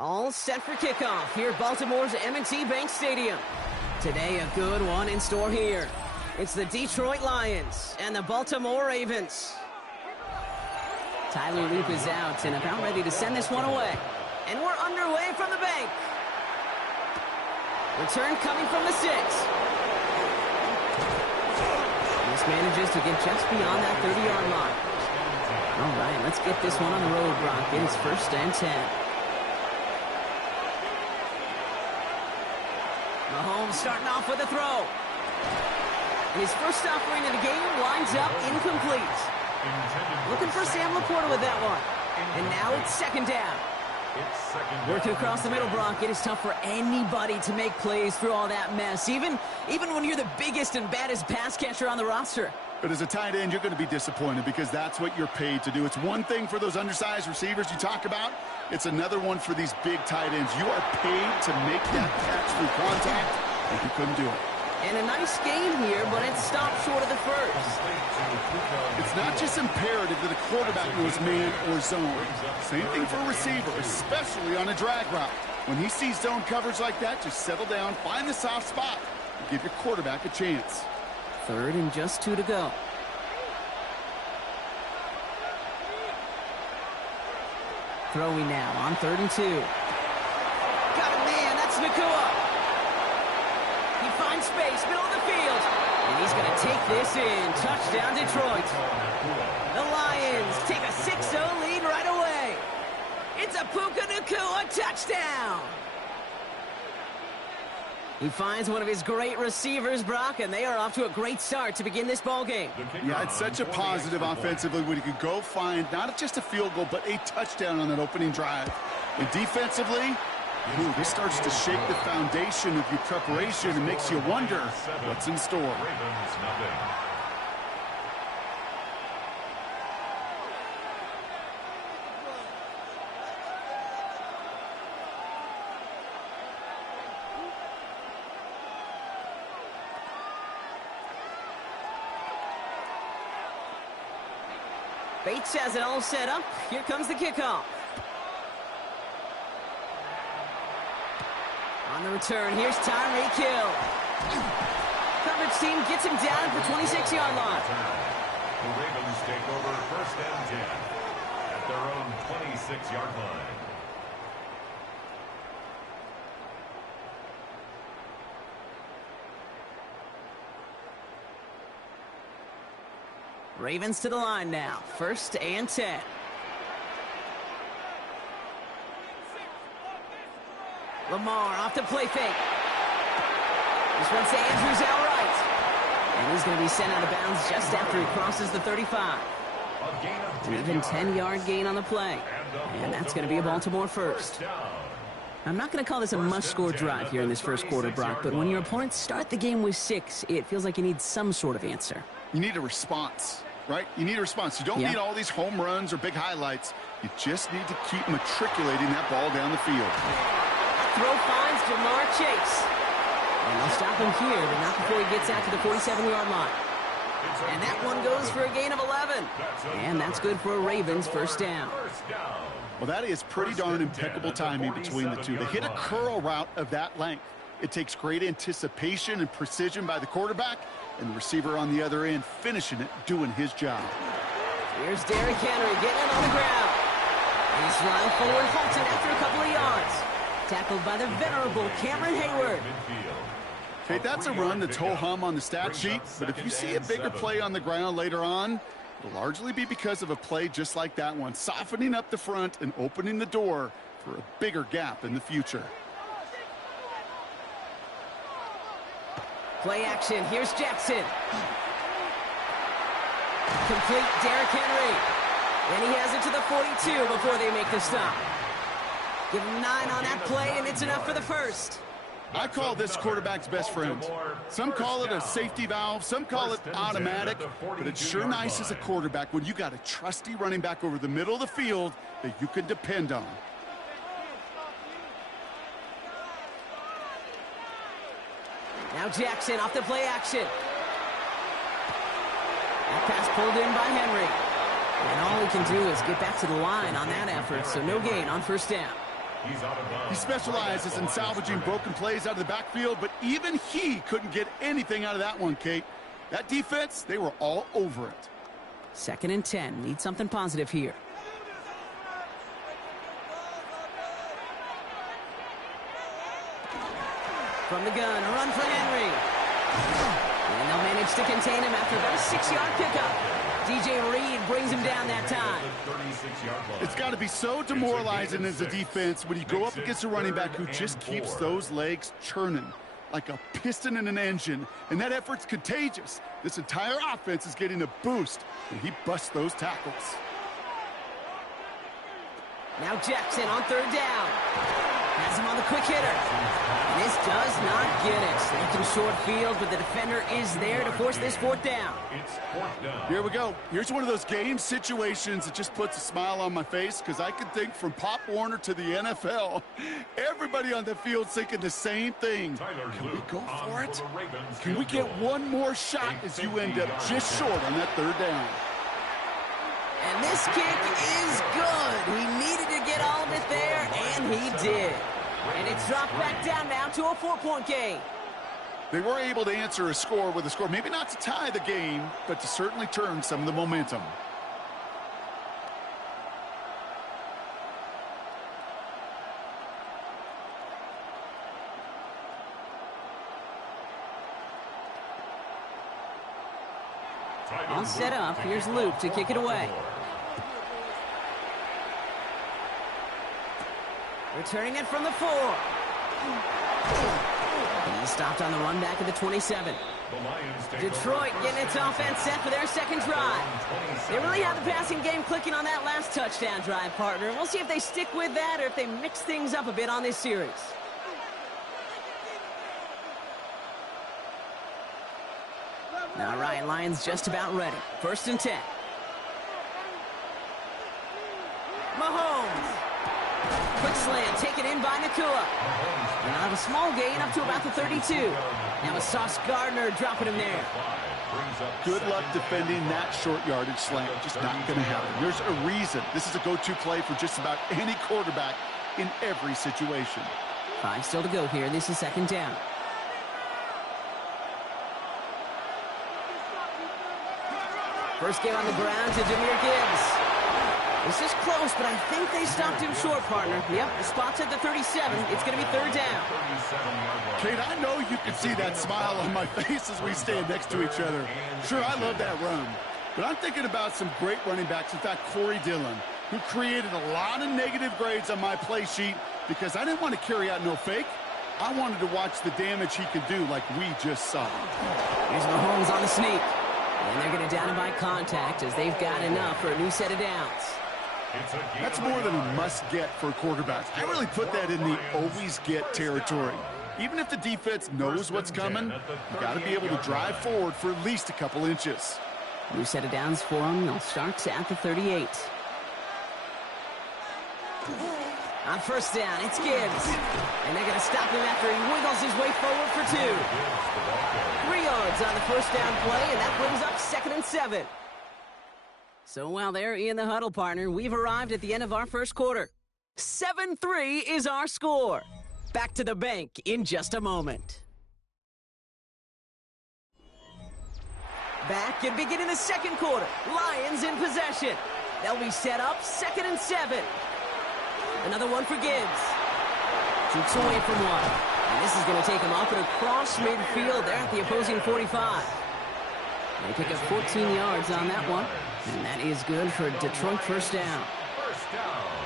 All set for kickoff here at Baltimore's M&T Bank Stadium. Today, a good one in store here. It's the Detroit Lions and the Baltimore Ravens. Tyler Loop is out and about ready to send this one away. And we're underway from the bank. Return coming from the 6. This manages to get just beyond that 30-yard line. All right, let's get this one on the road, Brock. It is 1st and 10. Mahomes starting off with a throw. His first offering of the game winds up incomplete. Looking for Sam Laporta with that one. And now it's 2nd down. Working across the middle, Brock. It is tough for anybody to make plays through all that mess, even when you're the biggest and baddest pass catcher on the roster. But as a tight end, you're going to be disappointed because that's what you're paid to do. It's one thing for those undersized receivers you talk about. It's another one for these big tight ends. You are paid to make that catch through contact, and you couldn't do it. And a nice gain here, but it stopped short of the first. It's not just imperative that a quarterback knows man or zone. Same thing for a receiver, especially on a drag route. When he sees zone coverage like that, just settle down, find the soft spot, and give your quarterback a chance. 3rd and just 2 to go. Throwing now on 3rd and 2. Got a man, that's Nacua. He finds space, middle of the field. And he's going to take this in. Touchdown, Detroit. The Lions take a 6-0 lead right away. It's a Puka Nacua touchdown. He finds one of his great receivers, Brock, and they are off to a great start to begin this ball game. Yeah, it's such a positive offensively when you can go find not just a field goal, but a touchdown on that opening drive. And defensively, this starts to shake the foundation of your preparation and makes you wonder what's in store. Bates has it all set up. Here comes the kickoff. On the return, here's Tyreek Hill. Coverage team gets him down at the 26-yard line. The Ravens take over 1st and 10 at their own 26-yard line. Ravens to the line now. 1st and 10. Lamar off the play fake. This one's to Andrews outright. And he's going to be sent out of bounds just after he crosses the 35. An even 10-yard gain on the play. And that's going to be a Baltimore 1st. I'm not going to call this a must-score drive here in this 1st quarter, Brock, but when your opponents start the game with 6, it feels like you need some sort of answer. You need a response, right? You need a response. You don't need all these home runs or big highlights. You just need to keep matriculating that ball down the field. Throw finds Jamar Chase. And they'll stop him here, but not before he gets out to the 47-yard line. And that one goes for a gain of 11. And that's good for a Ravens 1st down. Well, that is pretty darn impeccable timing between the two. They hit a curl route of that length. It takes great anticipation and precision by the quarterback, and the receiver on the other end finishing it, doing his job. Here's Derrick Henry getting it on the ground. He's flying forward, halted after a couple of yards. Tackled by the venerable Cameron Hayward. Okay, that's a run that's ho-hum on the stat sheet, but if you see a bigger play on the ground later on, it'll largely be because of a play just like that one, softening up the front and opening the door for a bigger gap in the future. Play action. Here's Jackson. Complete Derrick Henry. And he has it to the 42 before they make the stop. Give him 9 on that play, and it's enough for the 1st. I call this quarterback's best friend. Some call it a safety valve, some call it automatic, but it's sure nice as a quarterback when you got a trusty running back over the middle of the field that you can depend on. Now Jackson off the play action. That pass pulled in by Henry. And all he can do is get back to the line on that effort, so no gain on 1st down. He's out of bounds. He specializes in salvaging broken plays out of the backfield, but even he couldn't get anything out of that one, Kate. That defense, they were all over it. 2nd and 10. Need something positive here. From the gun, a run for Henry. And they'll manage to contain him after about a 6-yard pickup. DJ Reed brings him down that time. It's got to be so demoralizing as a defense when you go up against a running back who just keeps those legs churning like a piston in an engine, and that effort's contagious. This entire offense is getting a boost when he busts those tackles. Now Jackson on 3rd down. Has him on the quick hitter. And this does not get it. Looking short field, but the defender is there to force this 4th down. It's 4th down. Here we go. Here's one of those game situations that just puts a smile on my face because I can think from Pop Warner to the NFL. Everybody on the field's thinking the same thing. Can we go for it? Can we get one more shot as you end up just short on that 3rd down? And this kick is good. He needed to get all of it there, and he did. And it's dropped back down now to a 4-point game. They were able to answer a score with a score, maybe not to tie the game, but to certainly turn some of the momentum. All set up. Here's Luke to kick it away. Returning it from the 4. He stopped on the run back at the 27. Detroit getting its offense set for their 2nd drive. They really have the passing game clicking on that last touchdown drive, partner. We'll see if they stick with that or if they mix things up a bit on this series. All right, Lions just about ready. 1st and 10. Mahomes. Quick slant taken in by Nakua. And out of a small gain up to about the 32. Now it's Sauce Gardner dropping him there. Good luck defending that short yardage slant. Just not going to happen. There's a reason. This is a go-to play for just about any quarterback in every situation. 5 still to go here. This is 2nd down. First game on the ground to Jahmyr Gibbs. This is close, but I think they stopped him short, partner. Yep, the spot's at the 37. It's going to be 3rd down. Kate, I know you can see that smile on my face as we stand next to each other. Sure, I love that run. But I'm thinking about some great running backs. In fact, Corey Dillon, who created a lot of negative grades on my play sheet because I didn't want to carry out no fake. I wanted to watch the damage he could do like we just saw. Here's Mahomes on the sneak. And they're going to down him by contact as they've got enough for a new set of downs. That's more than a must-get for a quarterback. I really put that in the always-get territory. Even if the defense knows what's coming, you got to be able to drive forward for at least a couple inches. New set of downs for them. They'll start at the 38. On 1st down, it's Gibbs. And they're going to stop him after he wiggles his way forward for 2. 3 yards on the 1st down play, and that brings up 2nd and 7. So while they're in the huddle, partner, we've arrived at the end of our 1st quarter. 7-3 is our score. Back to the bank in just a moment. Back and beginning the 2nd quarter. Lions in possession. They'll be set up 2nd and 7. Another one for Gibbs. Shoots away from one. And this is going to take him up and across midfield there at the opposing 45. They pick up 14 yards on that one. And that is good for Detroit 1st down.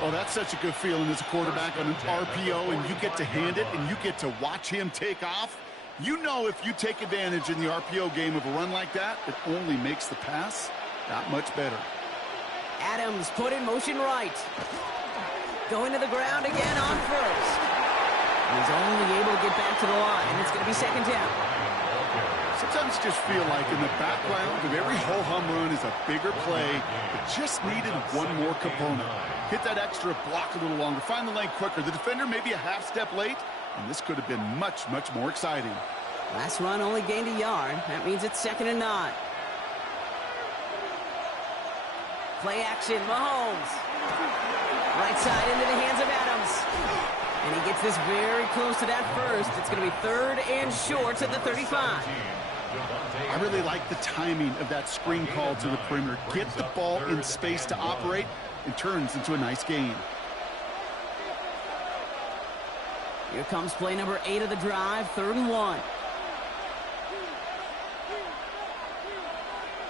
Oh, that's such a good feeling as a quarterback on an RPO, and you get to hand it, and you get to watch him take off. You know if you take advantage in the RPO game of a run like that, it only makes the pass that much better. Adams put in motion right. Going to the ground again on 1st. He's only able to get back to the line, and it's going to be 2nd down. Sometimes you just feel like in the background of every ho-hum run is a bigger play that just needed one more component. Hit that extra block a little longer, find the lane quicker. The defender maybe a half step late, and this could have been much, much more exciting. Last run only gained a yard. That means it's 2nd and 9. Play action, Mahomes. Right side into the hands of Adams. is. And he gets this very close to that first. It's going to be 3rd and short at the 35. I really like the timing of that screen call to the perimeter. Get the ball in space to operate, and turns into a nice gain. Here comes play number 8 of the drive, 3rd and 1.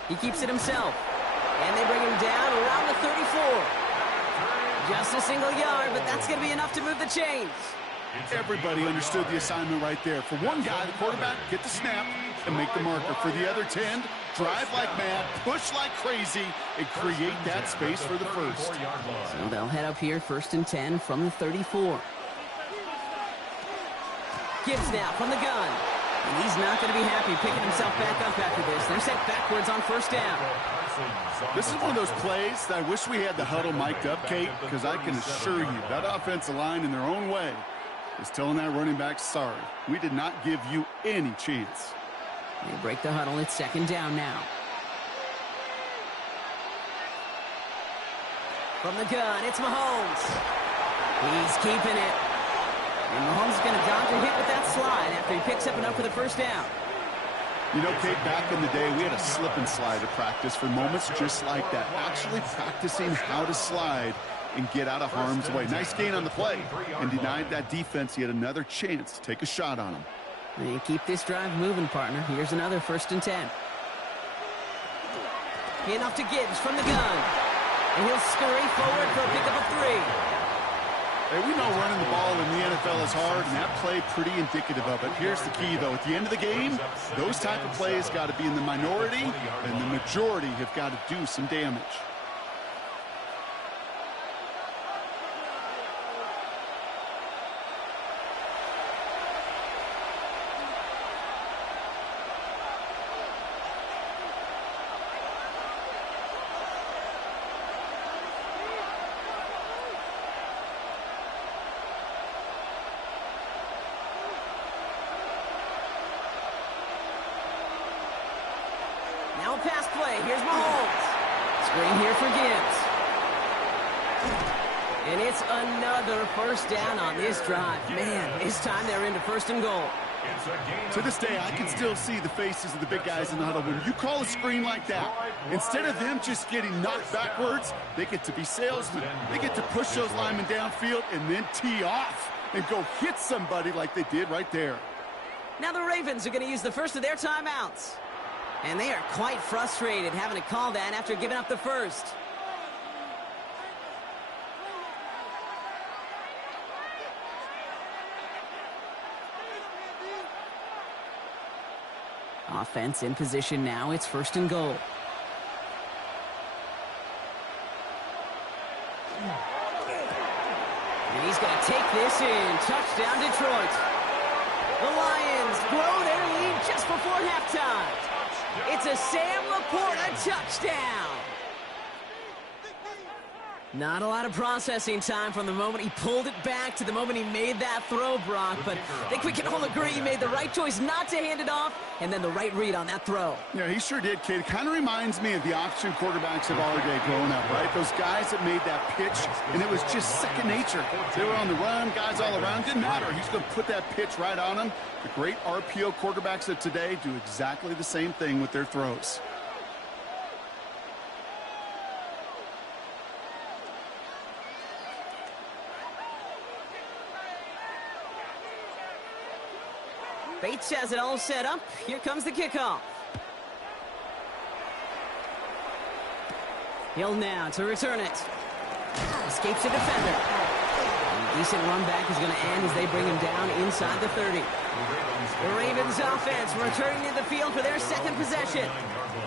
He keeps it himself. And they bring him down around the 34. Just a single yard, but that's going to be enough to move the chains. Everybody understood the assignment right there. For one guy, the quarterback, get the snap and make the marker. For the other 10, drive like mad, push like crazy, and create that space for the first. So they'll head up here, 1st and 10 from the 34. Gibbs now from the gun. And he's not going to be happy picking himself back up after this. They're set backwards on 1st down. This is one of those plays that I wish we had the huddle mic'd up, Kate, because I can assure you that offensive line in their own way is telling that running back, sorry, we did not give you any chance. They break the huddle. It's 2nd down now. From the gun, it's Mahomes. He's keeping it. And Mahomes is going to dodge a hit with that slide after he picks up enough for the 1st down. You know, Kate, back in the day, we had a slip and slide to practice for moments just like that. Actually practicing how to slide and get out of harm's way. Nice gain on the play, and denied that defense yet another chance to take a shot on him. They keep this drive moving, partner. Here's another 1st and 10. Enough to Gibbs from the gun. And he'll scurry forward for a pickup of 3. Hey, we know running the ball in the NFL is hard, and that play pretty indicative of it. Here's the key, though. At the end of the game, those type of plays got to be in the minority, and the majority have got to do some damage. Now pass play. Here's Mahomes. Screen here for Gibbs. And it's another 1st down on this drive. Man, this time they're into 1st and goal. To this day, I can still see the faces of the big guys in the huddle. When you call a screen like that, instead of them just getting knocked backwards, they get to be salesmen. They get to push those linemen downfield and then tee off and go hit somebody like they did right there. Now the Ravens are going to use the first of their timeouts. And they are quite frustrated having to call that after giving up the first. Offense in position now. It's 1st and goal. And he's going to take this in. Touchdown, Detroit. The Lions grow their lead just before halftime. It's a Sam Laporta touchdown. Not a lot of processing time from the moment he pulled it back to the moment he made that throw, Brock. But I think we can all agree he made the right choice not to hand it off, and then the right read on that throw. Yeah, he sure did, kid. It kind of reminds me of the option quarterbacks of our day growing up, right? Those guys that made that pitch, and it was just second nature. They were on the run, guys all around. Didn't matter. He's going to put that pitch right on them. The great RPO quarterbacks of today do exactly the same thing with their throws. Bates has it all set up. Here comes the kickoff. Hill now to return it. Escapes a defender. And a decent run back is going to end as they bring him down inside the 30. The Ravens offense returning to the field for their 2nd possession.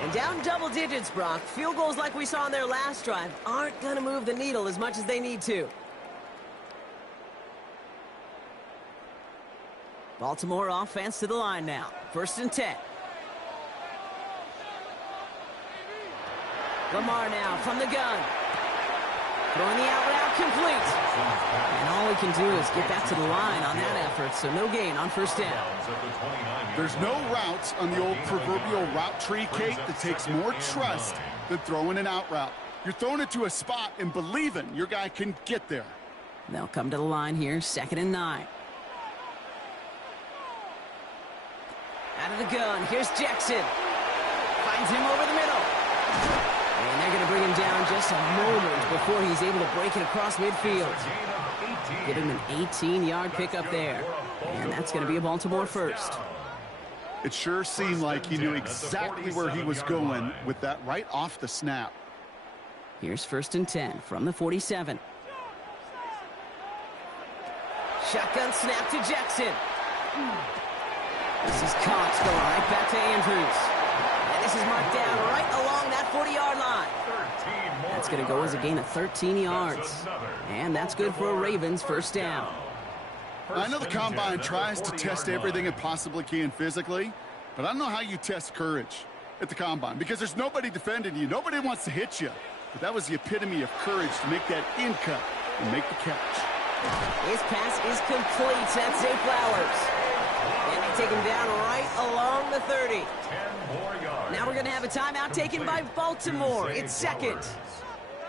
And down double digits, Brock. Field goals like we saw in their last drive aren't going to move the needle as much as they need to. Baltimore offense to the line now. 1st and 10. Lamar now from the gun. Throwing the out route complete. And all he can do is get back to the line on that effort, so no gain on 1st down. There's no routes on the old proverbial route tree, Kate, that takes more trust than throwing an out route. You're throwing it to a spot and believing your guy can get there. They'll come to the line here, 2nd and 9. Out of the gun, here's Jackson. Finds him over the middle. And they're going to bring him down just a moment before he's able to break it across midfield. Give him an 18-yard pickup there. And that's going to be a Baltimore first. It sure seemed like he knew exactly where he was going with that right off the snap. Here's 1st and 10 from the 47. Shotgun snap to Jackson. This is caught, going right back to Andrews. And this is marked down right along that 40-yard line. That's going to go as a gain of 13 yards. And that's good for a Ravens first down. I know the Combine tries to test everything it possibly can physically, but I don't know how you test courage at the Combine because there's nobody defending you. Nobody wants to hit you. But that was the epitome of courage to make that in cut and make the catch. His pass is complete. That's Zay Flowers. And they take him down right along the 30. Now we're going to have a timeout taken by Baltimore. It's 2nd.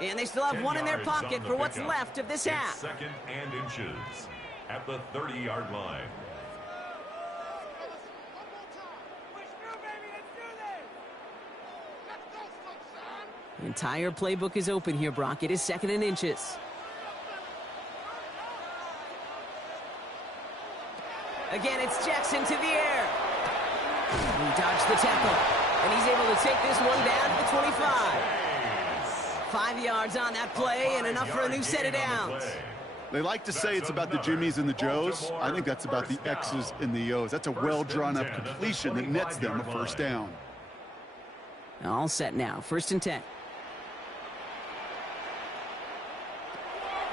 And they still have one in their pocket for what's left of this half. 2nd and inches at the 30-yard line. The entire playbook is open here, Brock. It is 2nd and inches. Again, it's Jackson to the air. He dodged the tackle, and he's able to take this one down to the 25. 5 yards on that play, and enough for a new set of downs. They like to say it's about the Jimmies and the Joes. I think that's about the X's and the O's. That's a well-drawn-up completion that nets them a first down. All set now. 1st and 10.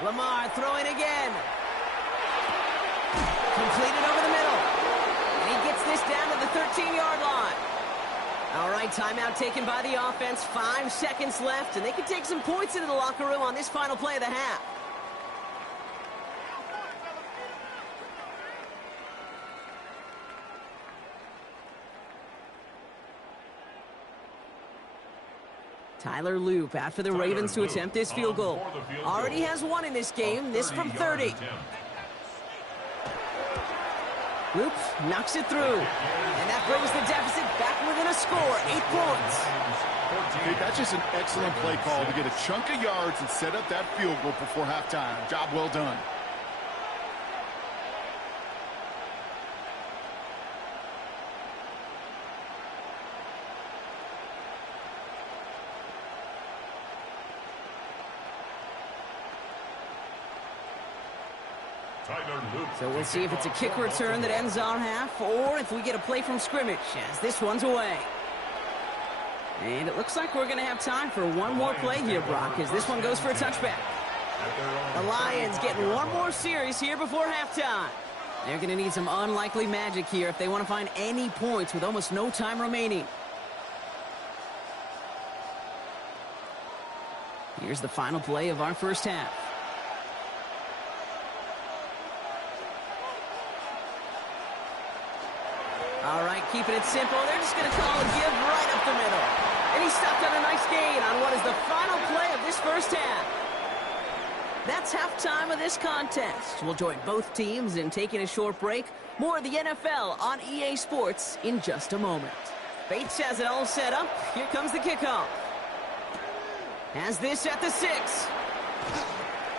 Lamar throwing again. Completed over the middle. And he gets this down to the 13-yard line. All right, timeout taken by the offense. 5 seconds left, and they can take some points into the locker room on this final play of the half. Tyler Loop out for the Ravens to attempt this field goal. Already has one in this game, this from 30. Loop knocks it through. And that brings the deficit back within a score, 8 points. Hey, that's just an excellent play call to get a chunk of yards and set up that field goal before halftime. Job well done. So we'll see if it's a kick return that ends our half, or if we get a play from scrimmage, as this one's away. And it looks like we're going to have time for one more play here, Brock, as this one goes for a touchback. The Lions getting one more series here before halftime. They're going to need some unlikely magic here if they want to find any points with almost no time remaining. Here's the final play of our first half. All right, keeping it simple. They're just going to call a give right up the middle. And he stopped on a nice gain on what is the final play of this first half. That's halftime of this contest. We'll join both teams in taking a short break. More of the NFL on EA Sports in just a moment. Bates has it all set up. Here comes the kickoff. Has this at the 6.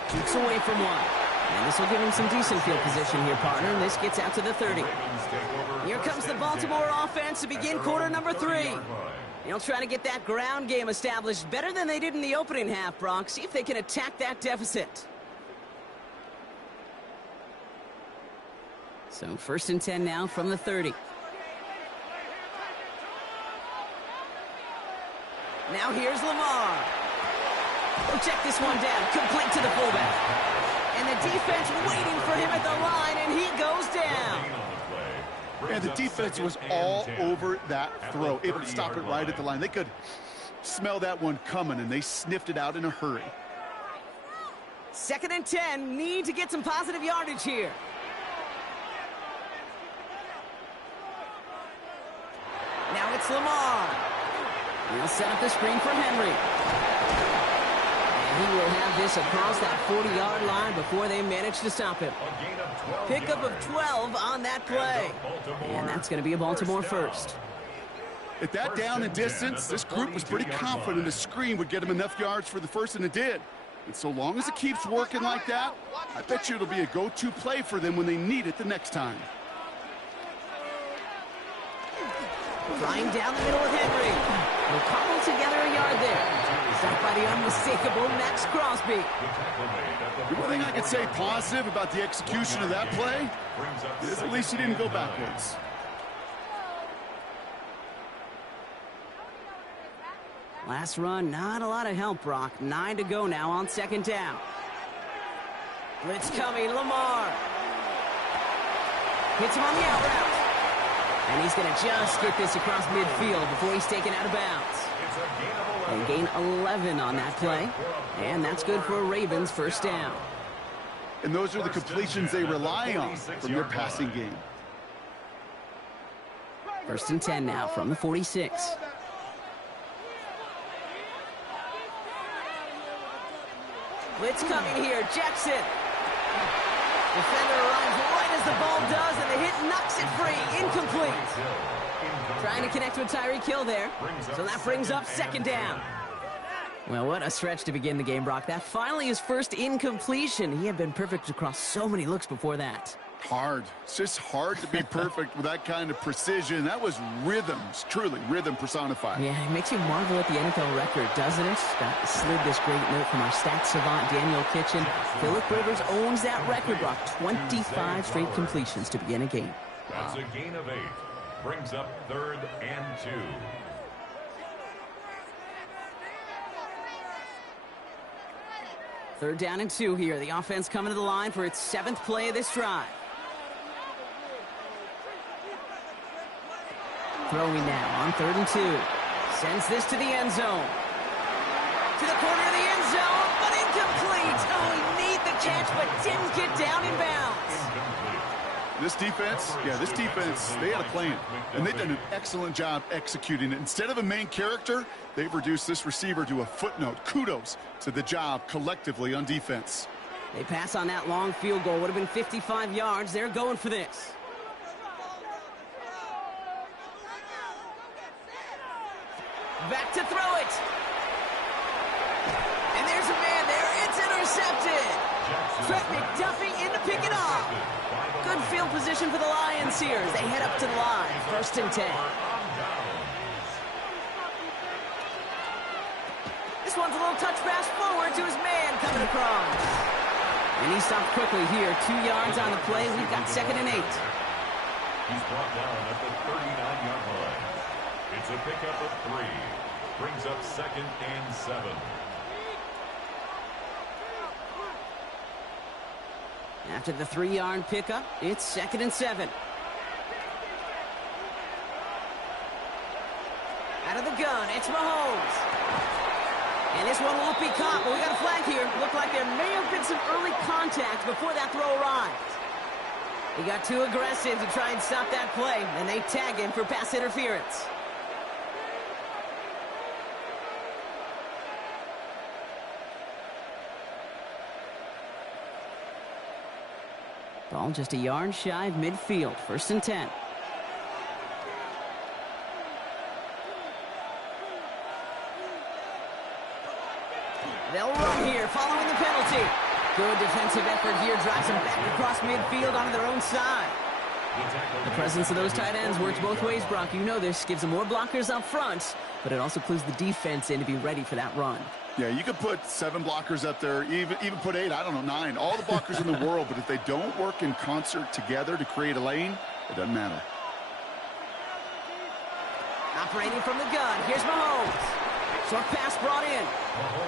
Keeps away from one. And this will give him some decent field position here, partner. And this gets out to the 30. Here comes the Baltimore offense to begin quarter number 3. They'll try to get that ground game established better than they did in the opening half, Brock. See if they can attack that deficit. So 1st and 10 now from the 30. Now here's Lamar. He'll check this one down, complete to the fullback. And the defense waiting for him at the line, and he goes down. And the defense was all over that throw, able to stop it right at the line. They could smell that one coming, and they sniffed it out in a hurry. 2nd and 10, need to get some positive yardage here. Now it's Lamar. He'll set up the screen for Henry. And He will have this across that 40-yard line before they manage to stop him. Pickup of 12 on that play. And that's going to be a Baltimore first. At that down and distance, this group was pretty confident a screen would get him enough yards for the first, and it did. And so long as it keeps working like that, I bet you it'll be a go-to play for them when they need it the next time. Flying down the middle with Henry. We'll cobble together a yard there. Stopped by the unmistakable Max Crosby. The one thing I could say positive about the execution of that play is at least he didn't go backwards. Last run, not a lot of help, Brock. 9 to go now on second down. Blitz coming, Lamar. Hits him on the out route. And he's going to just get this across midfield before he's taken out of bounds. They gain 11 on that play. And that's good for a Ravens first down. And those are the completions they rely on from their passing game. First and 10 now from the 46. Blitz coming here, Jackson. Defender arrives right as the ball does, and the hit knocks it free. Incomplete. Trying to connect with Tyreek Hill there. So that brings up second down. Well, what a stretch to begin the game, Brock. That finally his first incompletion. He had been perfect across so many looks before that. Hard. It's just hard to be perfect with that kind of precision. That was rhythm. It's truly rhythm personified. Yeah, it makes you marvel at the NFL record, doesn't it? Slid this great note from our stats savant, Daniel Kitchen. Phillip Rivers owns that record, Brock. 25 straight completions to begin a game. That's a gain of 8. Brings up 3rd and 2. Third down and 2 here. The offense coming to the line for its 7th play of this drive. Throwing now on 3rd and 2. Sends this to the end zone. To the corner of the end zone, but incomplete. Oh, he made the catch, but didn't get down in bounds. This defense, they had a plan. And they've done an excellent job executing it. Instead of a main character, they've reduced this receiver to a footnote. Kudos to the job collectively on defense. They pass on that long field goal. Would have been 55 yards. They're going for this. Back to throw it. And there's a man there. It's intercepted. Trent McDuffie in to pick it off. Good field position for the Lions here as they head up to the line. 1st and 10. This one's a little touch pass forward to his man coming across. And he stopped quickly here. 2 yards on the play. We've got 2nd and 8. He's brought down at the 39-yard line. It's a pickup of 3. Brings up 2nd and 7. After the 3-yard pickup, it's 2nd and 7. Out of the gun, it's Mahomes. And this one won't be caught, but we got a flag here. Looked like there may have been some early contact before that throw arrived. He got too aggressive to try and stop that play, and they tag him for pass interference. Ball just a yard shy of midfield. 1st and 10. They'll run here following the penalty. Good defensive effort here. Drives them back across midfield onto their own side. The presence of those tight ends works both ways, Brock. You know this. Gives them more blockers up front, but it also clues the defense in to be ready for that run. Yeah, you could put 7 blockers up there, even put 8, I don't know, 9. All the blockers in the world, but if they don't work in concert together to create a lane, it doesn't matter. Operating from the gun, here's Mahomes. Short pass brought in.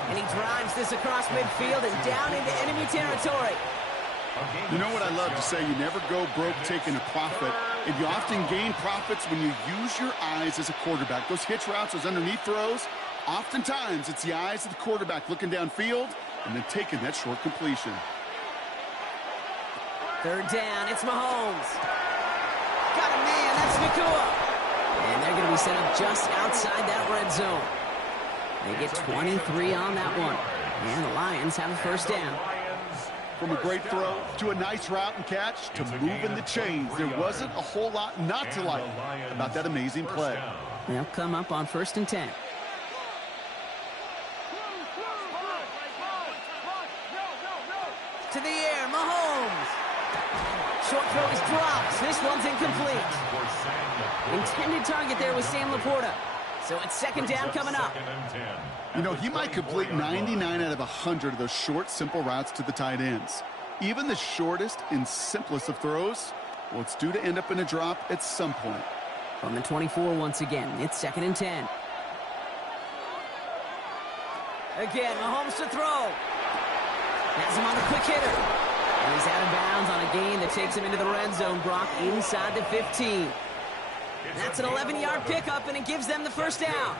And he drives this across midfield and down into enemy territory. You know what I love to say? You never go broke taking a profit, and you often gain profits when you use your eyes as a quarterback. Those hitch routes, those underneath throws, oftentimes it's the eyes of the quarterback looking downfield and then taking that short completion. 3rd down, it's Mahomes. Got a man, that's Nakua. And they're going to be set up just outside that red zone. They get 23 on that one. And the Lions have a first down. From a great throw to a nice route and catch to moving the chains, there wasn't a whole lot not to like about that amazing play. They'll come up on 1st and 10. To the air, Mahomes. Short throw is dropped. This one's incomplete. Intended target there was Sam Laporta. So it's 2nd down coming up. You know, he might complete 99 out of 100 of those short, simple routes to the tight ends. Even the shortest and simplest of throws, well, it's due to end up in a drop at some point. From the 24 once again, it's 2nd and 10. Again, Mahomes to throw. Has him on the quick hitter. And he's out of bounds on a gain that takes him into the red zone, Brock, inside the 15. That's an 11-yard pickup, and it gives them the first down.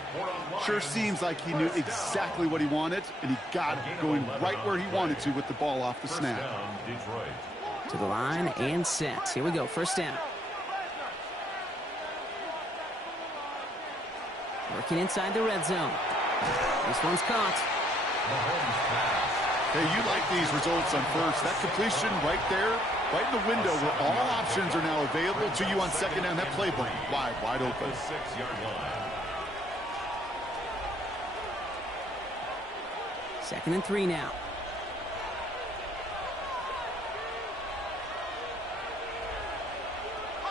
Sure seems like he knew exactly what he wanted, and he got it going right where he wanted to with the ball off the snap. To the line and set. Here we go, first down. Working inside the red zone. This one's caught. Hey, you like these results on first. That completion right there, right in the window where all options are now available to you on 2nd down. That playbook wide open. 6-yard line. 2nd and 3 now.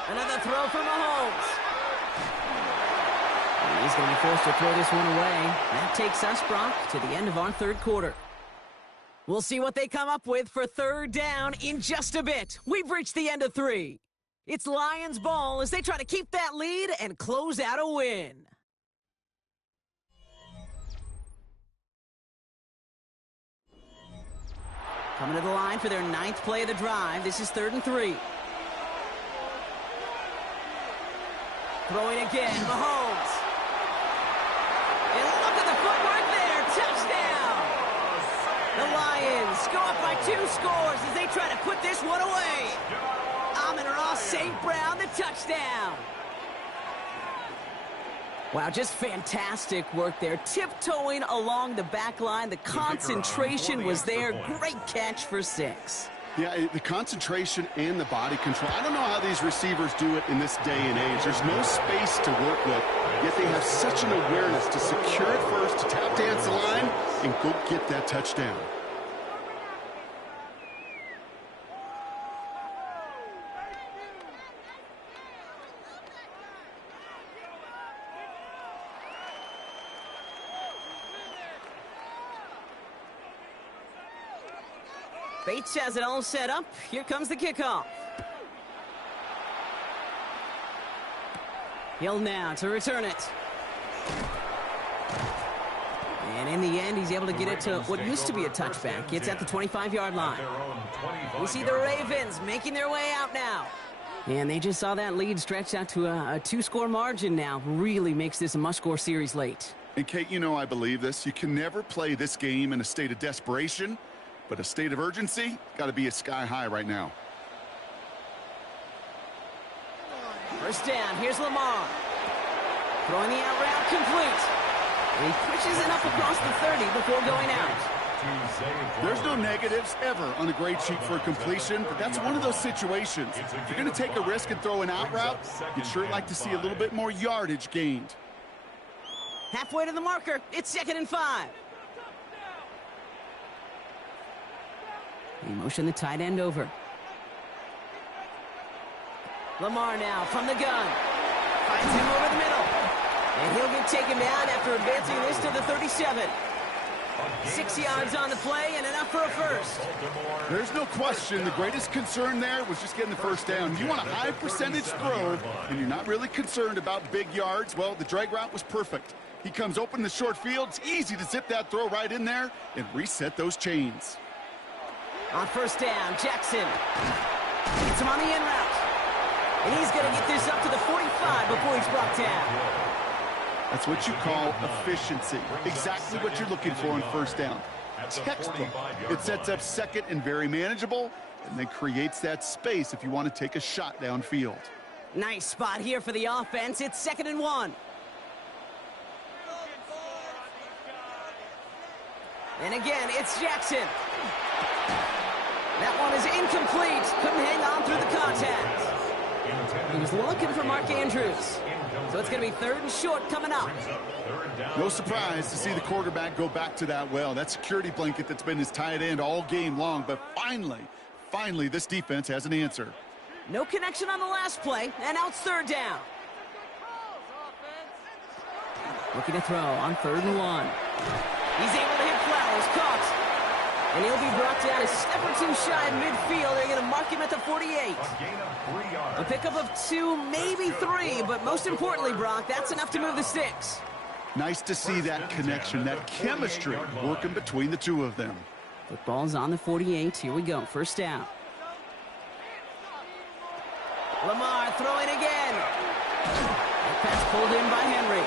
Another throw for Mahomes. And he's going to be forced to throw this one away. That takes us, Brock, to the end of our 3rd quarter. We'll see what they come up with for 3rd down in just a bit. We've reached the end of 3. It's Lions ball as they try to keep that lead and close out a win. Coming to the line for their 9th play of the drive. This is 3rd and 3. Throwing again, Mahomes. And look at the footwork there. Touchdown. The Lions go up by 2 scores as they try to put this one away. Amon-Ra St. Brown, the touchdown. Wow, just fantastic work there. Tiptoeing along the back line. The concentration was there. Great catch for 6. Yeah, the concentration and the body control. I don't know how these receivers do it in this day and age. There's no space to work with, yet they have such an awareness to secure it first, to tap dance the line, and go get that touchdown. Bates has it all set up. Here comes the kickoff. Hill now to return it. And in the end, he's able to get it to what used to be a touchback. It's at the 25-yard line. We see the Ravens making their way out now. And they just saw that lead stretch out to a 2-score margin now. Really makes this a must-score series late. And, Kate, you know I believe this. You can never play this game in a state of desperation. But a state of urgency got to be a sky high right now. First down, here's Lamar. Throwing the out route complete. And he pushes it up across the 30 before going out. There's no negatives ever on a grade sheet for a completion, but that's one of those situations. If you're going to take a risk and throw an out route, you'd sure like to see a little bit more yardage gained. Halfway to the marker, it's 2nd and 5. He motioned the tight end over. Lamar now from the gun. Finds him over the middle. And he'll get taken down after advancing this to the 37. 6 yards on the play and enough for a first. There's no question the greatest concern there was just getting the first down. You want a high percentage throw, and you're not really concerned about big yards. Well, the drag route was perfect. He comes open the short field. It's easy to zip that throw right in there and reset those chains. On first down, Jackson gets him on the in route. And he's going to get this up to the 45 before he's brought down. That's what you call efficiency. Exactly what you're looking for on first down. Textbook. It sets up 2nd and very manageable, and then creates that space if you want to take a shot downfield. Nice spot here for the offense. It's 2nd and 1. And again, it's Jackson. That one is incomplete. Couldn't hang on through the contact. He was looking for Mark Andrews. So it's going to be 3rd and short coming up. No surprise to see the quarterback go back to that well. That security blanket that's been his tight end all game long. But finally, this defense has an answer. No connection on the last play, and now it's 3rd down. Looking to throw on 3rd and 1. He's able to hit Flowers, caught. And he'll be brought down a step or two shy of midfield. They're going to mark him at the 48. A pickup of 2, maybe 3, but most importantly, Brock, that's enough to move the sticks. Nice to see that connection, that chemistry working between the two of them. Football's on the 48. Here we go. 1st down. Lamar throwing again. That pass pulled in by Henry.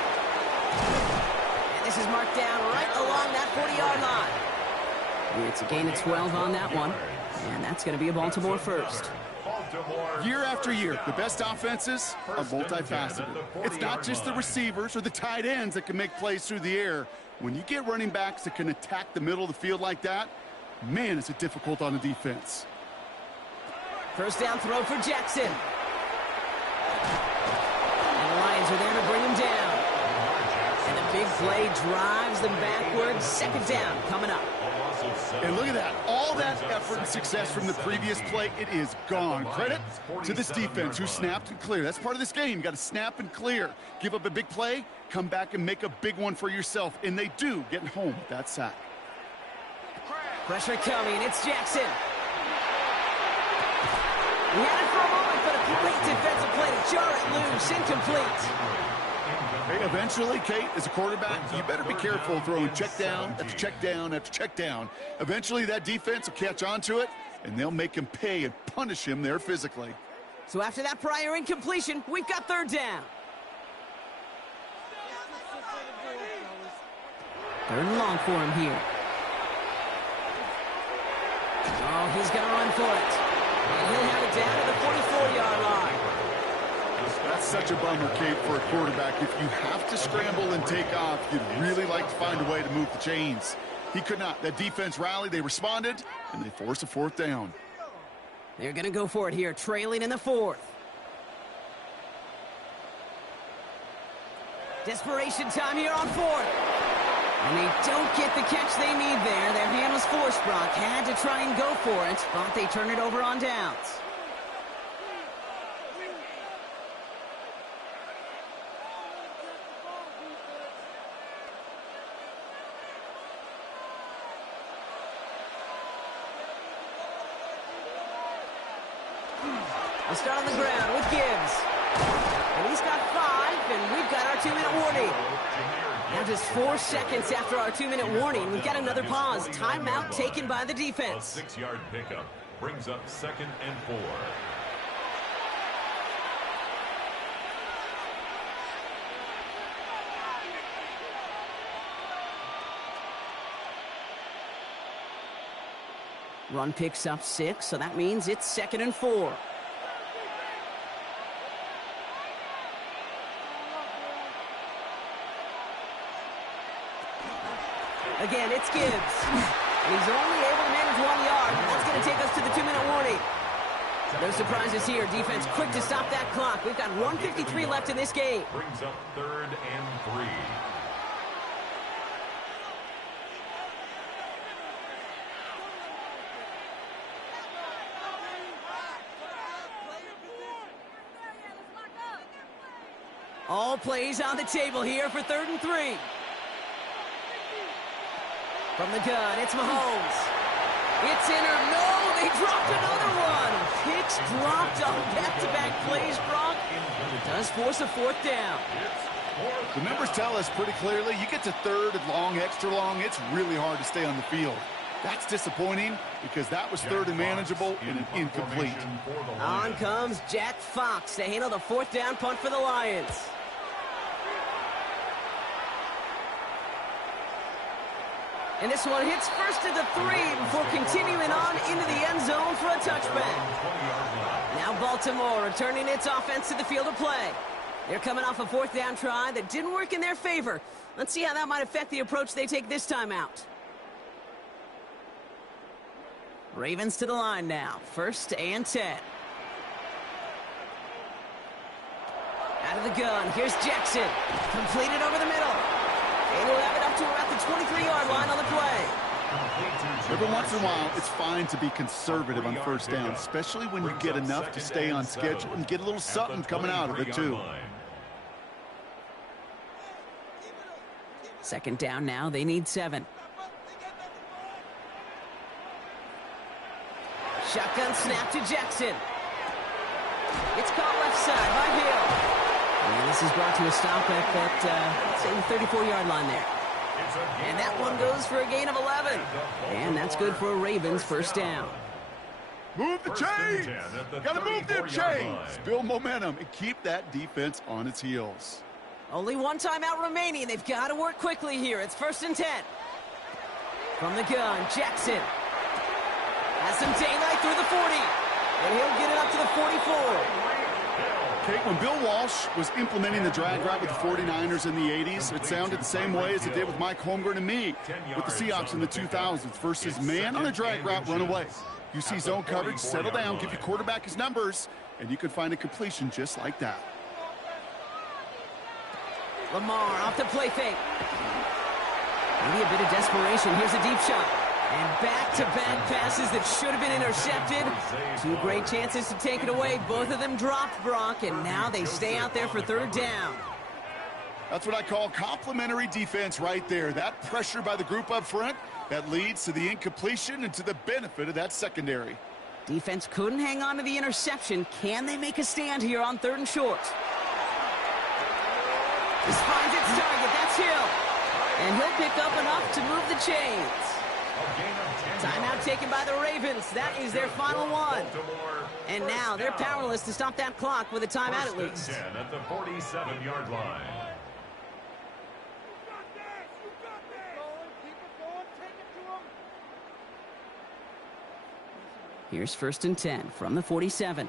And this is marked down right along that 40-yard line. It's a gain of 12 on that one. And that's going to be a Baltimore first. Year after year, the best offenses are multifaceted. It's not just the receivers or the tight ends that can make plays through the air. When you get running backs that can attack the middle of the field like that, man, is it difficult on the defense. 1st down throw for Jackson. And the Lions are there to bring him down. And the big play drives them backwards. 2nd down coming up. And look at that. All that effort and success from the previous play, it is gone. Credit to this defense who snapped and cleared. That's part of this game. You got to snap and clear. Give up a big play, come back and make a big one for yourself. And they do, getting home with that sack. Pressure coming. It's Jackson. He had it for a moment, but a great defensive play to jar it loose. Incomplete. Hey, eventually, Kate, as a quarterback, you better be careful throwing check down after check down after check down. Eventually, that defense will catch on to it, and they'll make him pay and punish him there physically. So after that prior incompletion, we've got 3rd down. 3rd and long for him here. Oh, he's going to run for it. And he'll have it down to the 44-yard line. That's such a bummer, Kate, for a quarterback. If you have to scramble and take off, you'd really like to find a way to move the chains. He could not. That defense rallied, they responded, and they forced a 4th down. They're going to go for it here, trailing in the 4th. Desperation time here on 4th. And they don't get the catch they need there. Their hand was forced, Brock. Had to try and go for it, but they turn it over on downs. We'll start on the ground with Gibbs. And he's got 5, and we've got our 2-minute warning. Now just 4 seconds after our 2-minute warning, we've got another pause. Timeout taken by the defense. 6-yard pickup brings up 2nd and 4. Run picks up 6, so that means it's 2nd and 4. Again, it's Gibbs. And he's only able to manage 1 yard. That's going to take us to the 2-minute warning. No surprises here. Defense quick to stop that clock. We've got 1:53 left in this game. Brings up 3rd and 3. All plays on the table here for 3rd and 3. From the gun, it's Mahomes. It's in or no, they dropped another one. Picks dropped on back-to-back plays, Brock. It does force a 4th down. The numbers tell us pretty clearly, you get to 3rd and long, extra long, it's really hard to stay on the field. That's disappointing because that was 3rd and manageable and an incomplete. On comes Jack Fox to handle the 4th down punt for the Lions. And this one hits first at the 3 before continuing on into the end zone for a touchback. Now Baltimore returning its offense to the field of play. They're coming off a 4th down try that didn't work in their favor. Let's see how that might affect the approach they take this time out. Ravens to the line now. 1st and 10. Out of the gun. Here's Jackson. Completed over the middle. And he'll have it up to around the 23-yard line on the play. Every once in a while, it's fine to be conservative on 1st down, especially when you get enough to stay on schedule and get a little something coming out of it, too. 2nd down now. They need 7. Shotgun snap to Jackson. It's caught left side by Hill. And this is brought to a stop at that 34-yard line there. And that one goes for a gain of 11. And that's good for a Ravens 1st down. Move the chains! Got to move them chains! Build momentum and keep that defense on its heels. Only one timeout remaining. They've got to work quickly here. It's 1st and 10. From the gun, Jackson has some daylight through the 40. And he'll get it up to the 44. Okay, when Bill Walsh was implementing the drag route with the 49ers in the 80s, it sounded the same way as it did with Mike Holmgren and me with the Seahawks in the 2000s versus man on a drag route, run away. You see zone coverage, settle down, give your quarterback his numbers, and you can find a completion just like that. Lamar off the play fake. Maybe a bit of desperation. Here's a deep shot. And back-to-back passes that should have been intercepted. 2 great chances to take it away. Both of them dropped, Brock, and now they stay out there for 3rd down. That's what I call complimentary defense right there. That pressure by the group up front, that leads to the incompletion and to the benefit of that secondary. Defense couldn't hang on to the interception. Can they make a stand here on 3rd and short? This finds its target. That's Hill. And he'll pick up enough to move the chains. Timeout taken by the Ravens. That is their final one. And now they're powerless to stop that clock with a timeout at least. 10 at the 47-yard line. Here's 1st and 10 from the 47.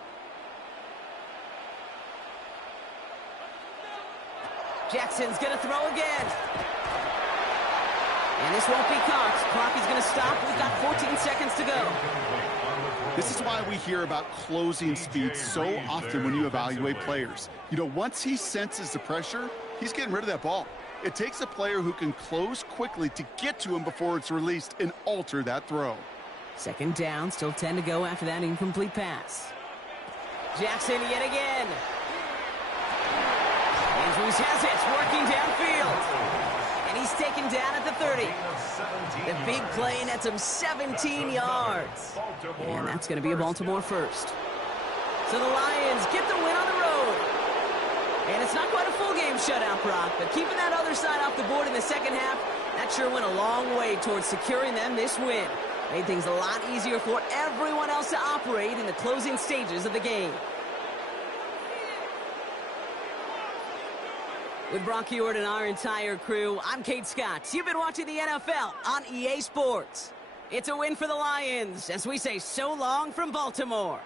Jackson's going to throw again. And this won't be caught. Clock is going to stop. We've got 14 seconds to go. This is why we hear about closing speed so often when you evaluate players. You know, once he senses the pressure, he's getting rid of that ball. It takes a player who can close quickly to get to him before it's released and alter that throw. 2nd down, still 10 to go after that incomplete pass. Jackson yet again. Andrews has it, working downfield. And he's taken down at the 30. The big play nets him 17 yards. And that's going to be a Baltimore 1st. So the Lions get the win on the road. And it's not quite a full game shutout, Brock, but keeping that other side off the board in the 2nd half, that sure went a long way towards securing them this win. Made things a lot easier for everyone else to operate in the closing stages of the game. With Brock Huard and our entire crew, I'm Kate Scott. You've been watching the NFL on EA Sports. It's a win for the Lions as we say so long from Baltimore.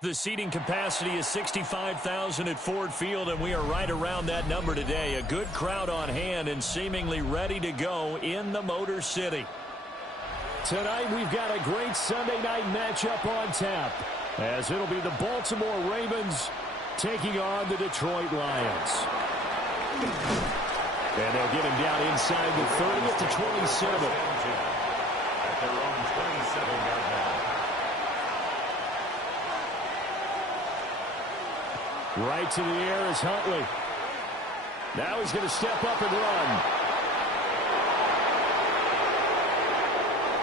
The seating capacity is 65,000 at Ford Field, and we are right around that number today. A good crowd on hand and seemingly ready to go in the Motor City. Tonight we've got a great Sunday night matchup on tap, as it'll be the Baltimore Ravens taking on the Detroit Lions. And they'll get him down inside the 30 at the 27. At their own 27-yard line. Right to the air is Huntley. Now he's going to step up and run.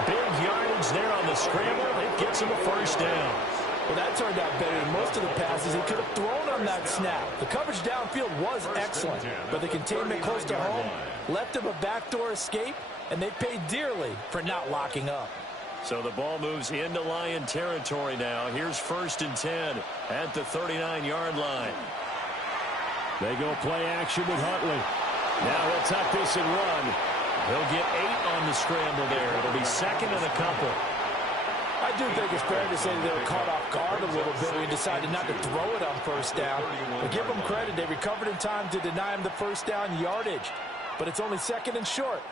Big yardage there on the scramble. It gets him a first down. Well, that turned out better than most of the passes he could have thrown on that snap. The coverage downfield was excellent, but the containment close to home left him a backdoor escape, and they paid dearly for not locking up. So the ball moves into Lion territory now. Here's 1st and 10 at the 39-yard line. They go play action with Huntley. Now he'll tuck this and run. He'll get 8 on the scramble there. It'll be 2nd and a couple. I do think it's fair to say they were caught off guard a little bit when he decided not to throw it on first down. But give them credit. They recovered in time to deny him the first down yardage. But it's only 2nd and short.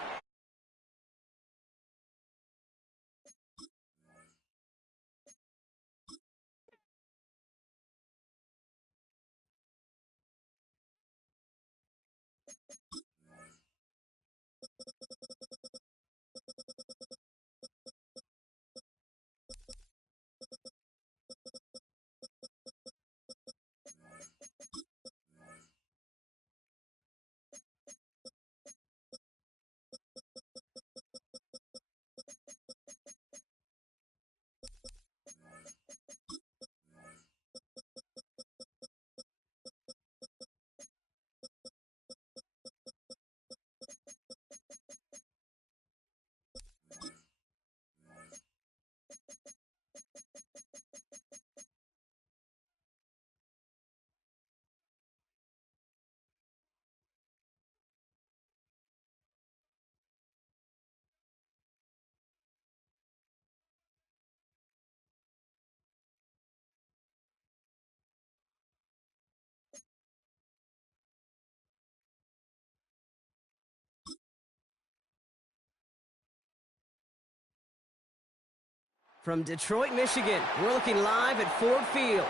From Detroit, Michigan, we're looking live at Ford Field.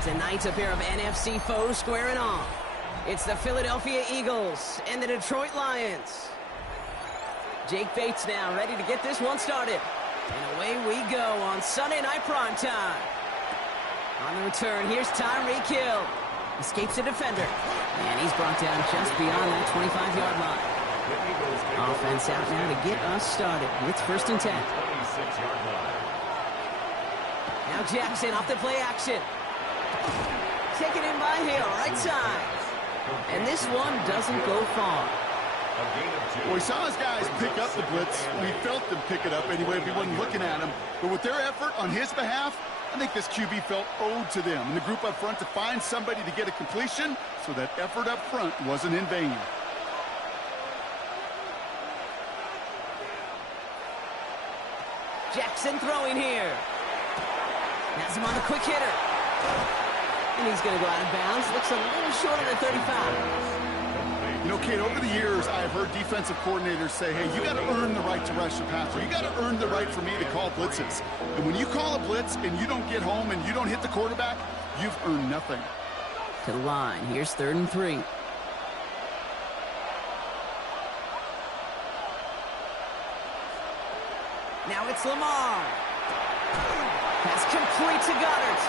Tonight, a pair of NFC foes squaring off. It's the Philadelphia Eagles and the Detroit Lions. Jake Bates now ready to get this one started. And away we go on Sunday Night Primetime. On the return, here's Tyreek Hill. Escapes a defender. And he's brought down just beyond that 25-yard line. Offense out now to get us started. It's 1st and 10. 26-yard line. Now Jackson off the play action. Taken in by Hill, right side. And this one doesn't go far. Well, we saw his guys pick up the blitz. We felt them pick it up anyway if he wasn't looking at him. But with their effort on his behalf, I think this QB felt owed to them and the group up front to find somebody to get a completion, so that effort up front wasn't in vain. Jackson throwing here. Has him on the quick hitter. And he's going to go out of bounds. Looks a little short of the 35. You know, Kate, over the years, I've heard defensive coordinators say, hey, you got to earn the right to rush the passer. You got to earn the right for me to call blitzes. And when you call a blitz and you don't get home and you don't hit the quarterback, you've earned nothing. To the line. Here's 3rd and 3. Now it's Lamar. Pass complete to Goddard.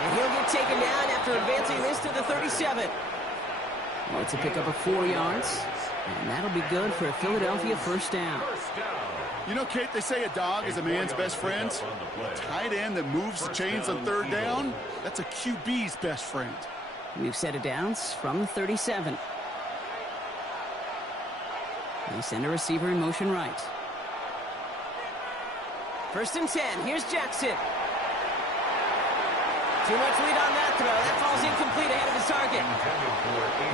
And he'll get taken down after advancing this to the 37. Well, it's a pickup of 4 yards. And that'll be good for a Philadelphia first down. You know, Kate, they say a dog is a man's best friend. A tight end that moves the chains on third down, that's a QB's best friend. We've set it down from the 37. They send a receiver in motion right. 1st and 10. Here's Jackson. Too much lead on that throw. That falls incomplete ahead of his target.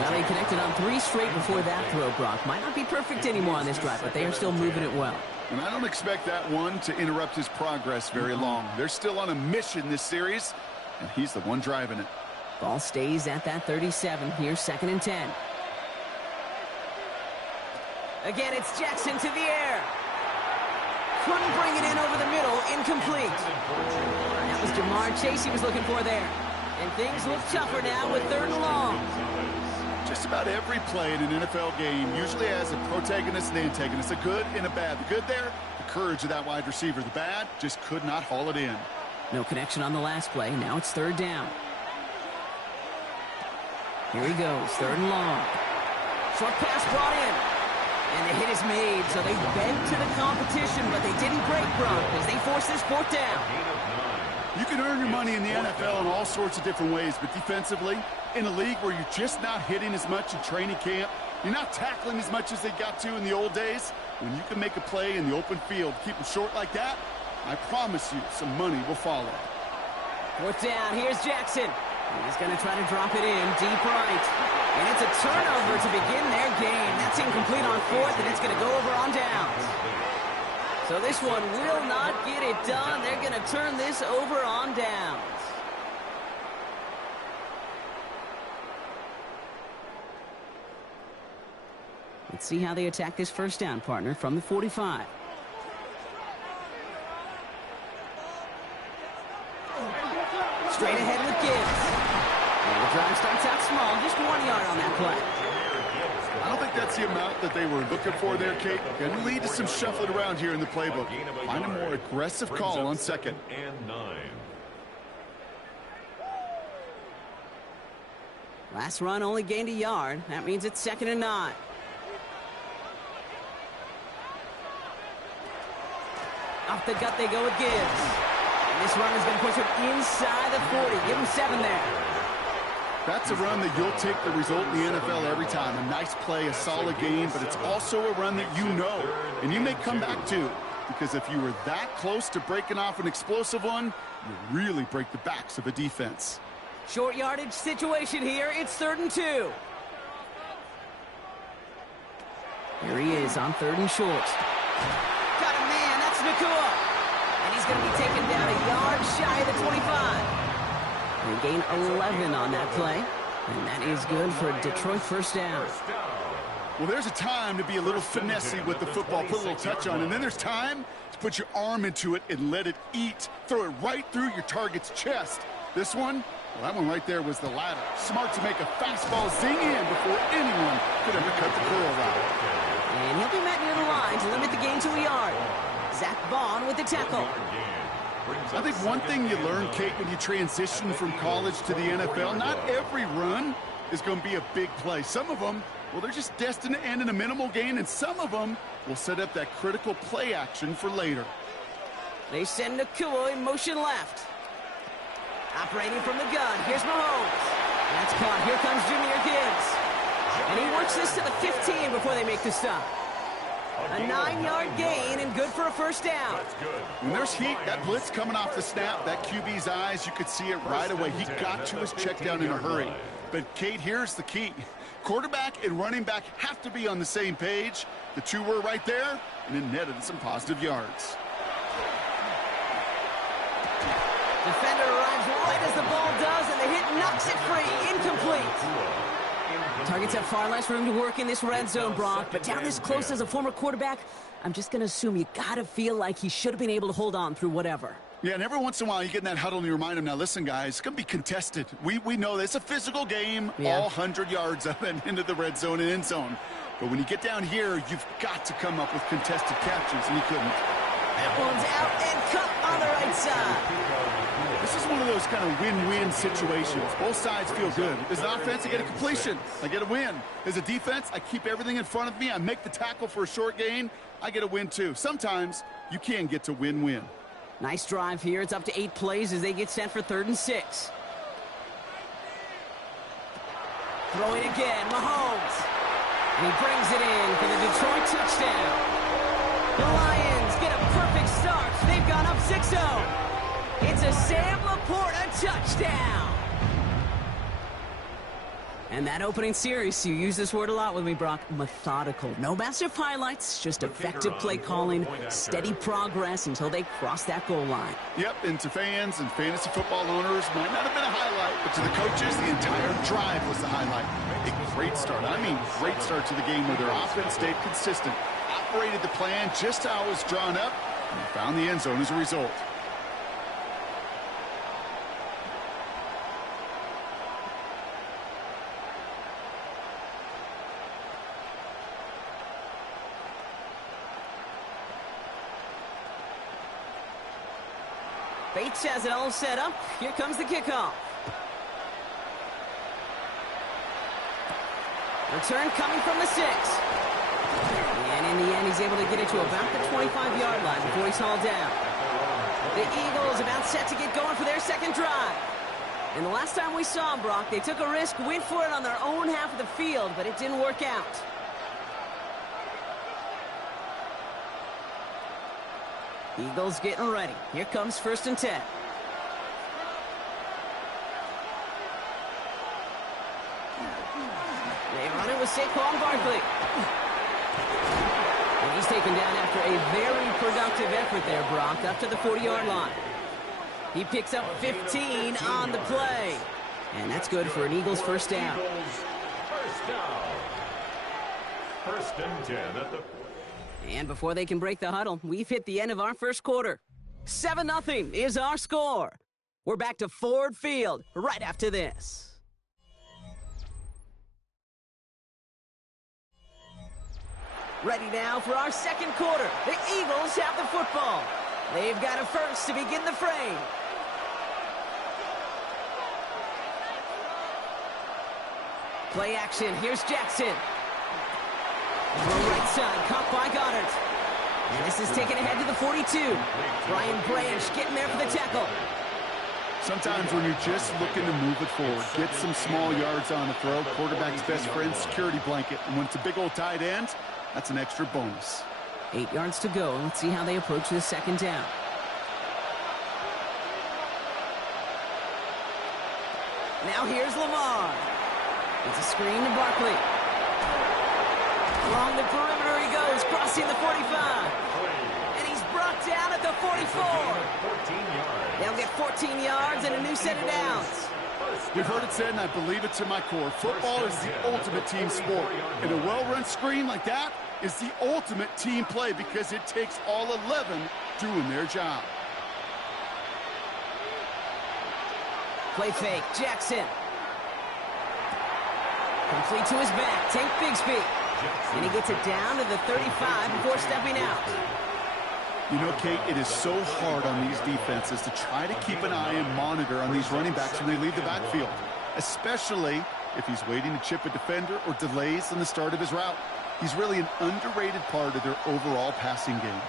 Now they connected on 3 straight before that throw, Brock. Might not be perfect anymore on this drive, but they are still moving it well. And I don't expect that one to interrupt his progress very long. They're still on a mission this series, and he's the one driving it. Ball stays at that 37. Here's 2nd and 10. Again, it's Jackson to the air. Couldn't bring it in over the middle. Incomplete. That was Jamar Chase he was looking for there. And things look tougher now with 3rd and long. Just about every play in an NFL game usually has a protagonist and antagonist, a good and a bad. The good there, the courage of that wide receiver. The bad, just could not haul it in. No connection on the last play. Now it's 3rd down. Here he goes, 3rd and long. Short pass brought in. And the hit is made, so they bent to the competition, but they didn't break, Brock, as they force this 4th down. You can earn your money in the NFL in all sorts of different ways, but defensively, in a league where you're just not hitting as much in training camp, you're not tackling as much as they got to in the old days, when you can make a play in the open field, keep them short like that, I promise you some money will follow. 4th down, here's Jackson. He's going to try to drop it in deep right. And it's a turnover to begin their game. That's incomplete on 4th, and it's going to go over on downs. So this one will not get it done. They're going to turn this over on downs. Let's see how they attack this 1st down, partner, from the 45. Straight ahead with Gibbs. And the drive starts out small, just 1 yard on that play. I don't think that's the amount that they were looking for there, Kate. Going to lead to some shuffling around here in the playbook. Find a more aggressive call on 2nd and 9. Last run only gained a yard. That means it's 2nd and 9. Off the gut they go with Gibbs. And this run is going to push him inside the 40. Give him 7 there. That's a run that you'll take the result in the NFL every time. A nice play, a solid game, but it's also a run that you know, and you may come back to. Because if you were that close to breaking off an explosive one, you really break the backs of a defense. Short yardage situation here. It's 3rd and 2. Here he is on 3rd and short. Got a man. That's Nacua. And he's going to be taken down a yard shy of the 25. They gain 11 on that play. And that is good for a Detroit first down. Well, there's a time to be a little finessey with the football, put a little touch on, and then there's time to put your arm into it and let it eat. Throw it right through your target's chest. This one, well, that one right there was the latter. Smart to make a fastball zing in before anyone could ever cut the curl route. And he'll be met near the line to limit the gain to a yard. Zach Bond with the tackle. I think one thing you learn, Kate, when you transition from college to the NFL, not every run is going to be a big play. Some of them, well, they're just destined to end in a minimal gain, and some of them will set up that critical play action for later. They send Nacua in motion left. Operating from the gun, here's Mahomes. That's caught. Here comes Jahmyr Gibbs. And he works this to the 15 before they make the stop. A 9-yard gain and good for a first down. When there's heat, that blitz coming off the snap, that QB's eyes, you could see it right away. He got to his check down in a hurry. But, Kate, here's the key. Quarterback and running back have to be on the same page. The two were right there, and it netted some positive yards. Defender arrives right as the ball does, and the hit knocks it free. Incomplete. Targets have far less room to work in this red zone, Brock, but down this close as a former quarterback, I'm just going to assume you got to feel like he should have been able to hold on through whatever. Yeah, and every once in a while you get in that huddle and you remind him, now listen, guys, it's going to be contested. We know this. It's a physical game, all 100 yards up and into the red zone and end zone. But when you get down here, you've got to come up with contested catches, and he couldn't. That one's out and cut on the right side. This is one of those kind of win-win situations. Both sides feel good. As an offense, I get a completion. I get a win. As a defense, I keep everything in front of me. I make the tackle for a short gain. I get a win, too. Sometimes you can get to win-win. Nice drive here. It's up to 8 plays as they get set for 3rd and 6. Throwing again, Mahomes. And he brings it in for the Detroit touchdown. The Lions get a perfect start. They've gone up 6-0. It's a Sam Laporta touchdown. And that opening series, you use this word a lot with me, Brock, methodical. No massive highlights, just effective play calling, steady progress until they cross that goal line. Yep, and to fans and fantasy football owners, might not have been a highlight, but to the coaches, the entire drive was the highlight. A great start. I mean, great start to the game where their offense stayed consistent, operated the plan just how it was drawn up, and found the end zone as a result. Bates has it all set up. Here comes the kickoff. Return coming from the 6. And in the end, he's able to get it to about the 25-yard line before he's hauled down. The Eagles about set to get going for their second drive. And the last time we saw them, Brock, they took a risk, went for it on their own half of the field, but it didn't work out. Eagles getting ready. Here comes 1st and 10. They run it with Saquon Barkley. And he's taken down after a very productive effort there, Brock, up to the 40-yard line. He picks up 15 on the play. And that's good for an Eagles first down. First down. 1st and 10 at the... And before they can break the huddle, we've hit the end of our first quarter. 7-0 is our score. We're back to Ford Field right after this. Ready now for our second quarter. The Eagles have the football. They've got a first to begin the frame. Play action. Here's Jackson. On the right side, caught by Goddard. And this is taken ahead to the 42. Brian Branch getting there for the tackle. Sometimes when you're just looking to move it forward, get some small yards on the throw, quarterback's best friend, security blanket. And when it's a big old tight end, that's an extra bonus. 8 yards to go. Let's see how they approach this second down. Now here's Lamar. It's a screen to Barkley. Along the perimeter he goes, crossing the 45. And he's brought down at the 44. They'll get 14 yards and a new set of downs. We've heard it said, and I believe it to my core, football is the ultimate team sport. And a well-run screen like that is the ultimate team play because it takes all 11 doing their job. Play fake, Jackson. Complete to his back, Tank Bigsby. And he gets it down to the 35 before stepping out. You know, Kate, it is so hard on these defenses to try to keep an eye and monitor on these running backs when they leave the backfield, especially if he's waiting to chip a defender or delays in the start of his route. He's really an underrated part of their overall passing game.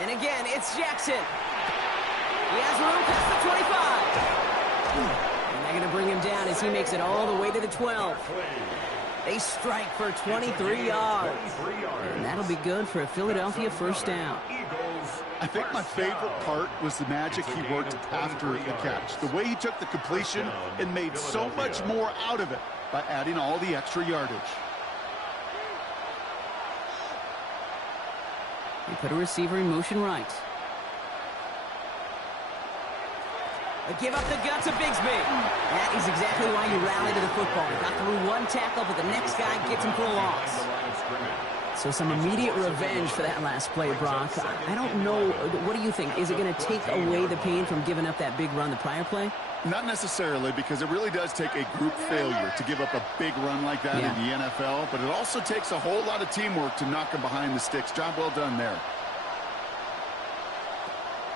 And again, it's Jackson. He has room past the 25. And they're going to bring him down as he makes it all the way to the 12. They strike for 23 yards. And that'll be good for a Philadelphia first down. I think my favorite part was the magic he worked after the catch. The way he took the completion and made so much more out of it by adding all the extra yardage. They put a receiver in motion right. They give up the gut to Bigsby. That is exactly why you rally to the football. He got through one tackle, but the next guy gets him for a loss. So some immediate revenge for that last play, Brock. I don't know. What do you think? Is it going to take away the pain from giving up that big run the prior play? Not necessarily, because it really does take a group failure to give up a big run like that in the NFL, but it also takes a whole lot of teamwork to knock them behind the sticks. Job well done there.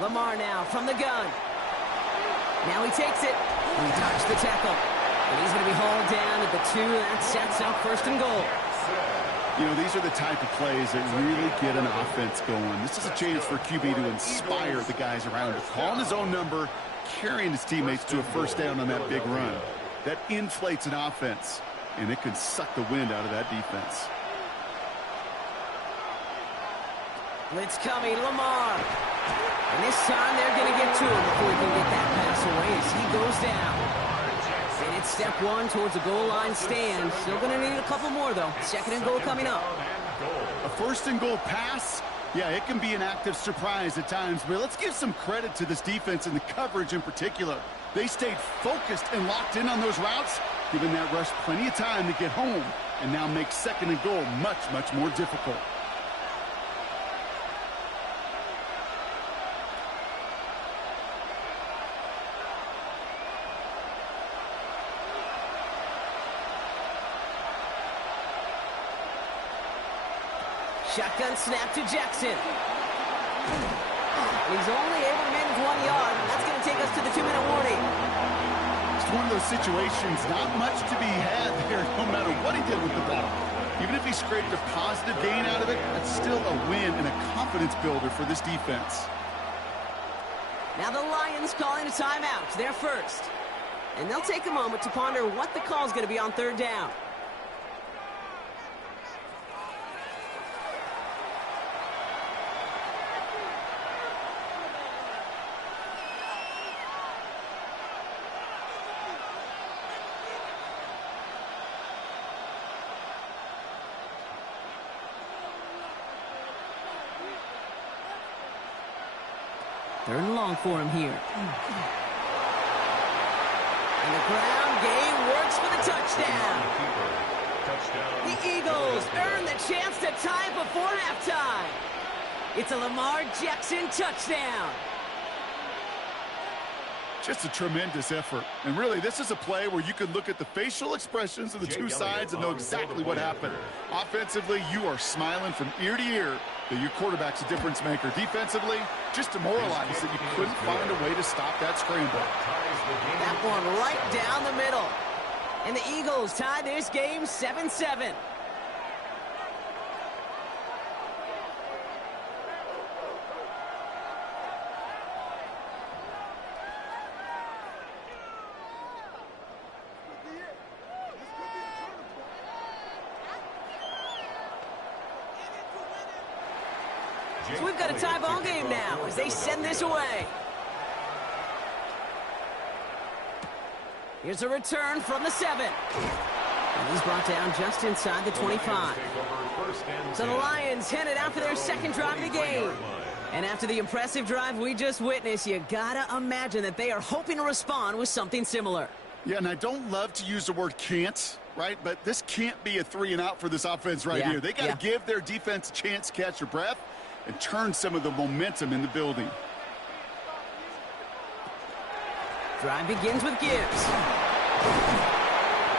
Lamar now from the gun. Now he takes it. He dodged the tackle. And he's going to be hauled down at the 2. That sets up 1st and goal. You know, these are the type of plays that really get an offense going. This is a chance for QB to inspire the guys around him. Calling his own number, carrying his teammates to a 1st down on that big run. That inflates an offense, and it can suck the wind out of that defense. Blitz coming, Lamar. And this time they're going to get to him before he can get that pass away as he goes down. And it's step 1 towards a goal line stand. Still going to need a couple more, though. 2nd and goal coming up. A 1st and goal pass, yeah, it can be an active surprise at times, but let's give some credit to this defense and the coverage in particular. They stayed focused and locked in on those routes, giving that rush plenty of time to get home, and now make 2nd and goal much, much more difficult. Shotgun snap to Jackson. He's only able to manage 1 yard. That's going to take us to the 2-minute warning. It's one of those situations, not much to be had there, no matter what he did with the ball. Even if he scraped a positive gain out of it, that's still a win and a confidence builder for this defense. Now the Lions calling a timeout. They're first. And they'll take a moment to ponder what the call is going to be on 3rd down. Third and long for him here. And the ground game works for the touchdown. The Eagles earn the chance to tie before halftime. It's a Lamar Jackson touchdown. Just a tremendous effort. And really, this is a play where you can look at the facial expressions of the two sides and know exactly what happened. Offensively, you are smiling from ear to ear that your quarterback's a difference maker. Defensively, just demoralized that you couldn't find a way to stop that scramble. That one right down the middle. And the Eagles tie this game 7-7. So we've got a tie ball game now as they send this away. Here's a return from the 7. And he's brought down just inside the 25. So the Lions headed out for their 2nd drive of the game. And after the impressive drive we just witnessed, you gotta imagine that they are hoping to respond with something similar. Yeah, and I don't love to use the word can't, right? But this can't be a 3-and-out for this offense right here. They got to give their defense a chance to catch their breath and turn some of the momentum in the building. Drive begins with Gibbs.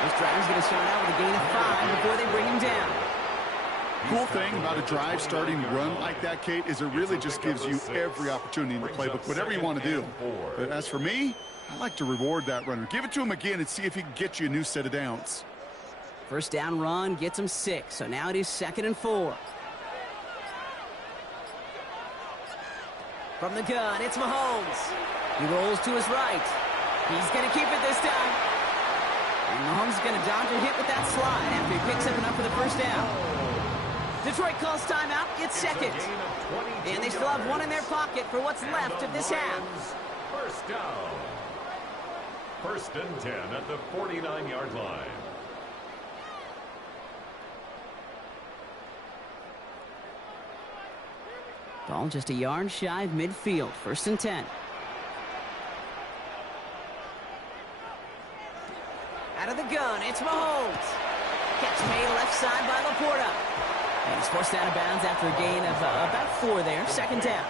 This drive is going to start out with a gain of 5 before they bring him down. Cool thing about a drive starting to run like that, Kate, is it really just gives you every opportunity in the playbook, whatever you want to do. But as for me, I like to reward that runner. Give it to him again and see if he can get you a new set of downs. First down run gets him 6, so now it is 2nd and 4. From the gun, it's Mahomes. He rolls to his right. He's going to keep it this time. And Mahomes is going to dodge a hit with that slide after he picks up enough for the first down. Detroit calls timeout. It's 2nd. And they still have 1 in their pocket for what's left of this half. First down. 1st and 10 at the 49-yard line. Ball just a yard shy of midfield. 1st and 10. Out of the gun, it's Mahomes. Catch made left side by Laporta. And He's forced out of bounds after a gain of about 4 there. Second down.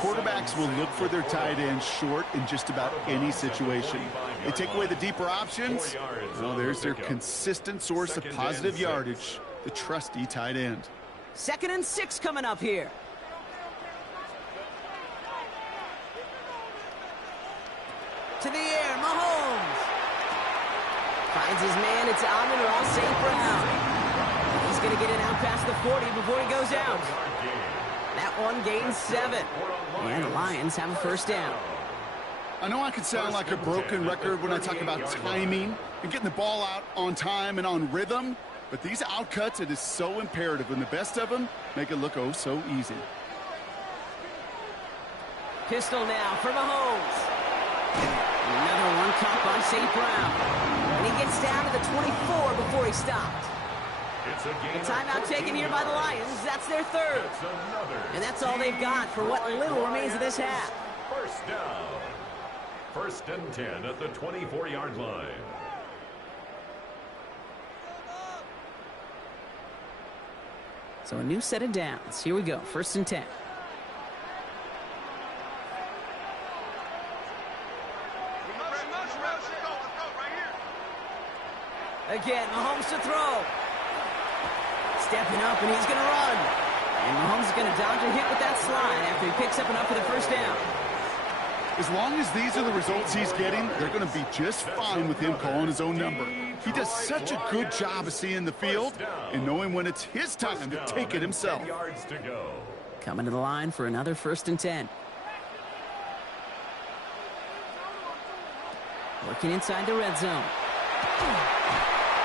Quarterbacks will look for their tight end short in just about any situation. They take away the deeper options. Well, there's their consistent source of positive yardage, the trusty tight end. 2nd and 6 coming up here. To the air, Mahomes. Finds his man, it's Amon-Ra St. Brown. He's going to get it out past the 40 before he goes out. That one gains 7. And the Lions have a first down. I know I can sound like a broken record when I talk about timing and getting the ball out on time and on rhythm, but these outcuts, it is so imperative, and the best of them make it look oh so easy. Pistol now for Mahomes. Another one caught on St. Brown. And he gets down to the 24 before he stopped. The timeout taken here by the Lions. That's their 3rd. And that's all they've got for what little remains of this half. First down. 1st and 10 at the 24-yard line. So a new set of downs. Here we go. 1st and 10. Again, Mahomes to throw. Stepping up, and he's going to run. And Mahomes is going to dodge a hit with that slide after he picks up enough for the first down. As long as these are the results he's getting, they're going to be just fine with him calling his own number. He does such a good job of seeing the field and knowing when it's his time to take it himself. Coming to the line for another 1st and 10. Working inside the red zone.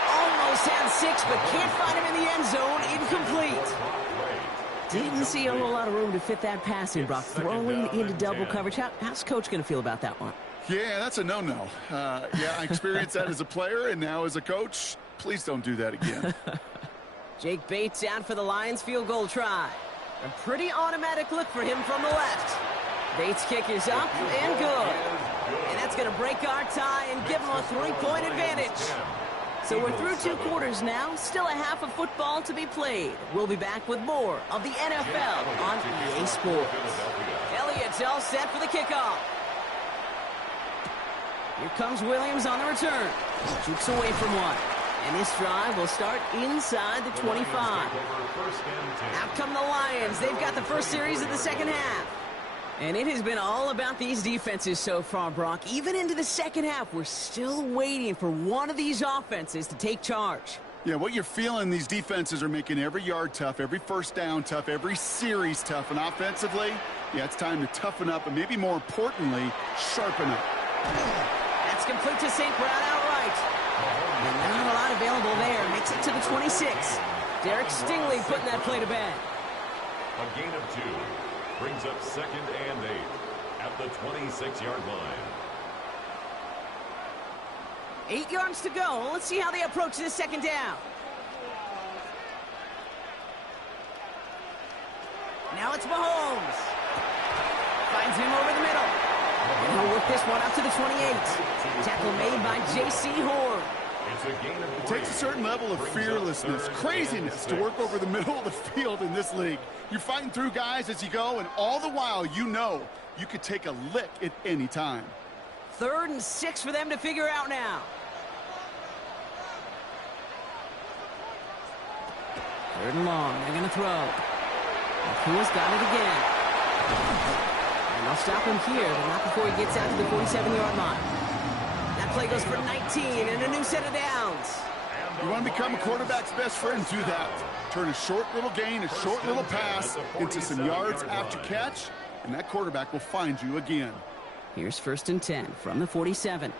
Almost had 6, but can't find him in the end zone. Incomplete. Didn't see a whole lot of room to fit that passing, Brock. Throwing into double coverage. How's Coach going to feel about that one? Yeah, that's a no-no. Yeah, I experienced that as a player, and now as a coach, please don't do that again. Jake Bates out for the Lions field goal try. A pretty automatic look for him from the left. Bates' kick is up and good. And that's going to break our tie and give him a 3-point advantage. So we're through 2 quarters now. Still a half of football to be played. We'll be back with more of the NFL on EA Sports. Elliott's all set for the kickoff. Here comes Williams on the return. Jukes away from one. And this drive will start inside the 25. Out come the Lions. They've got the first series of the second half. And it has been all about these defenses so far, Brock. Even into the second half, we're still waiting for one of these offenses to take charge. Yeah, what you're feeling, these defenses are making every yard tough, every first down tough, every series tough. And offensively, yeah, it's time to toughen up and maybe more importantly, sharpen up. That's complete to St. Brown outright. And not a lot available there. Makes it to the 26. Derek Stingley putting that play to bed. A gain of 2. Brings up 2nd and 8 at the 26-yard line. 8 yards to go. Let's see how they approach this second down. Now it's Mahomes. Finds him over the middle. And he'll work this one up to the 28. Tackle made by J.C. Horn. It takes a certain level of fearlessness, craziness to work over the middle of the field in this league. You're fighting through guys as you go, and all the while you know you could take a lick at any time. 3rd and 6 for them to figure out now. 3rd and long. They're going to throw. Nakua's got it again. And they'll stop him here, but not before he gets out to the 47-yard line. That play goes for 19 and a new set of downs. You want to become a quarterback's best friend, do that. Turn a short little gain, a short little pass into some yards after catch, and that quarterback will find you again. Here's 1st and 10 from the 47.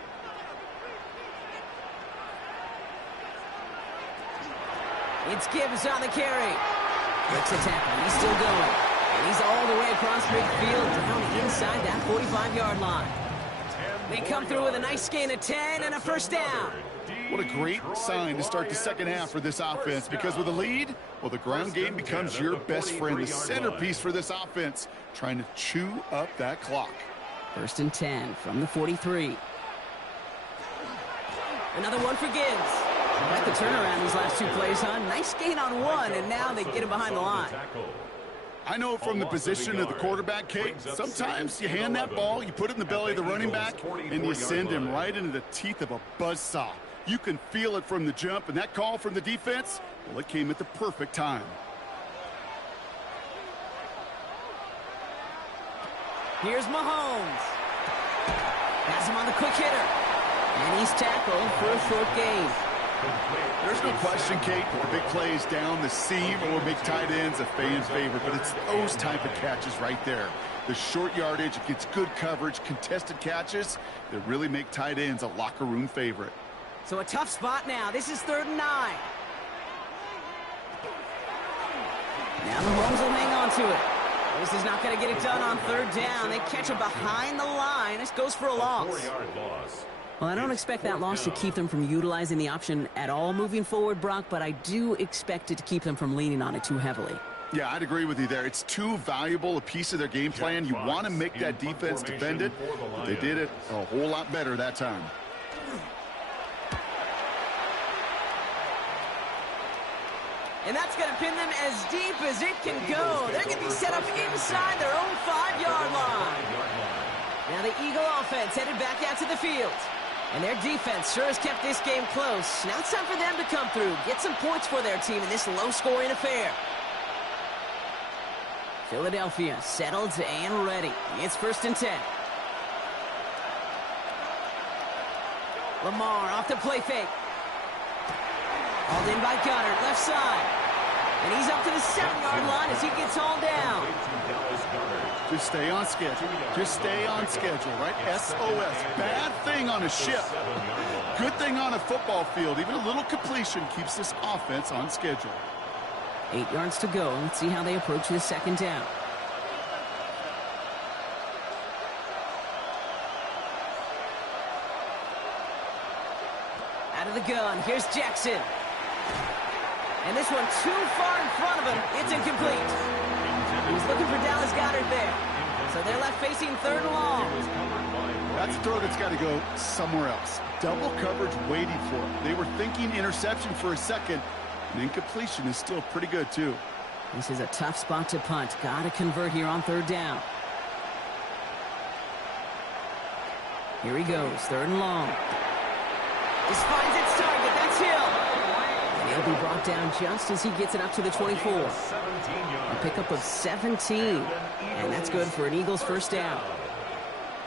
It's Gibbs on the carry. Breaks the tackle. He's still going. And he's all the way across midfield down inside that 45-yard line. They come through with a nice gain of 10 and a first down. What a great sign to start the second half for this offense, because with a lead, well, the ground game becomes your best friend, the centerpiece for this offense, trying to chew up that clock. 1st and 10 from the 43. Another one for Gibbs. Got the turnaround these last 2 plays, huh? Nice gain on one, and now they get him behind the line. I know it from the position of the quarterback, Kate. Sometimes you hand that ball, you put it in the belly of the running back, and you send him right into the teeth of a buzzsaw. You can feel it from the jump, and that call from the defense, well, it came at the perfect time. Here's Mahomes. Has him on the quick hitter. And he's tackled for a short gain. There's no question, Kate, the big plays down the seam or big tight ends a fan favorite, but it's those type of catches right there. The short yardage, it gets good coverage, contested catches that really make tight ends a locker room favorite. So a tough spot now. This is 3rd and 9. Now Mahomes will hang on to it. This is not going to get it done on 3rd down. They catch him behind the line. This goes for a loss. 4-yard loss. Well, I don't expect that loss to keep them from utilizing the option at all moving forward, Brock, but I do expect it to keep them from leaning on it too heavily. Yeah, I'd agree with you there. It's too valuable a piece of their game plan. You want to make that defense defend it, but they did it a whole lot better that time. And that's going to pin them as deep as it can go. They're going to be set up inside their own 5-yard line. Now the Eagle offense headed back out to the field. And their defense sure has kept this game close. Now it's time for them to come through, get some points for their team in this low-scoring affair. Philadelphia settled and ready. It's 1st and 10. Lamar off the play fake. Hauled in by Goddard, left side. And he's up to the 7-yard line as he gets hauled down. Just stay on schedule. Just stay on schedule, right? SOS. Bad thing on a ship. Good thing on a football field. Even a little completion keeps this offense on schedule. 8 yards to go. Let's see how they approach this 2nd down. Out of the gun. Here's Jackson. And this one too far in front of him. It's incomplete. He was looking for Dallas Goedert there. So they're left facing 3rd and long. That's a throw that's got to go somewhere else. Double coverage waiting for it. They were thinking interception for a second. And incompletion is still pretty good, too. This is a tough spot to punt. Got to convert here on 3rd down. Here he goes. 3rd and long. This finds its target. That's Hill. And he'll be brought down just as he gets it up to the 24. A pickup of 17. And that's good for an Eagles 1st down.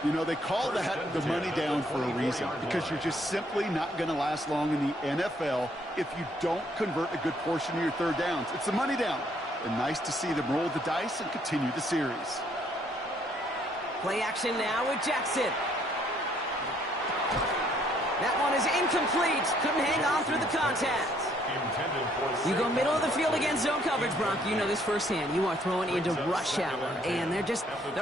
You know, they call that the money down for a reason, because you're just simply not going to last long in the NFL if you don't convert a good portion of your 3rd downs. It's the money down. And nice to see them roll the dice and continue the series. Play action now with Jackson. That one is incomplete. Couldn't hang on through the contact. You go middle of the field against zone coverage, Brock. You know this firsthand. You are throwing into rush hour, and there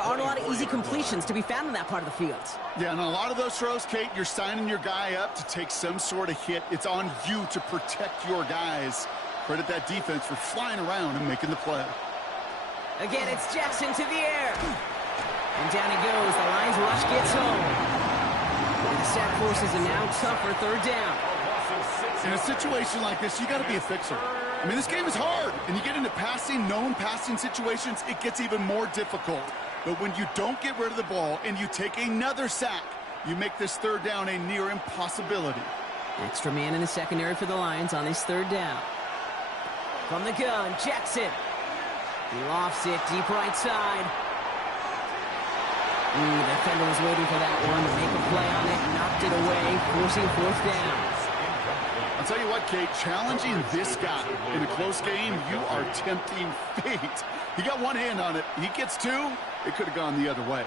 aren't a lot of easy completions to be found in that part of the field. Yeah, and a lot of those throws, Kate, you're signing your guy up to take some sort of hit. It's on you to protect your guys. Credit that defense for flying around and making the play. Again, it's Jackson to the air. And down he goes. The Lions rush gets home. The sack forces a now tougher 3rd down. In a situation like this, you got to be a fixer. I mean, this game is hard, and you get into known passing situations, it gets even more difficult. But when you don't get rid of the ball and you take another sack, you make this 3rd down a near impossibility. Extra man in the secondary for the Lions on this 3rd down. From the gun, Jackson. He lofts it deep right side. The defender was waiting for that one to make a play on it, knocked it away, forcing 4th down. I'll tell you what, Kate, challenging this guy in a close game, you are tempting fate. He got one hand on it. He gets 2. It could have gone the other way.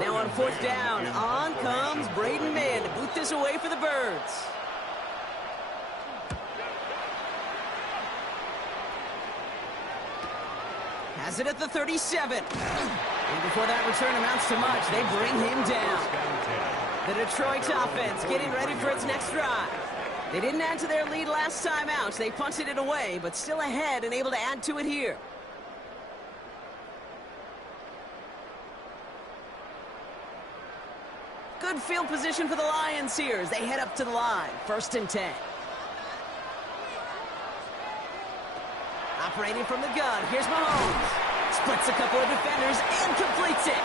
Now on 4th down, on comes Braden Mann to boot this away for the Birds. Has it at the 37. And before that return amounts to much, they bring him down. The Detroit offense getting ready for its next drive. They didn't add to their lead last time out. They punted it away, but still ahead and able to add to it here. Good field position for the Lions here as they head up to the line. 1st and 10. Operating from the gun, here's Mahomes. Splits a couple of defenders and completes it.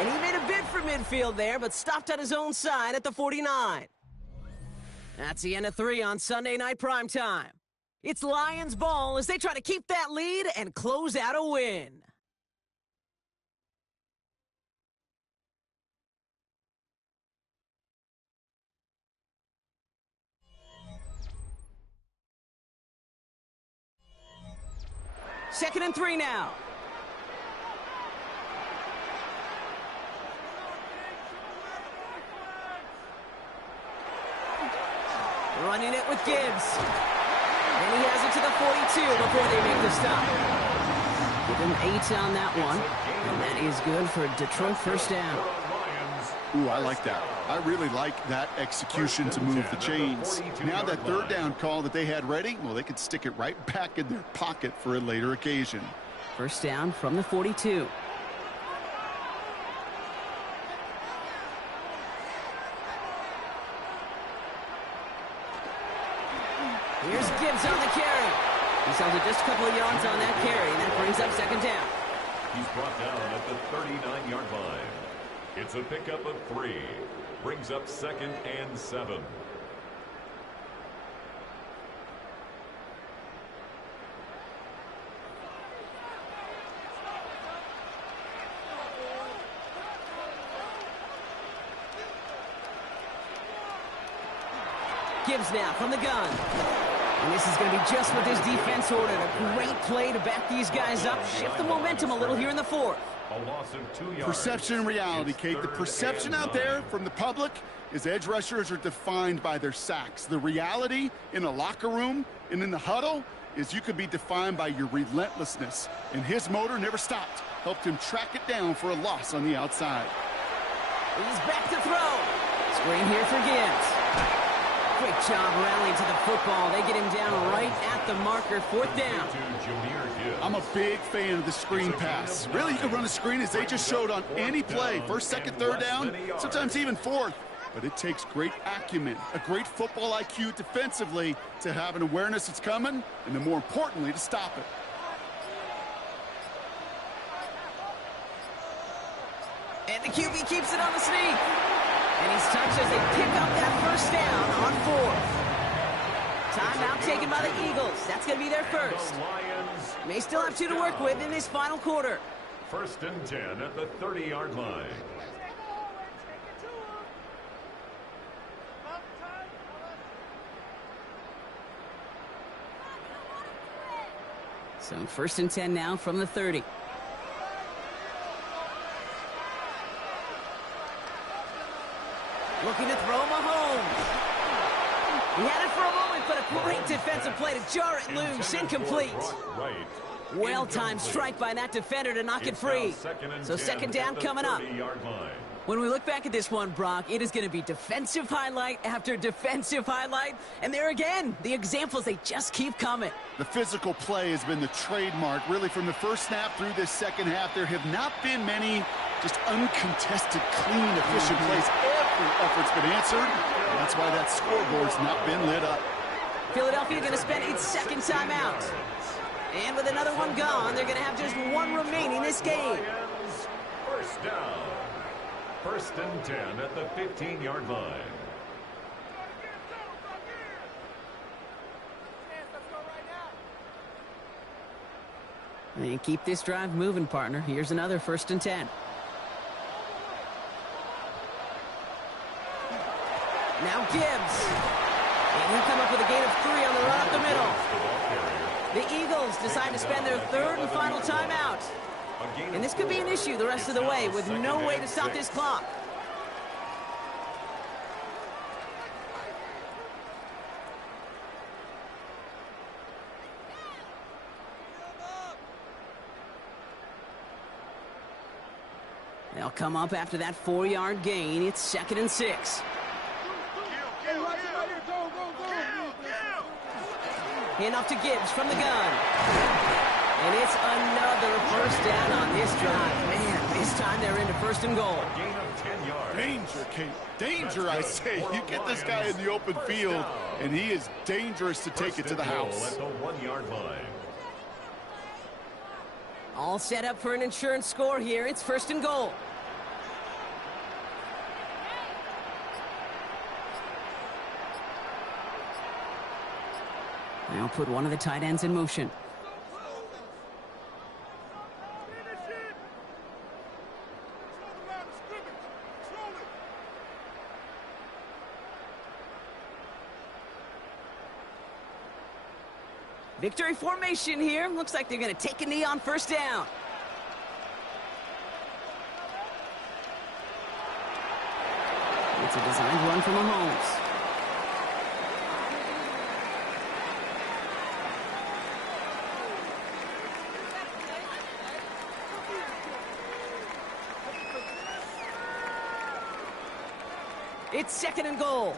And he made a bid for midfield there, but stopped at his own side at the 49. That's the end of 3 on Sunday Night Primetime. It's Lions ball as they try to keep that lead and close out a win. Second and 3 now. Running it with Gibbs. And he has it to the 42 before they make the stop. Give him 8 on that one. And that is good for Detroit first down. Ooh, I like that. I really like that execution to move the chains. Now that third down call that they had ready, well, they could stick it right back in their pocket for a later occasion. First down from the 42. Here's Gibbs on the carry. He's held it just a couple of yards on that carry, and that brings up second down. He's brought down at the 39-yard line. It's a pickup of 3. Brings up second and 7. Gibbs now from the gun. And this is going to be just what this defense ordered. A great play to back these guys up, shift the momentum a little here in the 4th. A loss of 2 yards. Perception and reality, Kate. The perception out there from the public is edge rushers are defined by their sacks. The reality in a locker room and in the huddle is you could be defined by your relentlessness. And his motor never stopped. Helped him track it down for a loss on the outside. He's back to throw. Screen here for Gibbs. Great job rallying to the football. They get him down right at the marker, 4th down. I'm a big fan of the screen pass. Really, you can run a screen as they just showed on any play. 1st, 2nd, 3rd down, sometimes even 4th. But it takes great acumen, a great football IQ defensively to have an awareness it's coming, and then more importantly, to stop it. And the QB keeps it on the sneak. And he's touched as they pick up that first down on 4th. Timeout taken by the Eagles. That's going to be their first. May still have 2 to work with in this final quarter. 1st and 10 at the 30-yard line. So 1st and 10 now from the 30. Looking to throw Mahomes. He had it for a moment, but a great defensive play to jar it loose. Incomplete. Well-timed strike by that defender to knock it free. So second down coming up. When we look back at this one, Brock, it is going to be defensive highlight after defensive highlight. And there again, the examples, they just keep coming. The physical play has been the trademark. Really, from the first snap through this second half, there have not been many just uncontested, clean, efficient plays. Every effort's been answered. And that's why that scoreboard's not been lit up. Philadelphia going to spend its second timeout. And with another one gone, they're going to have just 1 remaining this game. First down. 1st and 10 at the 15-yard line. And keep this drive moving, partner. Here's another 1st and 10. Now Gibbs. And he'll come up with a gain of 3 on the run up the middle. The Eagles decide to spend their 3rd and final timeout. And this could be an issue the rest of the way with no way to stop this clock. They'll come up after that 4-yard gain. It's 2nd and 6. Handoff to Gibbs from the gun. And it's another first down on this drive. Man, this time they're into 1st and goal. Gain of 10 yards. Danger, Kate. Danger, I say. You get this guy in the open field, and he is dangerous to take it to the house. At the 1-yard line. All set up for an insurance score here. It's 1st and goal. Now put one of the tight ends in motion. Victory formation here. Looks like they're going to take a knee on 1st down. It's a designed run from Mahomes. It's 2nd and goal.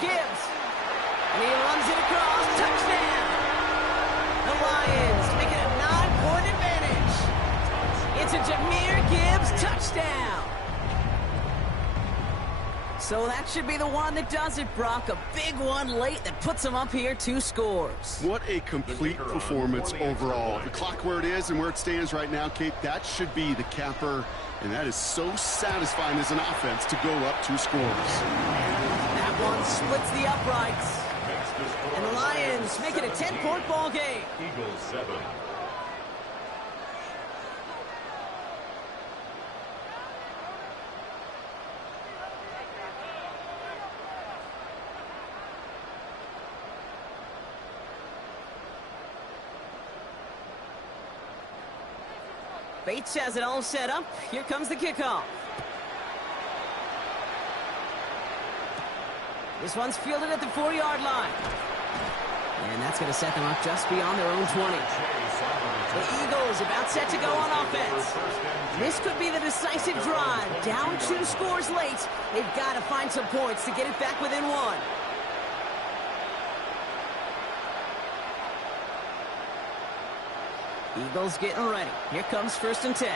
Gibbs. And he runs it across. Touchdown. The Lions make it a 9-point advantage. It's a Jahmyr Gibbs touchdown. So that should be the one that does it, Brock. A big one late that puts them up here 2 scores. What a complete performance overall. The clock where it is and where it stands right now, Kate, that should be the capper. And that is so satisfying as an offense to go up 2 scores. That one splits the uprights. And the Lions make it a 10-point ball game. Eagles 7. Bates has it all set up. Here comes the kickoff. This one's fielded at the 4-yard line. And that's going to set them up just beyond their own 20. The Eagles about set to go on offense. This could be the decisive drive. Down 2 scores late. They've got to find some points to get it back within 1. Eagles getting ready. Here comes 1st and 10.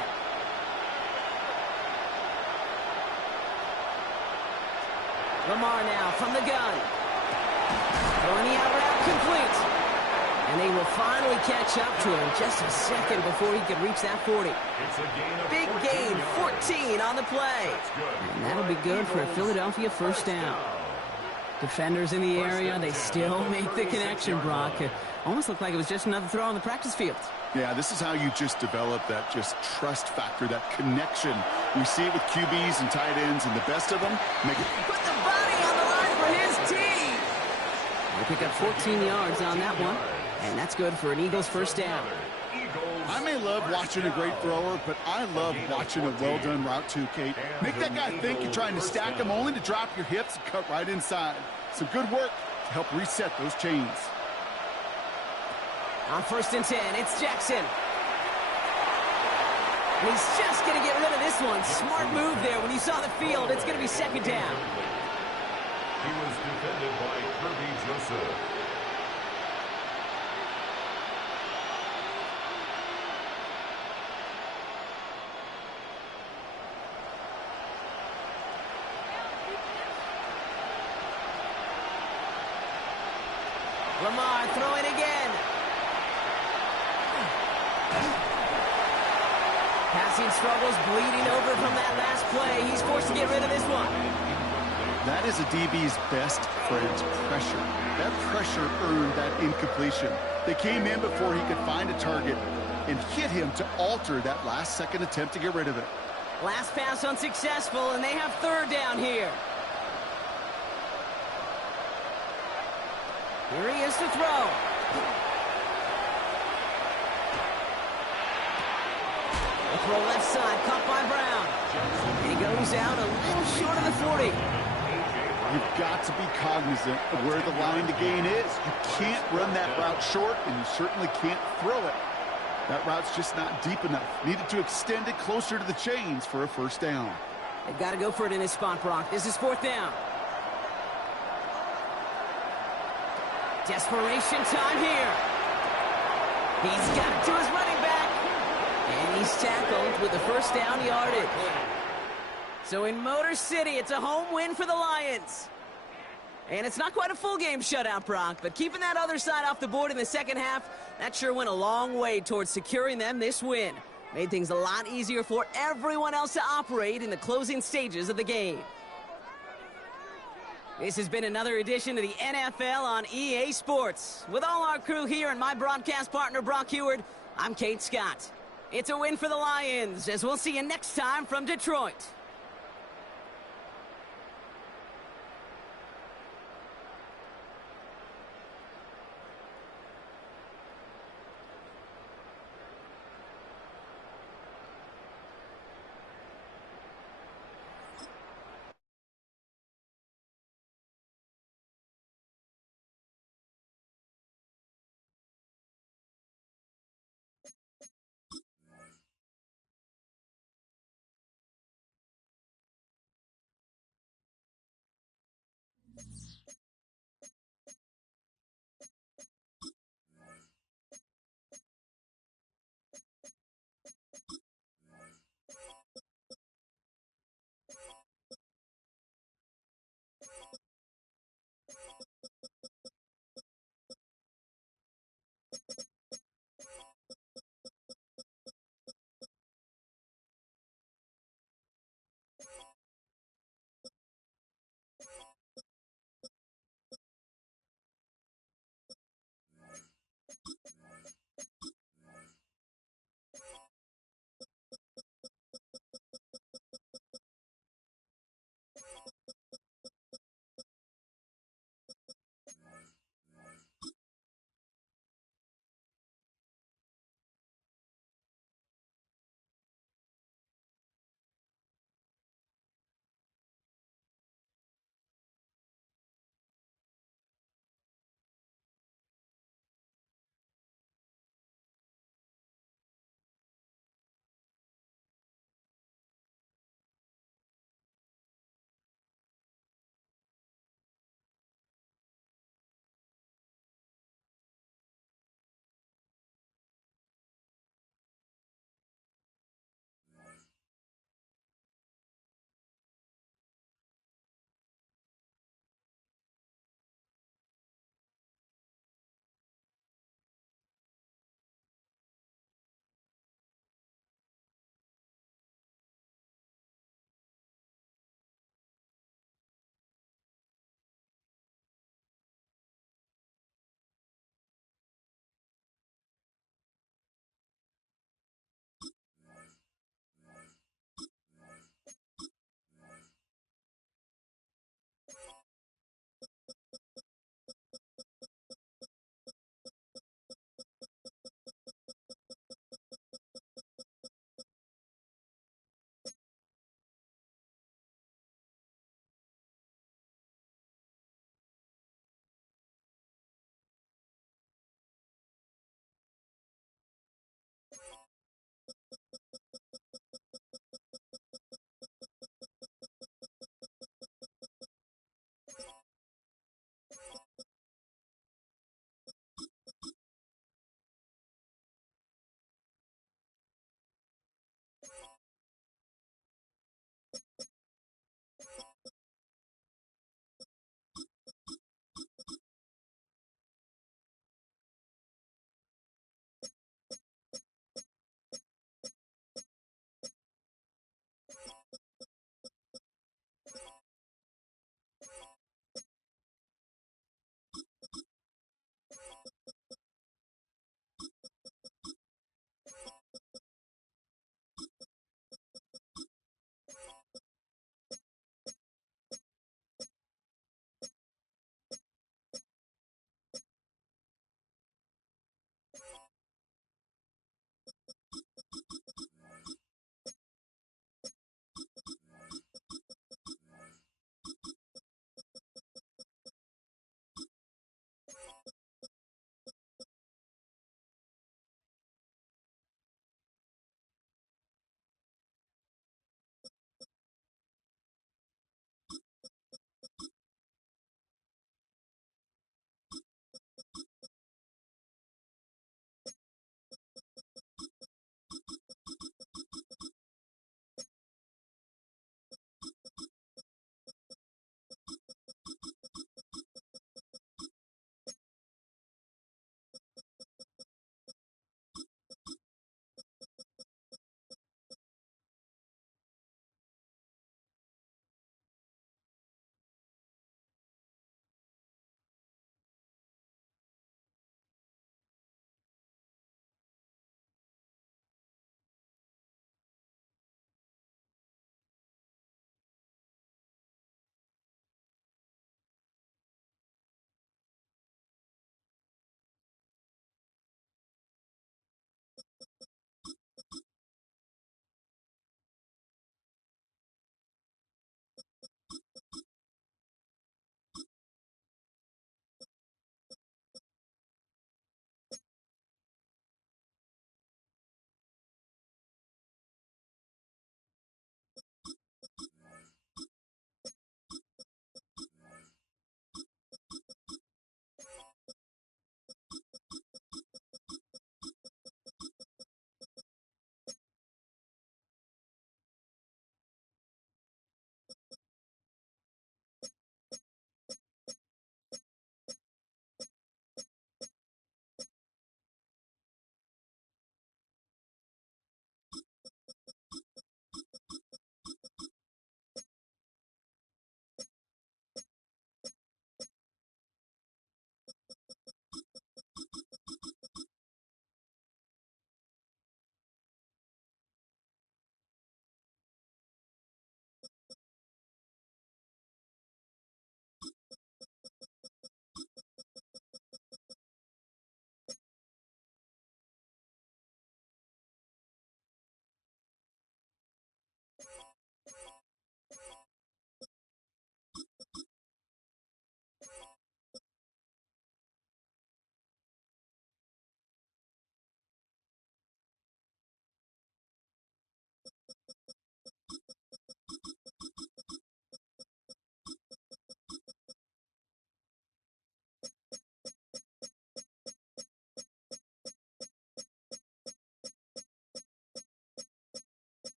Lamar now from the gun. Throwing the out route complete. And they will finally catch up to him just a second before he could reach that 40. Big gain, 14 on the play. And that'll be good for a Philadelphia 1st down. Defenders in the area, they still make the connection, Brock. It almost looked like it was just another throw on the practice field. Yeah, this is how you just develop that just trust factor, that connection. We see it with QBs and tight ends, and the best of them make it. Put the body on the line for his team. They pick up 14 yards on that one, and that's good for an Eagles 1st down. I may love watching a great thrower, but I love watching a well-done route too, Kate. Make that guy think you're trying to stack him only to drop your hips and cut right inside. Some good work to help reset those chains. On 1st and 10, it's Jackson. And he's just going to get rid of this one. Smart move there when you saw the field. It's going to be 2nd down. He was defended by Kirby Joseph. Lamar throwing again. Passing struggles, bleeding over from that last play. He's forced to get rid of this one. That is a DB's best friend, pressure. That pressure earned that incompletion. They came in before he could find a target and hit him to alter that last-second attempt to get rid of it. Last pass unsuccessful, and they have 3rd down here. Here he is to throw. The throw left side, caught by Brown. And he goes out a little short of the 40. You've got to be cognizant of where the line to gain is. You can't run that route short, and you certainly can't throw it. That route's just not deep enough. Needed to extend it closer to the chains for a 1st down. They've got to go for it in his spot, Brock. This is 4th down. Desperation time here. He's got it to his running back. And he's tackled with the 1st down yardage. So in Motor City, it's a home win for the Lions. And it's not quite a full game shutout, Brock, but keeping that other side off the board in the second half, that sure went a long way towards securing them this win. Made things a lot easier for everyone else to operate in the closing stages of the game. This has been another edition of the NFL on EA Sports. With all our crew here and my broadcast partner, Brock Heward, I'm Kate Scott. It's a win for the Lions, as we'll see you next time from Detroit.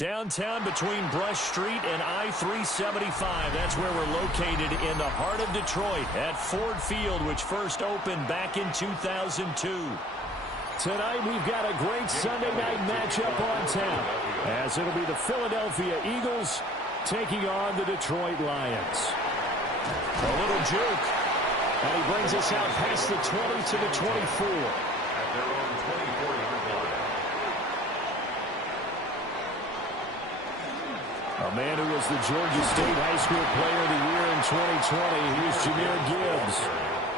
Downtown between Brush Street and I-375. That's where we're located in the heart of Detroit at Ford Field, which first opened back in 2002. Tonight we've got a great Sunday night matchup on tap, as it'll be the Philadelphia Eagles taking on the Detroit Lions. A little juke. And he brings us out past the 20 to the 24. At their own 24-yard line. A man who was the Georgia State High School Player of the Year in 2020. Here's Jahmyr Gibbs.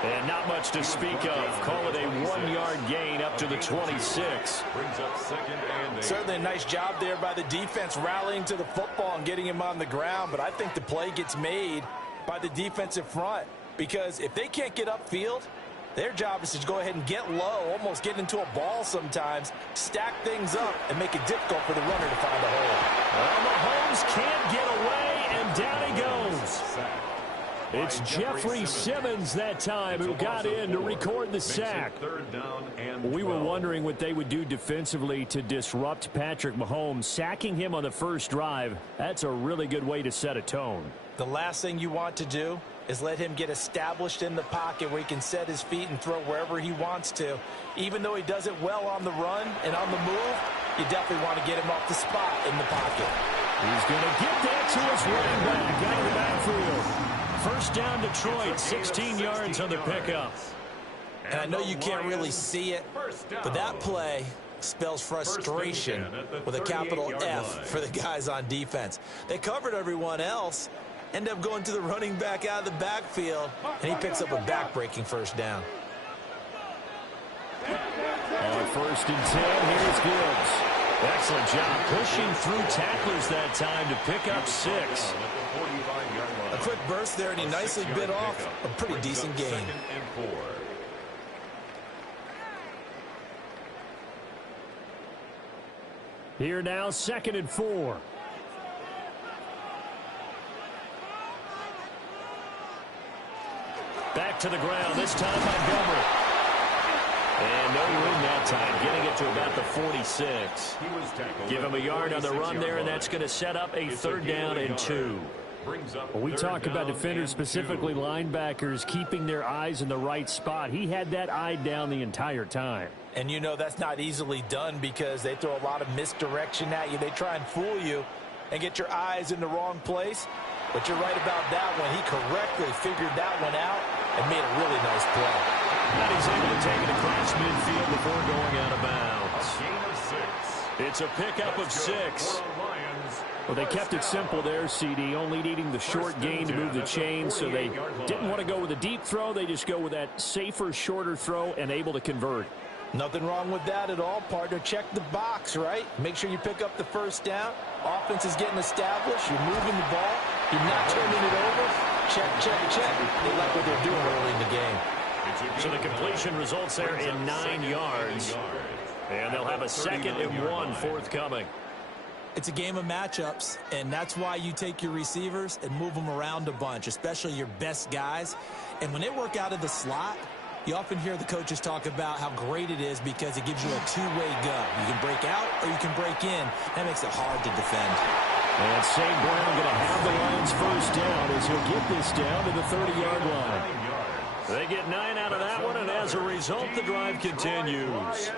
And not much to speak of. Call it a 1-yard gain up to the 26. Brings up 2nd and 8. Certainly a nice job there by the defense rallying to the football and getting him on the ground. But I think the play gets made by the defensive front. Because if they can't get upfield, their job is to go ahead and get low, almost get into a ball sometimes, stack things up, and make it difficult for the runner to find a hole. Well, Mahomes can't get away, and down he goes. It's Jeffrey Simmons that time who got in to record the sack. We were wondering what they would do defensively to disrupt Patrick Mahomes. Sacking him on the first drive, that's a really good way to set a tone. The last thing you want to do is let him get established in the pocket where he can set his feet and throw wherever he wants to. Even though he does it well on the run and on the move, you definitely want to get him off the spot in the pocket. He's going to get that to his running back out of the backfield. First down Detroit, 16 yards on the pickup. And I know you can't really see it, but that play spells frustration with a capital F for the guys on defense. They covered everyone else, end up going to the running back out of the backfield, and he picks up a back-breaking first down. On 1st and 10, here's Gibbs. Excellent job pushing through tacklers that time to pick up 6. A quick burst there, and he nicely bit off a pretty decent gain. 2nd and 4. Here now, 2nd and 4. Back to the ground, this time Montgomery. And no room that time, getting it to about the 46. Give him a yard on the run there, and that's going to set up a 3rd down and 2. When we talk about defenders, specifically linebackers, keeping their eyes in the right spot, he had that eye down the entire time. And you know that's not easily done because they throw a lot of misdirection at you. They try and fool you and get your eyes in the wrong place. But you're right about that one. He correctly figured that one out and made a really nice play. And he's able to take it across midfield before going out of bounds. It's a pickup of 6. Well, they kept it simple there, CD, only needing the short gain to move the chains, so they didn't want to go with a deep throw. They just go with that safer, shorter throw and able to convert. Nothing wrong with that at all, partner. Check the box, right? Make sure you pick up the first down. Offense is getting established. You're moving the ball. You're not turning it over. Check, check, check. They like what they're doing early in the game. So the completion results there in 9 yards. And they'll have a 2nd and 1 forthcoming. It's a game of matchups, and that's why you take your receivers and move them around a bunch, especially your best guys. And when they work out of the slot, you often hear the coaches talk about how great it is because it gives you a two-way go. You can break out or you can break in. That makes it hard to defend. And St. Brown going to have the Lions first down as he'll get this down to the 30-yard line. They get 9 out of that one, and as a result, the drive continues.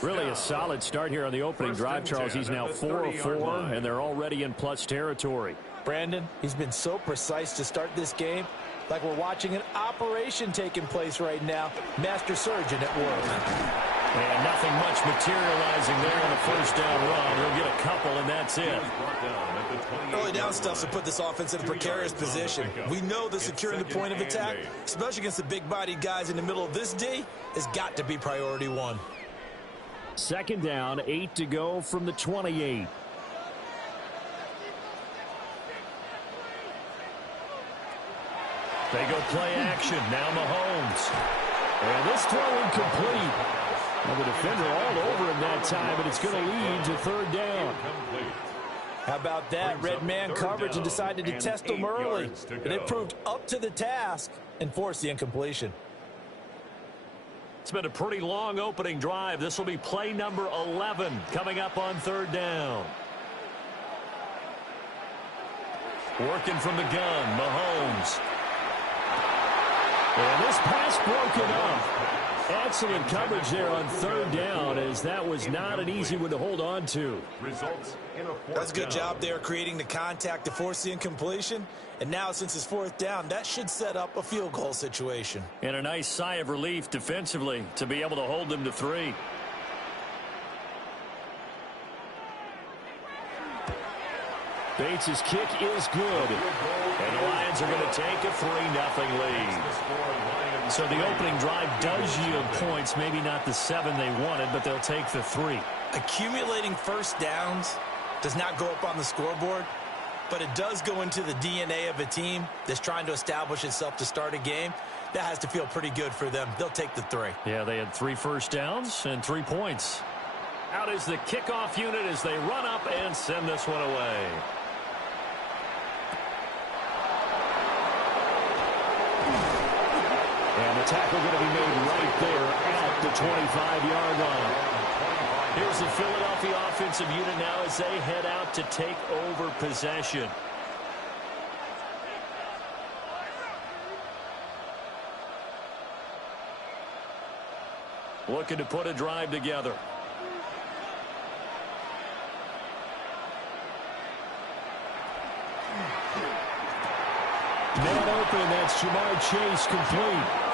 Really a solid start here on the opening drive, Charles. He's now 4 of 4, and they're already in plus territory. Brandon, he's been so precise to start this game, like we're watching an operation taking place right now. Master surgeon at work. And nothing much materializing there on the first down run. He'll get a couple, and that's it. Early down stuff's to put this offense in a precarious position. We know that securing the point of attack, especially against the big-bodied guys in the middle of this D, has got to be priority 1. 2nd down, 8 to go from the 28. They go play action. Now Mahomes. And this throw incomplete. Well, the defender all over him that time, but it's going to lead to 3rd down. How about that? Red man coverage and decided to test them early. And they proved up to the task and forced the incompletion. It's been a pretty long opening drive. This will be play number 11 coming up on 3rd down. Working from the gun, Mahomes. And this pass broken up. Excellent coverage there on third down, as that was not an easy one to hold on to. That's a good job there creating the contact to force the incompletion. And now, since it's fourth down, that should set up a field goal situation. And a nice sigh of relief defensively to be able to hold them to 3. Bates' kick is good. And the Lions are going to take a 3-0 lead. So the opening drive does yield points, maybe not the 7 they wanted, but they'll take the 3. Accumulating first downs does not go up on the scoreboard, but it does go into the DNA of a team that's trying to establish itself to start a game. That has to feel pretty good for them. They'll take the 3. Yeah, they had 3 first downs and 3 points. Out is the kickoff unit as they run up and send this one away. And the tackle going to be made right there at the 25-yard line. Here's the Philadelphia offensive unit now as they head out to take over possession. Looking to put a drive together. Man open, that's Jamar Chase complete.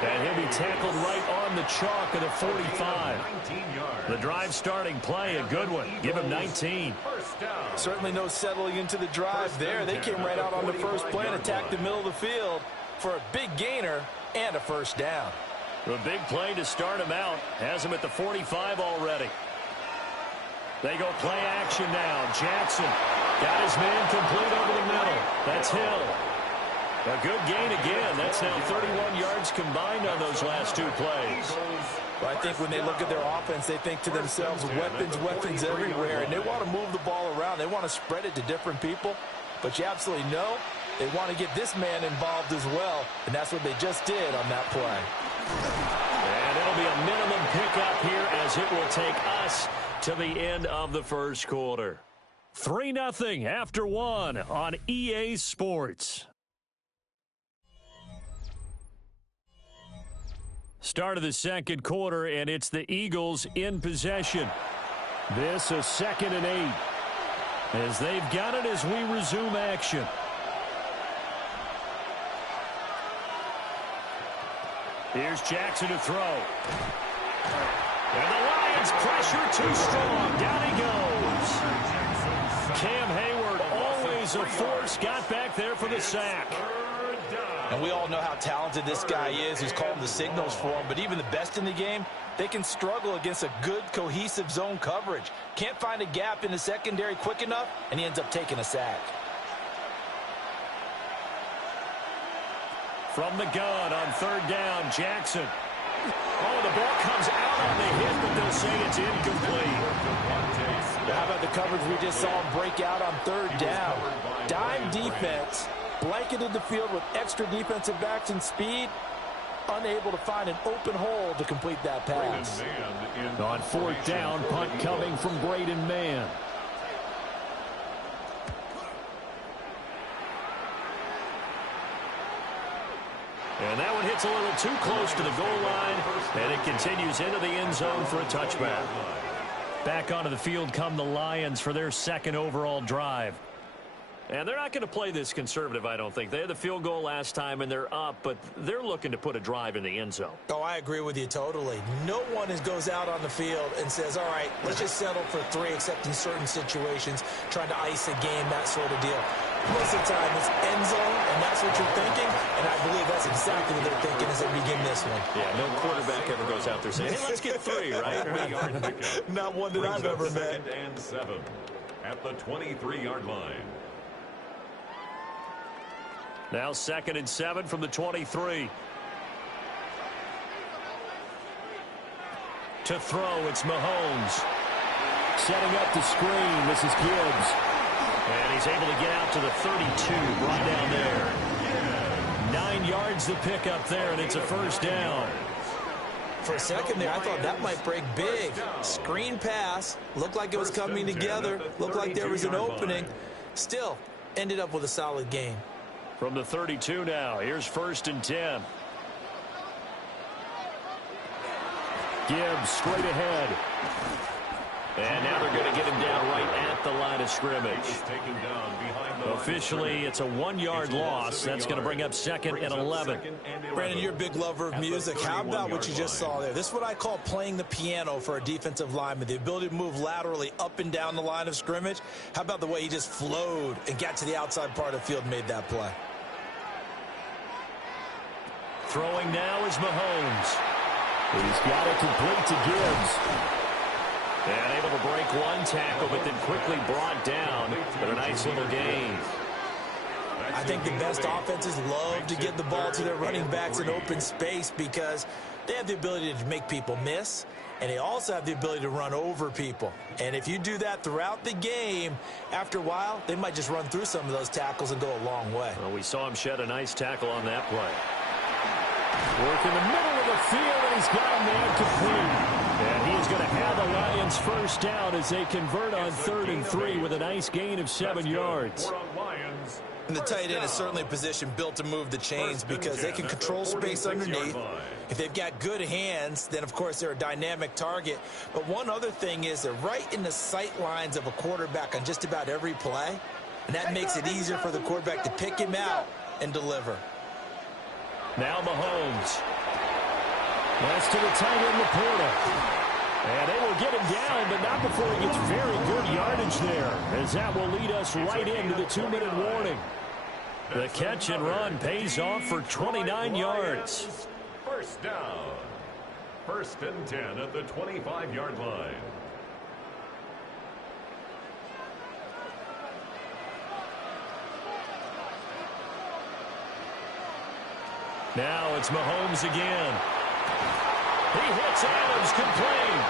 And he'll be tackled right on the chalk of the 45. The drive starting play, a good one. Give him 19. Certainly no settling into the drive there. They came right out on the first play and attacked the middle of the field for a big gainer and a first down. A big play to start him out. Has him at the 45 already. They go play action now. Jackson got his man complete over the middle. That's Hill. A good gain again. That's now 31 yards combined on those last 2 plays. Well, I think when they look at their offense, they think to themselves, weapons everywhere, and they want to move the ball around. They want to spread it to different people, but you absolutely know they want to get this man involved as well, and that's what they just did on that play. And it'll be a minimum pickup here as it will take us to the end of the first quarter. 3-0 after 1 on EA Sports. Start of the second quarter, and it's the Eagles in possession. This a 2nd and 8. As they've got it as we resume action. Here's Jackson to throw. And the Lions pressure too strong. Down he goes. Cam Hayward, always a force, got back there for the sack. And we all know how talented this guy is who's calling the signals for him, but even the best in the game, they can struggle against a good, cohesive zone coverage. Can't find a gap in the secondary quick enough, and he ends up taking a sack. From the gun on 3rd down, Jackson. Oh, the ball comes out on the hit, but they'll say it's incomplete. How about the coverage we just saw him break out on 3rd down? Dime defense. Blanketed the field with extra defensive backs and speed, unable to find an open hole to complete that pass. On 4th down, punt coming from Braden Mann. And that one hits a little too close to the goal line, and it continues into the end zone for a touchback. Back onto the field come the Lions for their 2nd overall drive. And they're not going to play this conservative, I don't think. They had the field goal last time, and they're up, but they're looking to put a drive in the end zone. Oh, I agree with you totally. No one goes out on the field and says, all right, let's just settle for 3, except in certain situations, trying to ice a game, that sort of deal. Most of the time, it's end zone, and that's what you're thinking, and I believe that's exactly what they're thinking as they begin this one. Yeah, no quarterback ever goes out there saying, hey, let's get 3, right? Not one that I've ever met. 2nd and 7 at the 23-yard line. Now 2nd and 7 from the 23. To throw, it's Mahomes. Setting up the screen, this is Gibbs. And he's able to get out to the 32, right down there. 9 yards to pick up there, and it's a first down. For a second there, I thought that might break big. Screen pass, looked like it was coming together, looked like there was an opening. Still, ended up with a solid game. From the 32 now, here's 1st and 10. Gibbs straight ahead. And now they're going to get him down right at the line of scrimmage. Officially, it's a 1-yard loss. That's going to bring up 2nd and 11. Brandon, you're a big lover of music. How about what you just saw there? This is what I call playing the piano for a defensive lineman, the ability to move laterally up and down the line of scrimmage. How about the way he just flowed and got to the outside part of the field and made that play? Throwing now is Mahomes. He's got it complete to Gibbs. And able to break one tackle, but then quickly brought down. But a nice little gain. I think the best offenses love to get the ball to their running backs in open space because they have the ability to make people miss, and they also have the ability to run over people. And if you do that throughout the game, after a while, they might just run through some of those tackles and go a long way. Well, we saw him shed a nice tackle on that play. Work in the middle of the field, and he's got a man complete. And he is going to have the Lions first down as they convert on 3rd and 3 with a nice gain of 7 yards. And the tight end is certainly a position built to move the chains because they can control space underneath. If they've got good hands, then, of course, they're a dynamic target. But one other thing is they're right in the sight lines of a quarterback on just about every play, and that makes it easier for the quarterback to pick him out and deliver. Now Mahomes. That's to the tight end, Laporta. And they will get him down, but not before he gets very good yardage there, as that will lead us right into the 2-minute warning. The catch and run pays off for 29 yards. First down. 1st and 10 at the 25-yard line. Now it's Mahomes again. He hits Adams complete.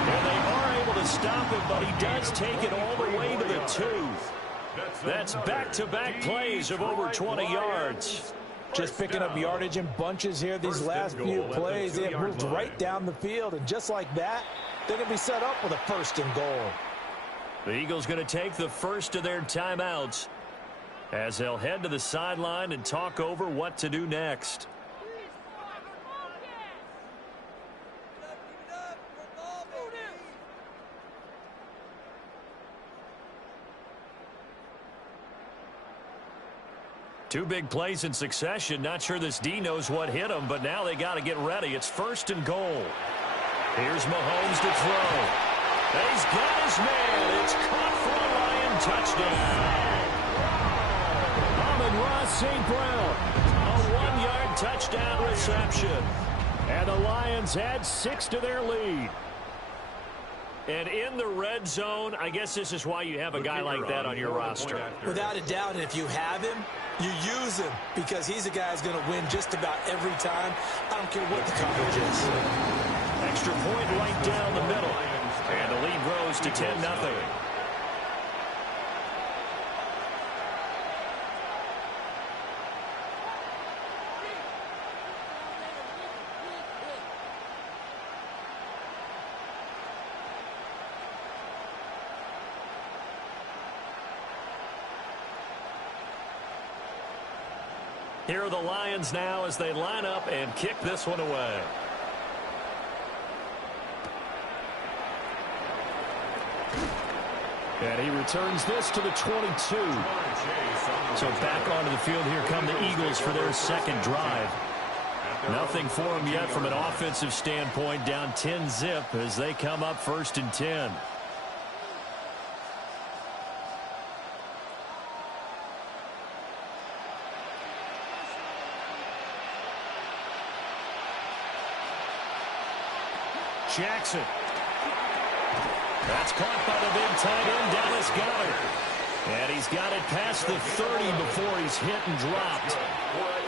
And they are able to stop him, but he does take it all the way to the 2. That's back-to-back plays of over 20 yards. Just picking up yardage in bunches here these last few plays. They have moved right down the field, and just like that, they're going to be set up with a 1st and goal. The Eagles going to take the first of their timeouts as they'll head to the sideline and talk over what to do next. Two big plays in succession. Not sure this D knows what hit him, but now they got to get ready. It's 1st and goal. Here's Mahomes to throw. And he's got his man. It's caught for a Lion touchdown. Amon-Ra St. Brown. A 1-yard touchdown reception. And the Lions add 6 to their lead. And in the red zone, I guess this is why you have a guy like that on your roster. Without a doubt, and if you have him, you use him because he's a guy who's going to win just about every time. I don't care what the coverage is. Extra point right down the middle. And the lead grows to 10-0. Here are the Lions now as they line up and kick this one away. And he returns this to the 22. So back onto the field, here come the Eagles for their second drive. Nothing for them yet from an offensive standpoint, down 10-zip as they come up 1st and 10. Jackson. That's caught by the big tight end, Dallas Goedert. And he's got it past the 30 before he's hit and dropped.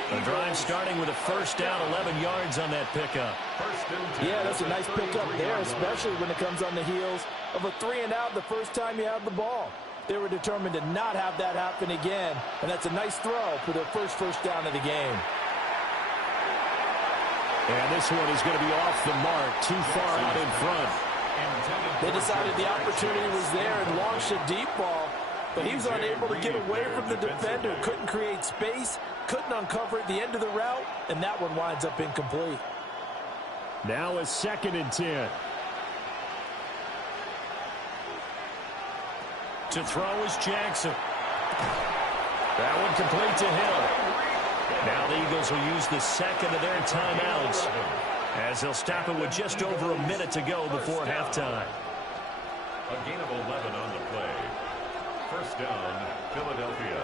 The drive starting with a 1st down, 11 yards on that pickup. Yeah, that's a nice pickup there, especially when it comes on the heels of a 3-and-out the first time you have the ball. They were determined to not have that happen again, and that's a nice throw for their first down of the game. And this one is going to be off the mark, too far out in front. They decided the opportunity was there and launched a deep ball. but he was unable to get away from the defender. Couldn't create space, couldn't uncover at the end of the route, and that one winds up incomplete. Now a 2nd and 10. To throw is Jackson. That one complete to Hill. Now the Eagles will use the 2nd of their timeouts as they'll stop it with just over a minute to go before halftime. A gain of 11 on the play. First down, Philadelphia.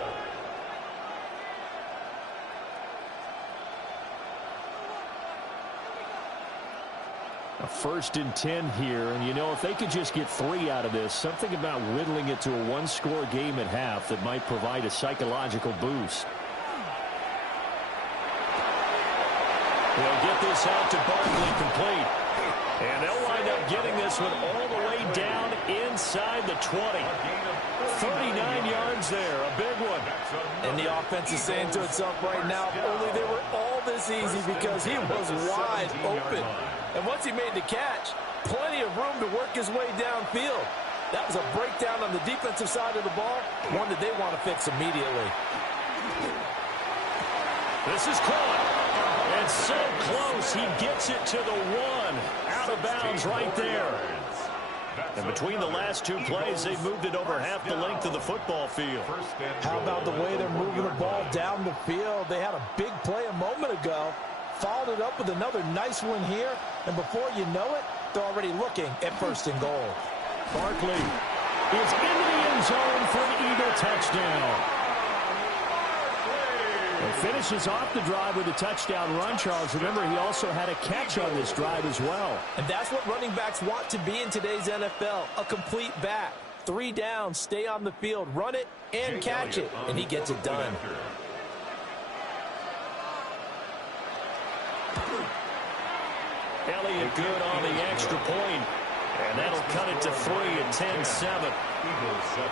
A 1st and 10 here, and you know, if they could just get 3 out of this, something about whittling it to a 1-score game at half that might provide a psychological boost. They'll get this out to Barkley complete. And they'll wind up getting this one all the way down inside the 20. 39 yards there, a big one. And the offense is saying to itself right now, if only they were all this easy, because he was wide open. And once he made the catch, plenty of room to work his way downfield. That was a breakdown on the defensive side of the ball, one that they want to fix immediately. This is caught. And so close, he gets it to the 1. Out of bounds right there. And between the last 2 plays, they've moved it over half the length of the football field. How about the way they're moving the ball down the field? They had a big play a moment ago, followed it up with another nice one here, and before you know it, they're already looking at 1st and goal. Barkley is into the end zone for an Eagle touchdown. He finishes off the drive with a touchdown run, Charles. Remember, he also had a catch on this drive as well. And that's what running backs want to be in today's NFL, a complete back. 3 down, stay on the field, run it, and catch it, and he gets it done. Elliott good on the extra point, and that'll cut it to 3 and 10-7. Eagles 7.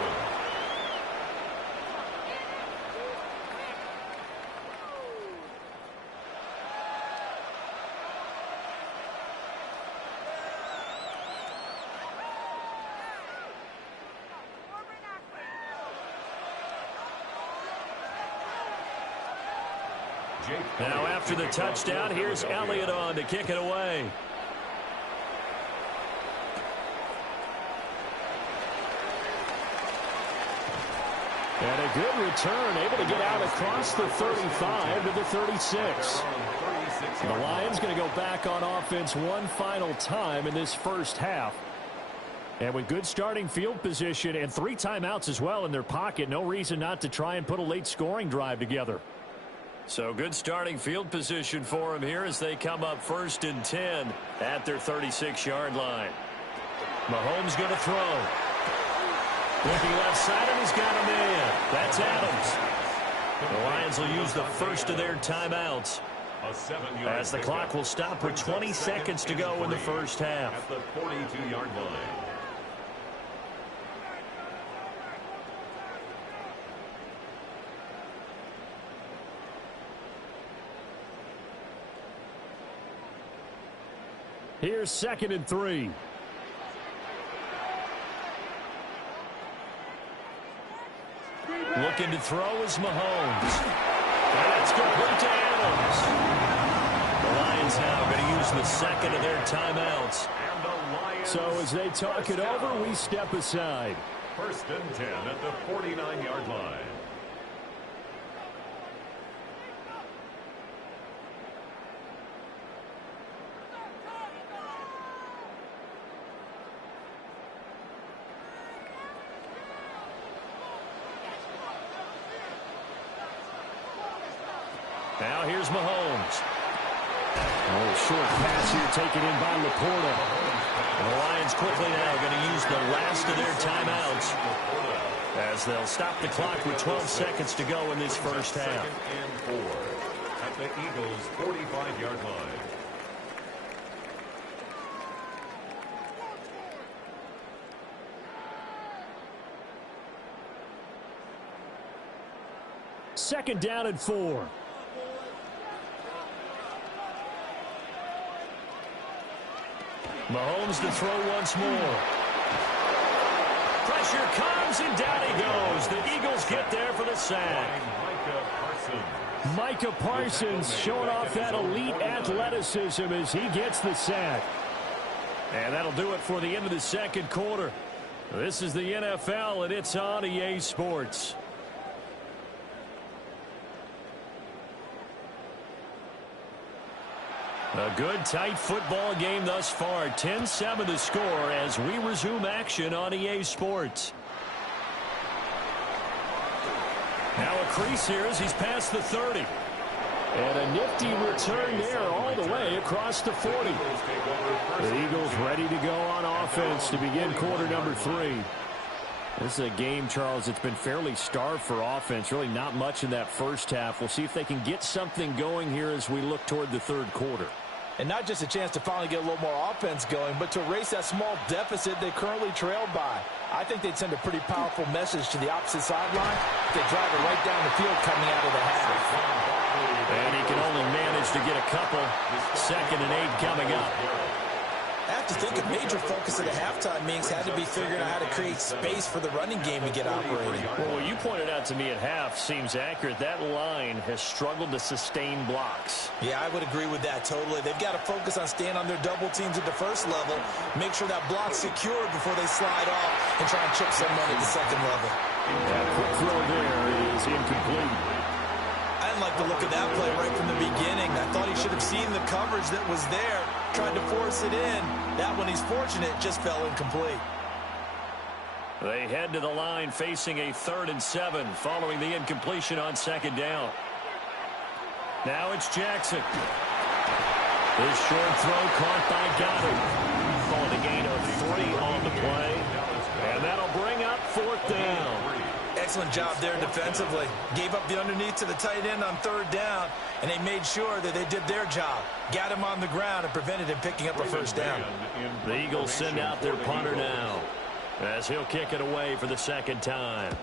Now after the touchdown, here's Elliott on to kick it away. And a good return, able to get out across the 35 to the 36. The Lions going to go back on offense one final time in this first half. And with good starting field position and 3 timeouts as well in their pocket, no reason not to try and put a late scoring drive together. So good starting field position for them here as they come up 1st and 10 at their 36-yard line. Mahomes going to throw. Looking left side, and he's got him in. That's Adams. The Lions will use the first of their timeouts as the clock will stop with 20 seconds to go in the first half. At the 42-yard line. Here's 2nd and 3. Looking to throw is Mahomes. That's complete to Adams. The Lions now going to use the 2nd of their timeouts. So as they talk it over, we step aside. 1st and 10 at the 49-yard line. Now here's Mahomes. Oh, short pass here taken in by Laporta. And the Lions quickly now going to use the last of their timeouts as they'll stop the clock with 12 seconds to go in this first half. 2nd and 4 at the Eagles' 45-yard line. Second down and 4. Mahomes to throw once more. pressure comes, and down he goes. The Eagles get there for the sack. Micah Parsons showing off that elite athleticism as he gets the sack. And that'll do it for the end of the second quarter. This is the NFL, and it's on EA Sports. A good, tight football game thus far. 10-7 the score as we resume action on EA Sports. Now a crease here as he's past the 30. And a nifty return there all the way across the 40. The Eagles ready to go on offense to begin quarter number 3. This is a game, Charles, it's been fairly starved for offense. Really not much in that first half. We'll see if they can get something going here as we look toward the third quarter. And not just a chance to finally get a little more offense going, but to erase that small deficit they currently trailed by. I think they'd send a pretty powerful message to the opposite sideline if they drive it right down the field coming out of the half. And he can only manage to get a couple. 2nd and 8 coming up. I have to think a major focus of the halftime meetings had to be figuring out how to create space for the running game to get operating. Well, what you pointed out to me at half seems accurate. That line has struggled to sustain blocks. Yeah, I would agree with that totally. They've got to focus on staying on their double teams at the first level, make sure that block's secure before they slide off and try and chip someone at the second level. That quick throw there is incomplete. I didn't like the look of that play right from the beginning. I thought he should have seen the coverage that was there, tried to force it in. That one, he's fortunate, just fell incomplete. They head to the line facing a 3rd and 7 following the incompletion on 2nd down. Now it's Jackson. His short throw caught by Goddard. Calling a gain of 3 on the play. And that'll bring up 4th down. Excellent job there defensively. Gave up the underneath to the tight end on 3rd down, and they made sure that they did their job. Got him on the ground and prevented him picking up a 1st down. The Eagles send out their punter now as he'll kick it away for the 2nd time.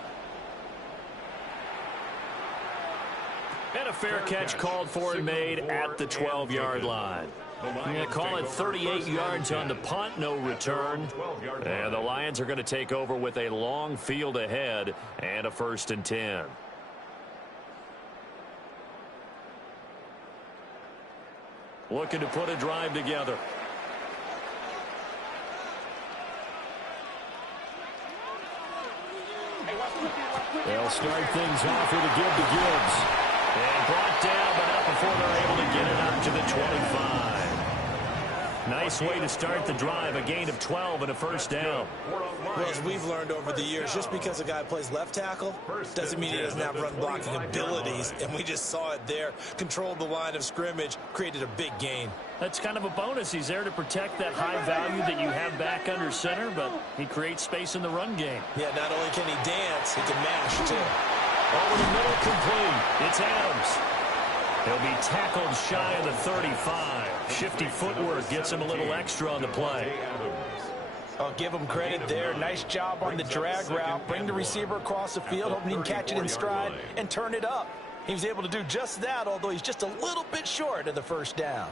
And a fair catch called for and made at the 12-yard line. I'm going to call it 38 yards on the punt, no return. And the Lions are going to take over with a long field ahead and a 1st and 10. Looking to put a drive together. They'll start things off with a give to Gibbs. And brought down, but not before they're able to get it up to the 25. Nice way to start the drive, a gain of 12 and a 1st down. Well, as we've learned over the years, just because a guy plays left tackle doesn't mean he doesn't have run blocking abilities, and we just saw it there. Controlled the line of scrimmage, created a big gain. That's kind of a bonus. He's there to protect that high value that you have back under center, but he creates space in the run game. Yeah, not only can he dance, he can mash, too. Over the middle, complete. It's Adams. He'll be tackled shy of the 35. Shifty footwork gets him a little extra on the play. I'll give him credit there. Nice job on the drag route. Bring the receiver across the field, hoping he can catch it in stride and turn it up. He was able to do just that, although he's just a little bit short of the 1st down.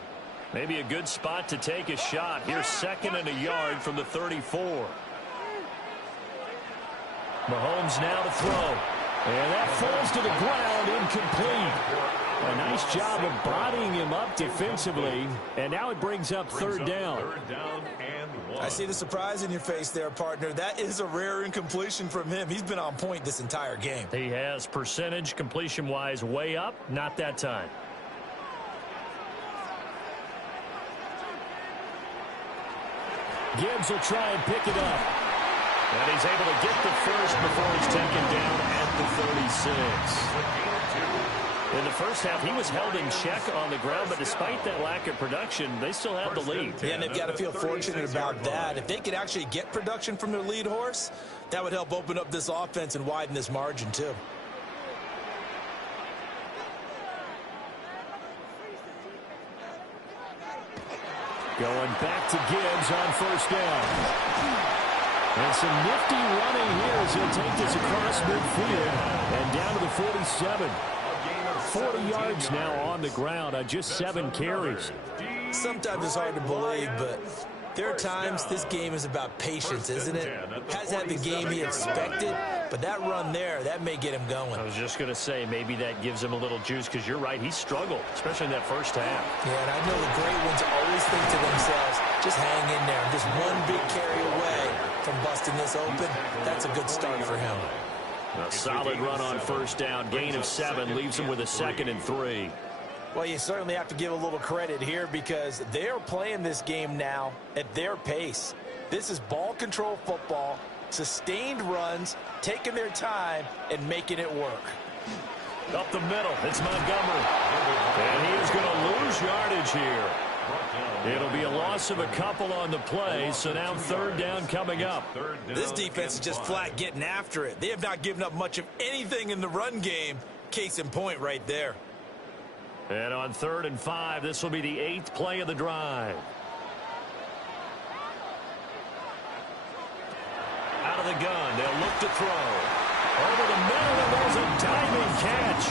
Maybe a good spot to take a shot. Here's 2nd and a yard from the 34. Mahomes now to throw. And that falls to the ground, incomplete. A nice job of bodying him up defensively, and now it brings up 3rd down. I see the surprise in your face there, partner. That is a rare incompletion from him. He's been on point this entire game. He has percentage completion-wise way up, not that time. Gibbs will try and pick it up. And he's able to get the first before he's taken down at the 36. In the first half, he was held in check on the ground, but despite that lack of production, they still have the lead. Yeah, and they've got to feel fortunate about that. If they could actually get production from their lead horse, that would help open up this offense and widen this margin, too. Going back to Gibbs on 1st down. And some nifty running here as he'll take this across midfield and down to the 47. 40 yards now on the ground on just 7 carries. Sometimes it's hard to believe, but There are times this game is about patience, isn't it? Hasn't had the game he expected, but that run there, that may get him going. I was just going to say, maybe that gives him a little juice, because you're right, he struggled, especially in that first half. Yeah, and I know the great ones always think to themselves, just hang in there. Just one big carry away from busting this open. That's a good start for him. A solid run on first down, gain of 7, leaves him with a 2nd and 3. Well, you certainly have to give a little credit here because they're playing this game now at their pace. This is ball control football, sustained runs, taking their time, and making it work. Up the middle, it's Montgomery. And he is going to lose yardage here. It'll be a loss of a couple on the play, so now 3rd down coming up. This defense is just flat getting after it. They have not given up much of anything in the run game. Case in point right there. And on 3rd and 5, this will be the 8th play of the drive. Out of the gun, they'll look to throw. Over the middle, and there's a diving catch.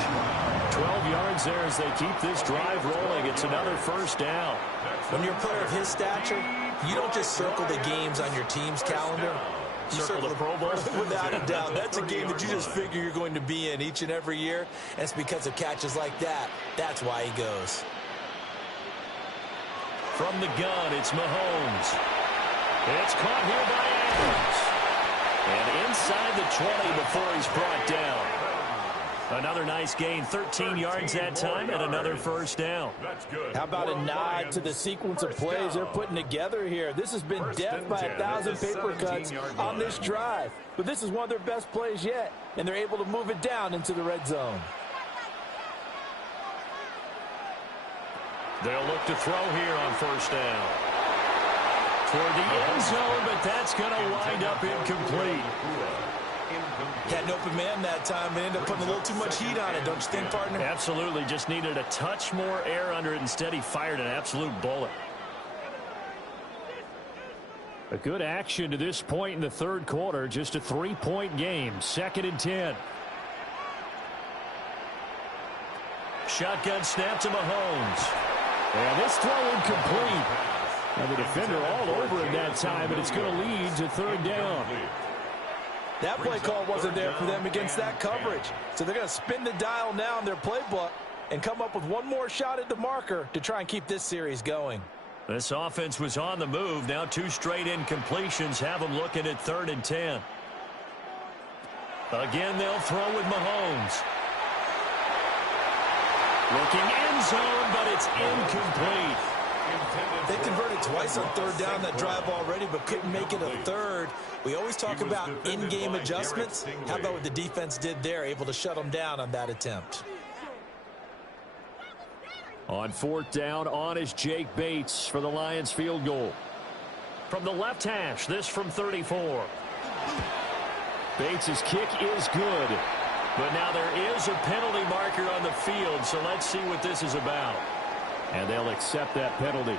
12 yards there as they keep this drive rolling. It's another 1st down. When you're a player of his stature, you don't just circle the games on your team's calendar. You circle the Pro Bowl. Without a doubt. That's a game that you just figure you're going to be in each and every year. And it's because of catches like that. That's why he goes. From the gun, it's Mahomes. It's caught here by Adams. And inside the 20 before he's brought down. Another nice gain, 13 yards that time, and another 1st down. How about a nod to the sequence of plays they're putting together here? This has been death by 1,000 paper cuts on this drive. But this is one of their best plays yet, and they're able to move it down into the red zone. They'll look to throw here on 1st down. Toward the end zone, but that's going to wind up incomplete. Had an open man that time, but ended up putting a little too much heat on it, don't you think, partner? Absolutely. Just needed a touch more air under it. Instead, he fired an absolute bullet. A good action to this point in the 3rd quarter. Just a 3-point game. 2nd and 10. Shotgun snap to Mahomes. And this throw incomplete. And the defender all over him that time, and it's going to lead to 3rd down. That play call wasn't there for them against that coverage. So they're going to spin the dial now in their playbook and come up with one more shot at the marker to try and keep this series going. This offense was on the move. Now 2 straight incompletions have them looking at 3rd and 10. Again, they'll throw with Mahomes. Looking end zone, but it's incomplete. They converted twice on 3rd down that drive already, but couldn't make it a 3rd. We always talk about in-game adjustments. How about what the defense did there, able to shut them down on that attempt? On 4th down, on is Jake Bates for the Lions field goal. From the left hash, this from 34. Bates' kick is good. But now there is a penalty marker on the field, so let's see what this is about. And they'll accept that penalty.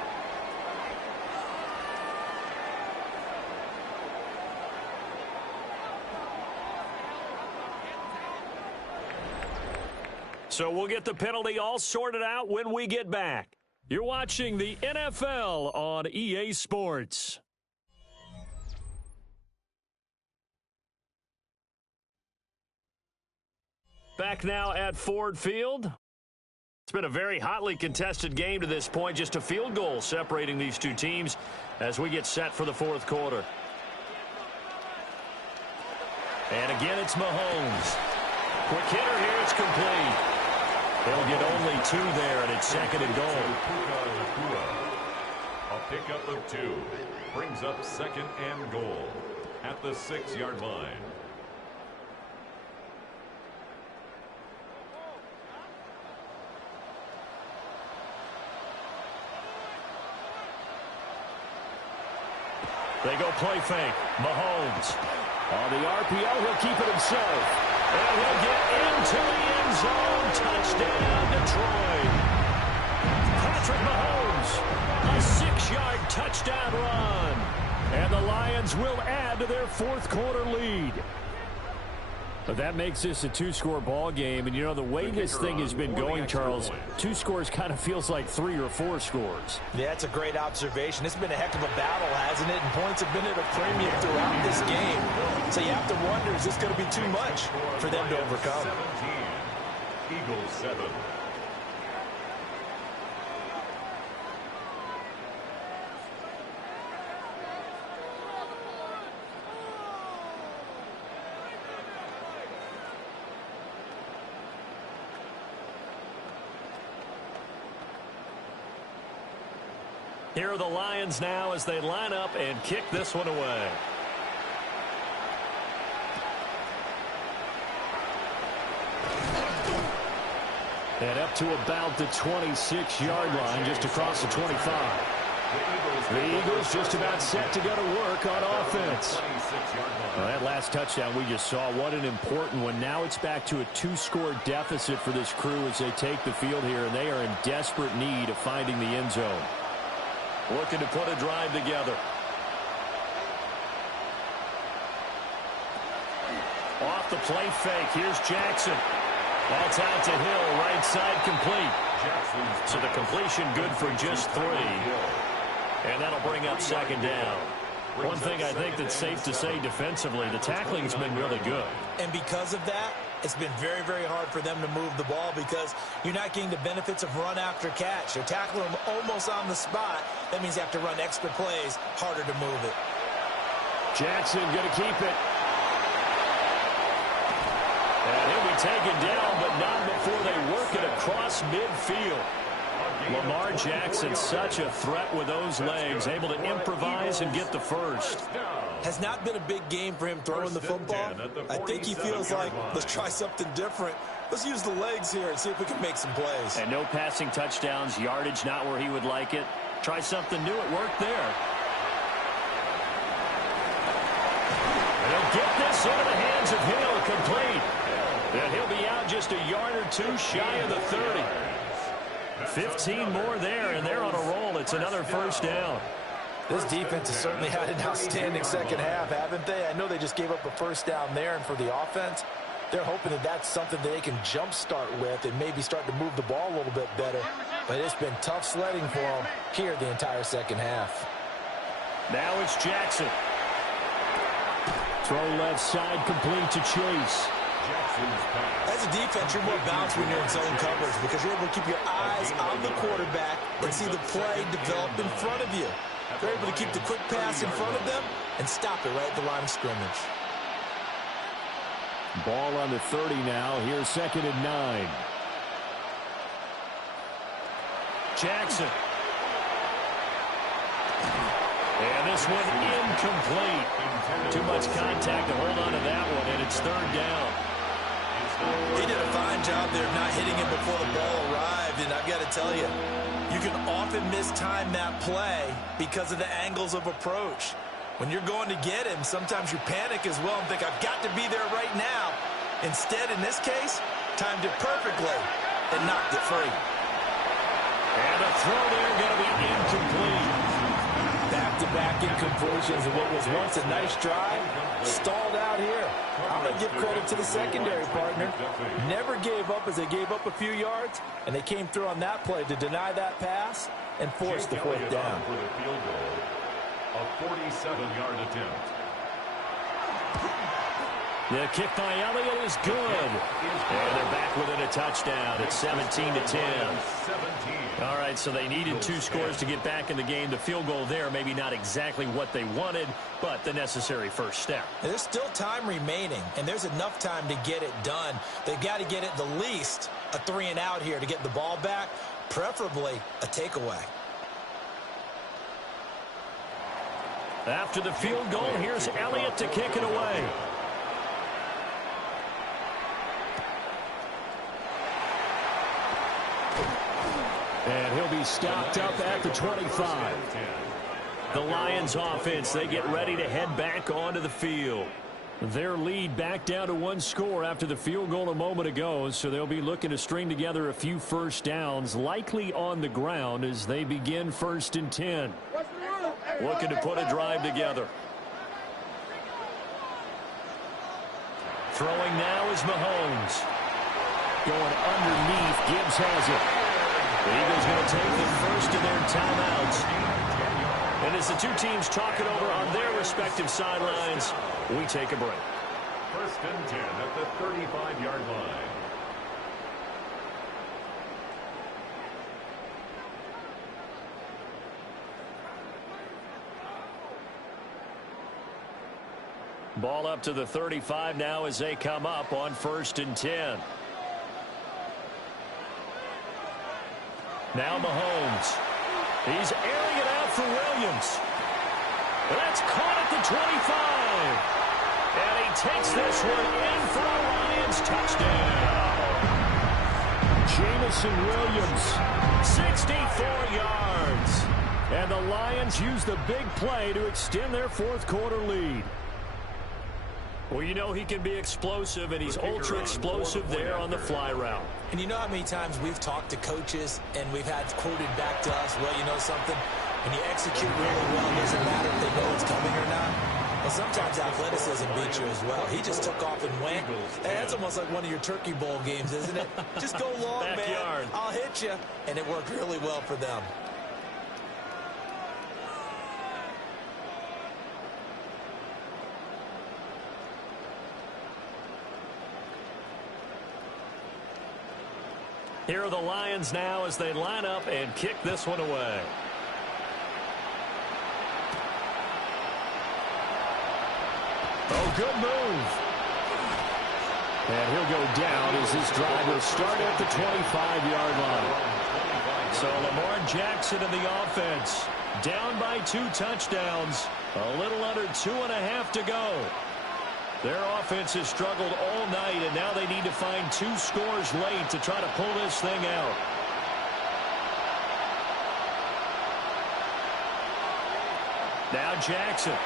So we'll get the penalty all sorted out when we get back. You're watching the NFL on EA Sports. Back now at Ford Field. It's been a very hotly contested game to this point. Just a field goal separating these two teams as we get set for the 4th quarter. And again, it's Mahomes. Quick hitter here, it's complete. They'll get only 2 there, and it's 2nd and goal. A pickup of 2 brings up 2nd and goal at the 6-yard line. They go play fake. Mahomes. On the RPO, he'll keep it himself. And he'll get into the end zone. Touchdown, Detroit. Patrick Mahomes. A 6-yard touchdown run. And the Lions will add to their 4th quarter lead. But that makes this a two-score ball game. And, you know, the way this thing has been going, Charles, 2 scores kind of feels like 3 or 4 scores. Yeah, that's a great observation. It's been a heck of a battle, hasn't it? And points have been at a premium throughout this game. So you have to wonder, is this going to be too much for them to overcome? 17, Eagles 7. Here are the Lions now as they line up and kick this one away. And up to about the 26-yard line, just across the 25. The Eagles just about set to go to work on offense. Well, that last touchdown we just saw, what an important one. Now it's back to a 2-score deficit for this crew as they take the field here, and they are in desperate need of finding the end zone. Looking to put a drive together. Off the play fake. Here's Jackson. That's out to Hill. Right side complete. So the completion good for just 3. And that'll bring up second down. One thing I think that's safe to say defensively, the tackling's been really good. And because of that, it's been very, very hard for them to move the ball because you're not getting the benefits of run after catch. They're tackling them almost on the spot. That means you have to run extra plays, harder to move it. Jackson going to keep it. And he'll be taken down, but not before they work it across midfield. Lamar Jackson, such a threat with those legs, able to improvise and get the first. Has not been a big game for him throwing the football. I think he feels like, let's try something different. Let's use the legs here and see if we can make some plays. And no passing touchdowns, yardage not where he would like it. Try something new, it worked there. They'll get this into the hands of Hill, complete. And he'll be out just a yard or 2 shy of the 30. 15 more there, and they're on a roll. It's another first down. This defense has certainly had an outstanding second half, haven't they? I know they just gave up a first down there, and for the offense, they're hoping that that's something that they can jumpstart with and maybe start to move the ball a little bit better. But it's been tough sledding for them here the entire second half. Now it's Jackson. Throw left side, complete to Chase. As a defense, you're more balanced when you're in zone coverage because you're able to keep your eyes on the quarterback and see the play develop in front of you. They're able to keep the quick pass in front of them and stop it right at the line of scrimmage. Ball on the 30 now. Here's 2nd and 9. Jackson. And this one incomplete. Too much contact to hold on to that one, and it's 3rd down. He did a fine job there of not hitting him before the ball arrived, and I've got to tell you, you can often mistime that play because of the angles of approach. When you're going to get him, sometimes you panic as well and think, I've got to be there right now. Instead, in this case, timed it perfectly and knocked it free. And the throw there going to be incomplete. Back-to-back incompletions, and what was once a nice drive stalled out here. I'm going to give credit to the secondary partner. Never gave up as they gave up a few yards, and they came through on that play to deny that pass and force the 4th down. For the field goal, a 47-yard attempt. The kick by Elliott is good. And they're back within a touchdown. It's 17-10. All right, so they needed 2 scores to get back in the game. The field goal there, maybe not exactly what they wanted, but the necessary first step. There's still time remaining, and there's enough time to get it done. They've got to get at the least a 3-and-out here to get the ball back, preferably a takeaway. After the field goal, here's Elliott to kick it away. And he'll be stopped up at the 25. The Lions offense, they get ready to head back onto the field. Their lead back down to 1 score after the field goal a moment ago, so they'll be looking to string together a few first downs, likely on the ground as they begin 1st and 10. Looking to put a drive together. Throwing now is Mahomes. Going underneath, Gibbs has it. The Eagles going to take the first of their timeouts. And as the two teams talk it over on their respective sidelines, we take a break. First and 10 at the 35-yard line. Ball up to the 35 now as they come up on 1st and 10. Now Mahomes. He's airing it out for Williams. That's caught at the 25. And he takes this one in for a Lions touchdown. Jamison Williams, 64 yards. And the Lions use the big play to extend their fourth quarter lead. Well, you know he can be explosive, and he's ultra-explosive there on the fly route. And you know how many times we've talked to coaches and we've had quoted back to us, well, you know something? When you execute really well, it doesn't matter if they know it's coming or not. And sometimes athleticism beats you as well. He just took off and went. Hey, that's almost like one of your Turkey Bowl games, isn't it? Just go long, man. I'll hit you. And it worked really well for them. Here are the Lions now as they line up and kick this one away. Oh, good move. And he'll go down as this drive will start at the 25-yard line. So Lamar Jackson and the offense down by 2 touchdowns. A little under 2.5 to go. Their offense has struggled all night, and now they need to find 2 scores late to try to pull this thing out. Now Jackson.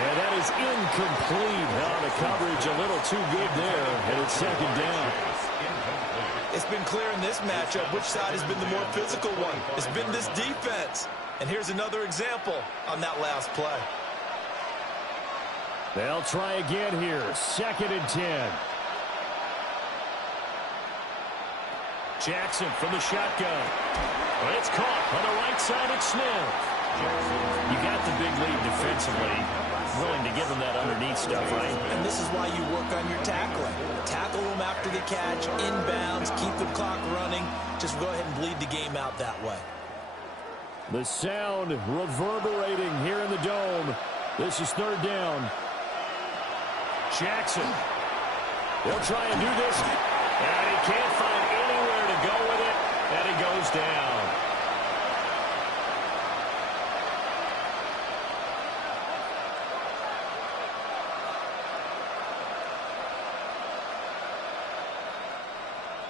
And that is incomplete. Now the coverage a little too good there, and it's 2nd down. It's been clear in this matchup which side has been the more physical one. It's been this defense. And here's another example on that last play. They'll try again here. 2nd and 10. Jackson from the shotgun. But it's caught on the right side at Smith. You got the big lead defensively. Willing to give him that underneath stuff, right? And this is why you work on your tackling. Tackle them after the catch, inbounds, keep the clock running. Just go ahead and bleed the game out that way. The sound reverberating here in the dome. This is 3rd down. Jackson. He'll try and do this. And he can't find anywhere to go with it. And he goes down.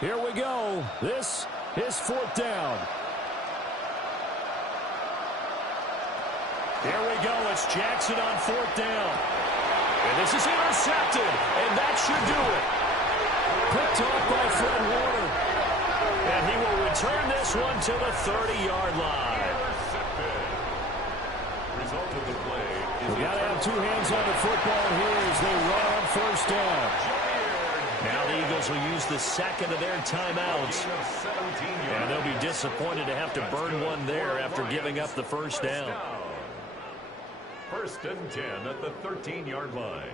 Here we go. This is 4th down. Here we go. It's Jackson on 4th down. And this is intercepted, and that should do it. Picked off by Fred Warner. And he will return this one to the 30-yard line. Result of the play. We've got to have 2 hands on the football here as they run on 1st down. Now the Eagles will use the 2nd of their timeouts. And they'll be disappointed to have to burn one there after giving up the 1st down. 1st and 10 at the 13-yard line.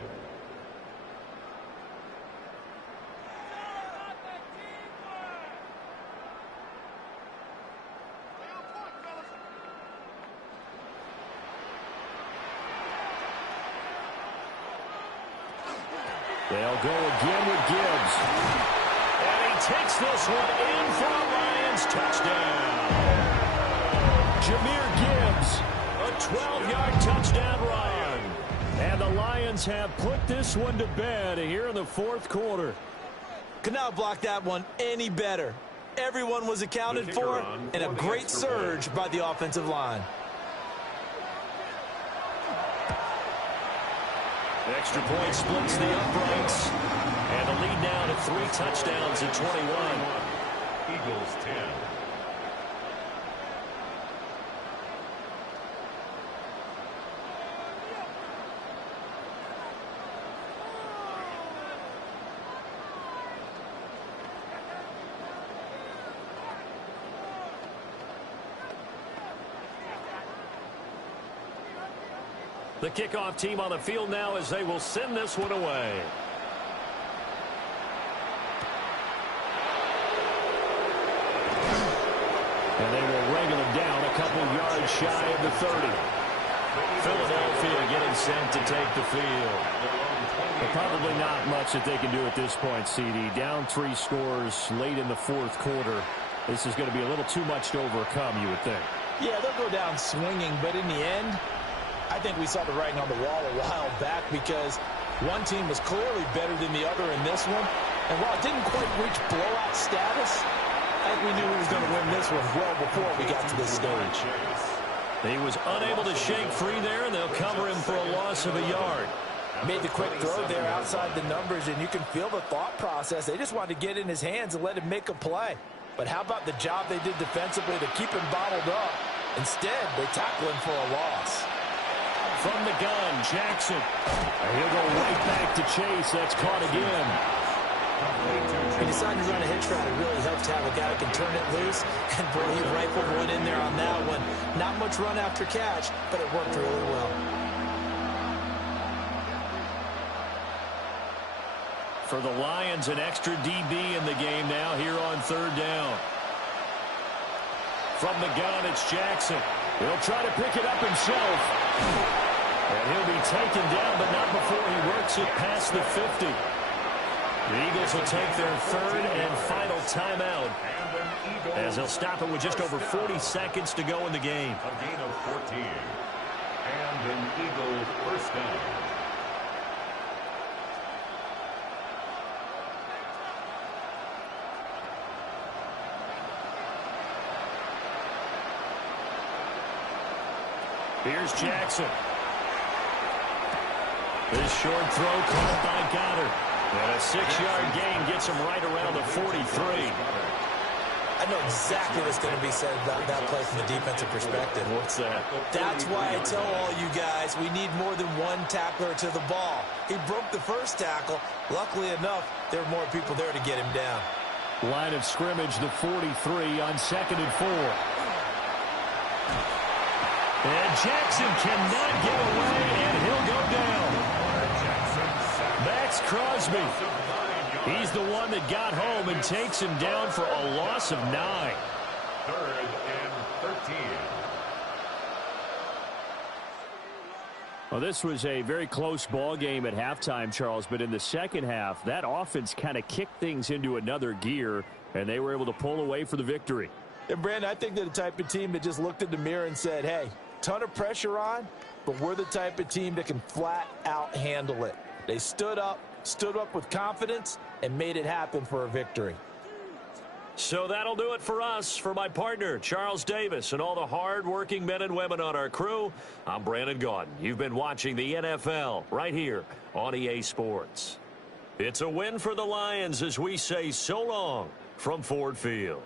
They'll go again with Gibbs. And he takes this one in for a Lions touchdown. Jahmyr Gibbs, a 12-yard touchdown run. And the Lions have put this one to bed here in the 4th quarter. Could not block that one any better. Everyone was accounted for, and a great surge by the offensive line. Extra point splits the uprights. And the lead now to 3 touchdowns at 21. Eagles 10. The kickoff team on the field now as they will send this one away. And they will wrangle him down a couple yards shy of the 30. Philadelphia getting sent to take the field. But probably not much that they can do at this point, CD. Down 3 scores late in the fourth quarter. This is going to be a little too much to overcome, you would think. Yeah, they'll go down swinging, but in the end, I think we saw the writing on the wall a while back because one team was clearly better than the other in this one. And while it didn't quite reach blowout status, I think we knew he was going to win this one well before we got to this stage. He was unable to shake free there, and they'll cover him for a loss of a yard. Made the quick throw there outside the numbers, and you can feel the thought process. They just wanted to get in his hands and let him make a play. But how about the job they did defensively to keep him bottled up? Instead, they tackle him for a loss. From the gun, Jackson. And he'll go right back to Chase. That's caught again. He decided to run a hitch route. It really helps to have a guy that can turn it loose. And boy, he rifled one in there on that one. Not much run after catch, but it worked really well. For the Lions, an extra DB in the game now here on third down. From the gun, it's Jackson. He'll try to pick it up himself. And he'll be taken down, but not before he works it past the 50. The Eagles will take their third and final timeout as they'll stop it with just over 40 seconds to go in the game. A gain of 14. And an Eagle first down. Here's Jackson. This short throw caught by Goddard. And a 6-yard gain gets him right around the 43. I know exactly what's going to be said about that play from a defensive perspective. What's that? That's why I tell all you guys we need more than one tackler to the ball. He broke the first tackle. Luckily enough, there were more people there to get him down. Line of scrimmage, the 43 on 2nd and 4. And Jackson cannot get away, and he'll go down. Max Crosby. He's the one that got home and takes him down for a loss of 9. 3rd and 13. Well, this was a very close ball game at halftime, Charles, but in the second half, that offense kind of kicked things into another gear, and they were able to pull away for the victory. And, Brandon, I think they're the type of team that just looked in the mirror and said, hey, ton of pressure on, but we're the type of team that can flat out handle it. They stood up with confidence, and made it happen for a victory. So that'll do it for us. For my partner, Charles Davis, and all the hard-working men and women on our crew, I'm Brandon Gaudin. You've been watching the NFL right here on EA Sports. It's a win for the Lions as we say so long from Ford Field.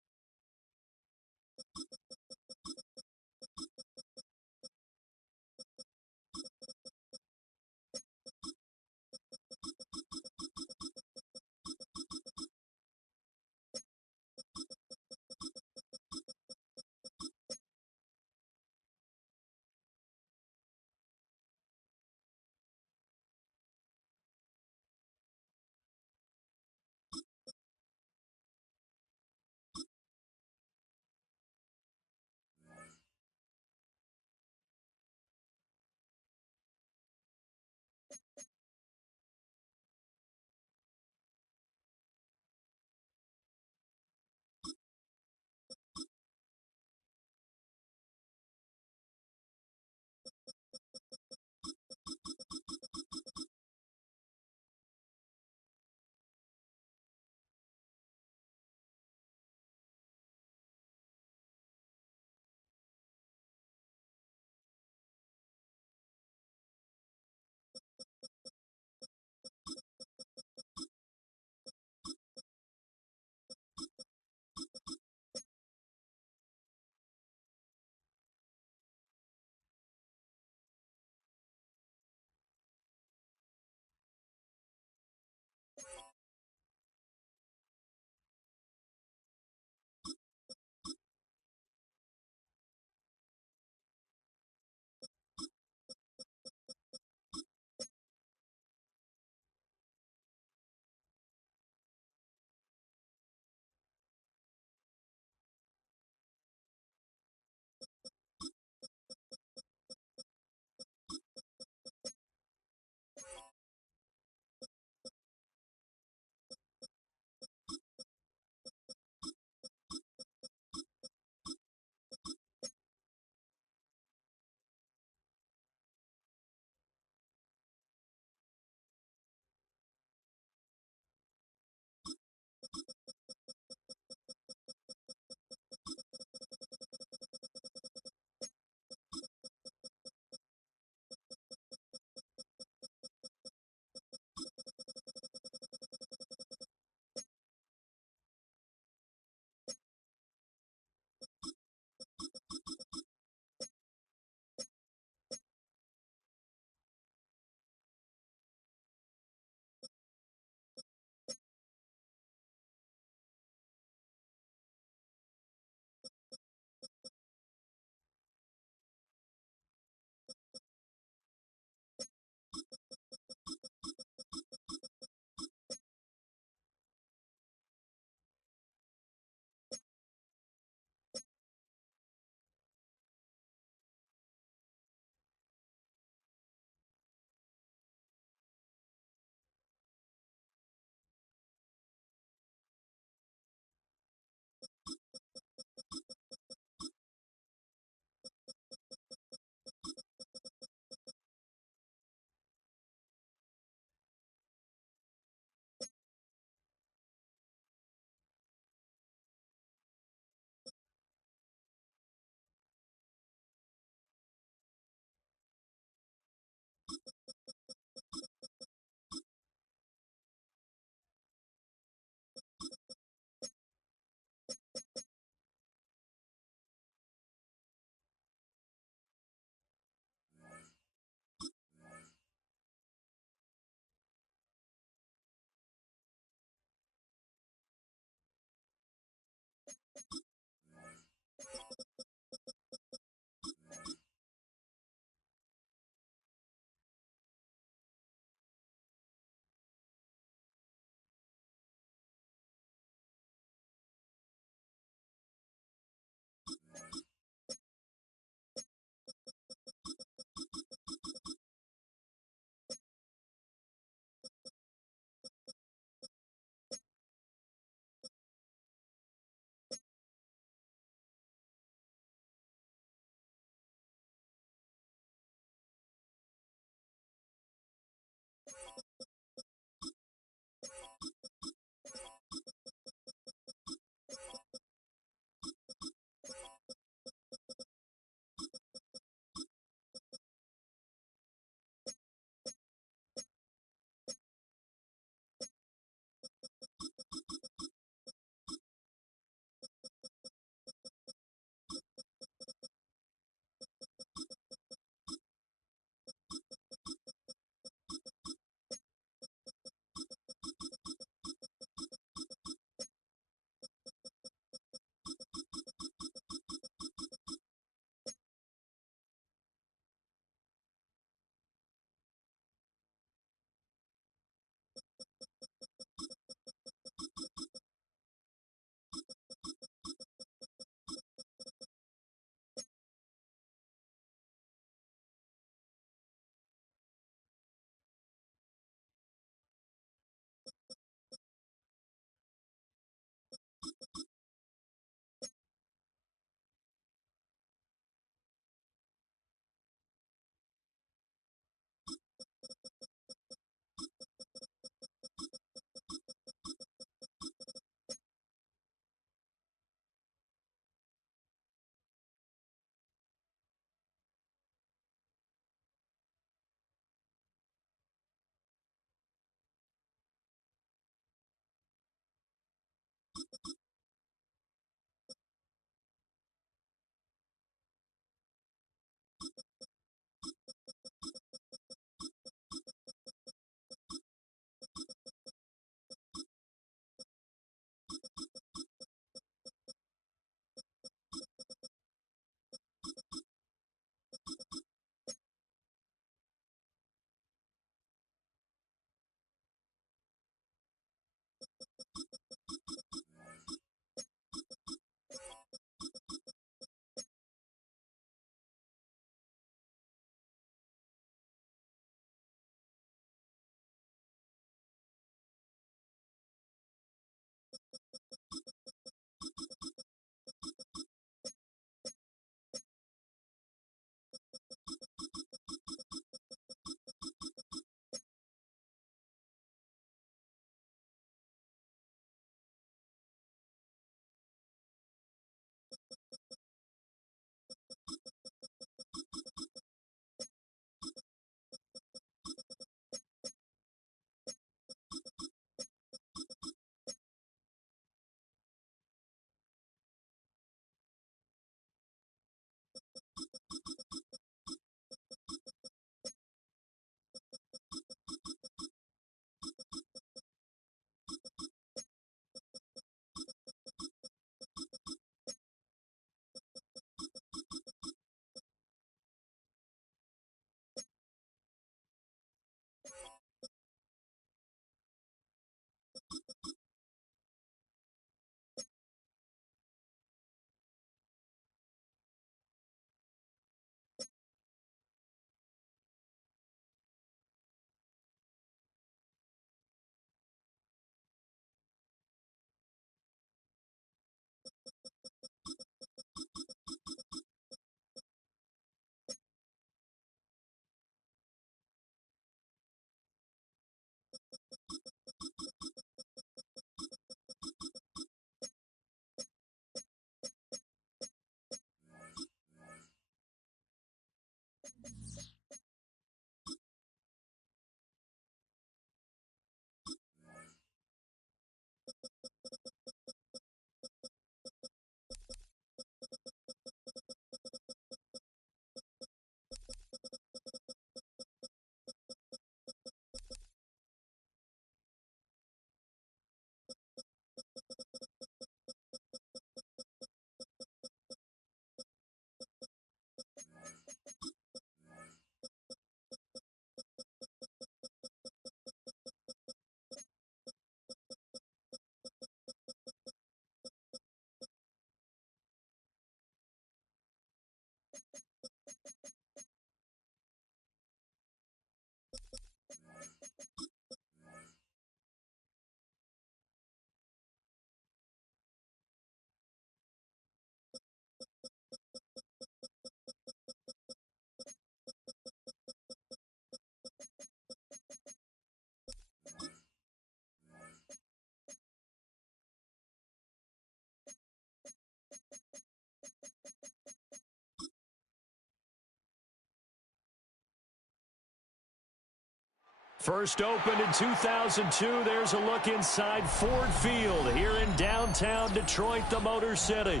First opened in 2002. There's a look inside Ford Field here in downtown Detroit, the Motor City.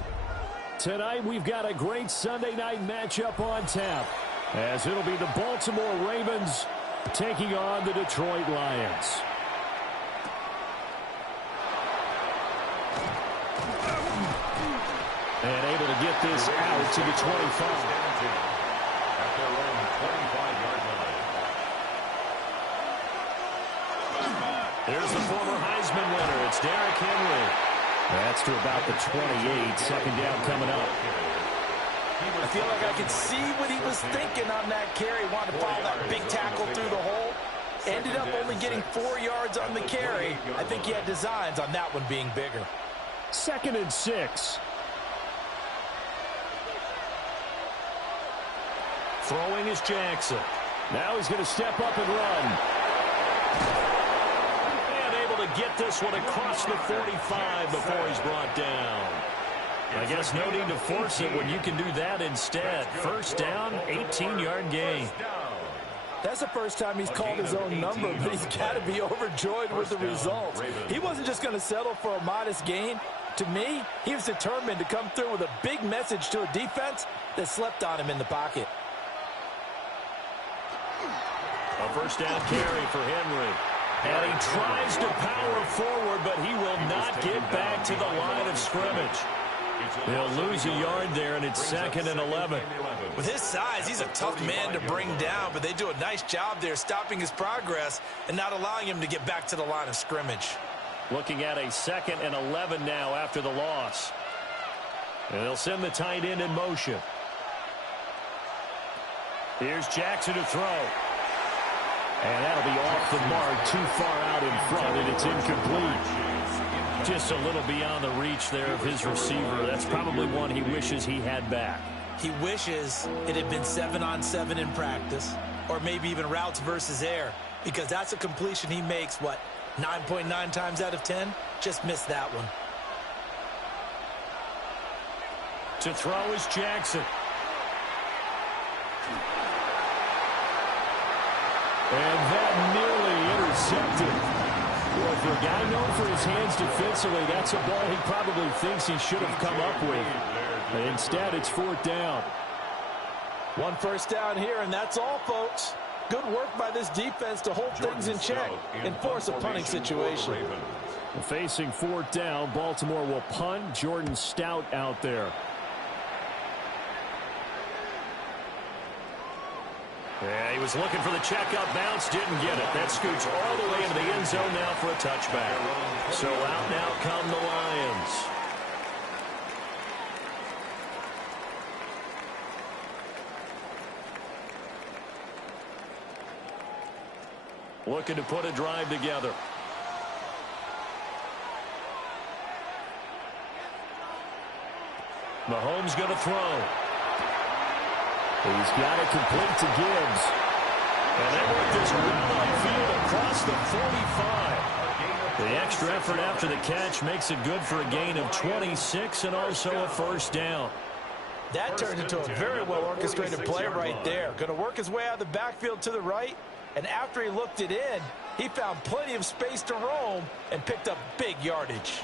Tonight, we've got a great Sunday night matchup on tap, as it'll be the Baltimore Ravens taking on the Detroit Lions. And able to get this out to the 25. At their own 25-yard line. There's the former Heisman winner. It's Derrick Henry. That's to about the 28. Second down coming up. I feel like I could see what he was thinking on that carry. Wanted to follow that big tackle through the hole. Ended up only getting 4 yards on the carry. I think he had designs on that one being bigger. 2nd and 6. Throwing is Jackson. Now he's going to step up and run. And able to get this one across the 45 before he's brought down. I guess no need to force it when you can do that instead. First down, 18-yard gain. That's the first time he's called his own number, but he's got to be overjoyed with the results. He wasn't just going to settle for a modest gain. To me, he was determined to come through with a big message to a defense that slept on him in the pocket. A first down carry for Henry. And he tries to power forward, but he will not get back to the line of scrimmage. They'll lose a yard there, and it's 2nd and 11. With his size, he's a tough man to bring down, but they do a nice job there stopping his progress and not allowing him to get back to the line of scrimmage. Looking at a 2nd and 11 now after the loss. And they'll send the tight end in motion. Here's Jackson to throw. And that'll be off the mark, too far out in front, and it's incomplete. Just a little beyond the reach there of his receiver. That's probably one he wishes he had back. He wishes it had been 7-on-7 in practice, or maybe even routes versus air, because that's a completion he makes, 9.9 times out of 10? Just missed that one. To throw is Jackson. And that nearly intercepted. Well, for a guy known for his hands defensively, that's a ball he probably thinks he should have come up with. But instead, it's 4th down. One first down here, and that's all, folks. Good work by this defense to hold things in check and force a punting situation. Facing 4th down, Baltimore will punt. Jordan Stout out there. Yeah, he was looking for the checkup bounce, didn't get it. That scoots all the way into the end zone now for a touchback. So out now come the Lions. Looking to put a drive together. Mahomes going to throw. He's got it complete to Gibbs. And they work this well on field across the 45. The extra effort after the catch makes it good for a gain of 26 and also a first down. That turned into a very well-orchestrated play right there. Going to work his way out of the backfield to the right, and after he looked it in, he found plenty of space to roam and picked up big yardage.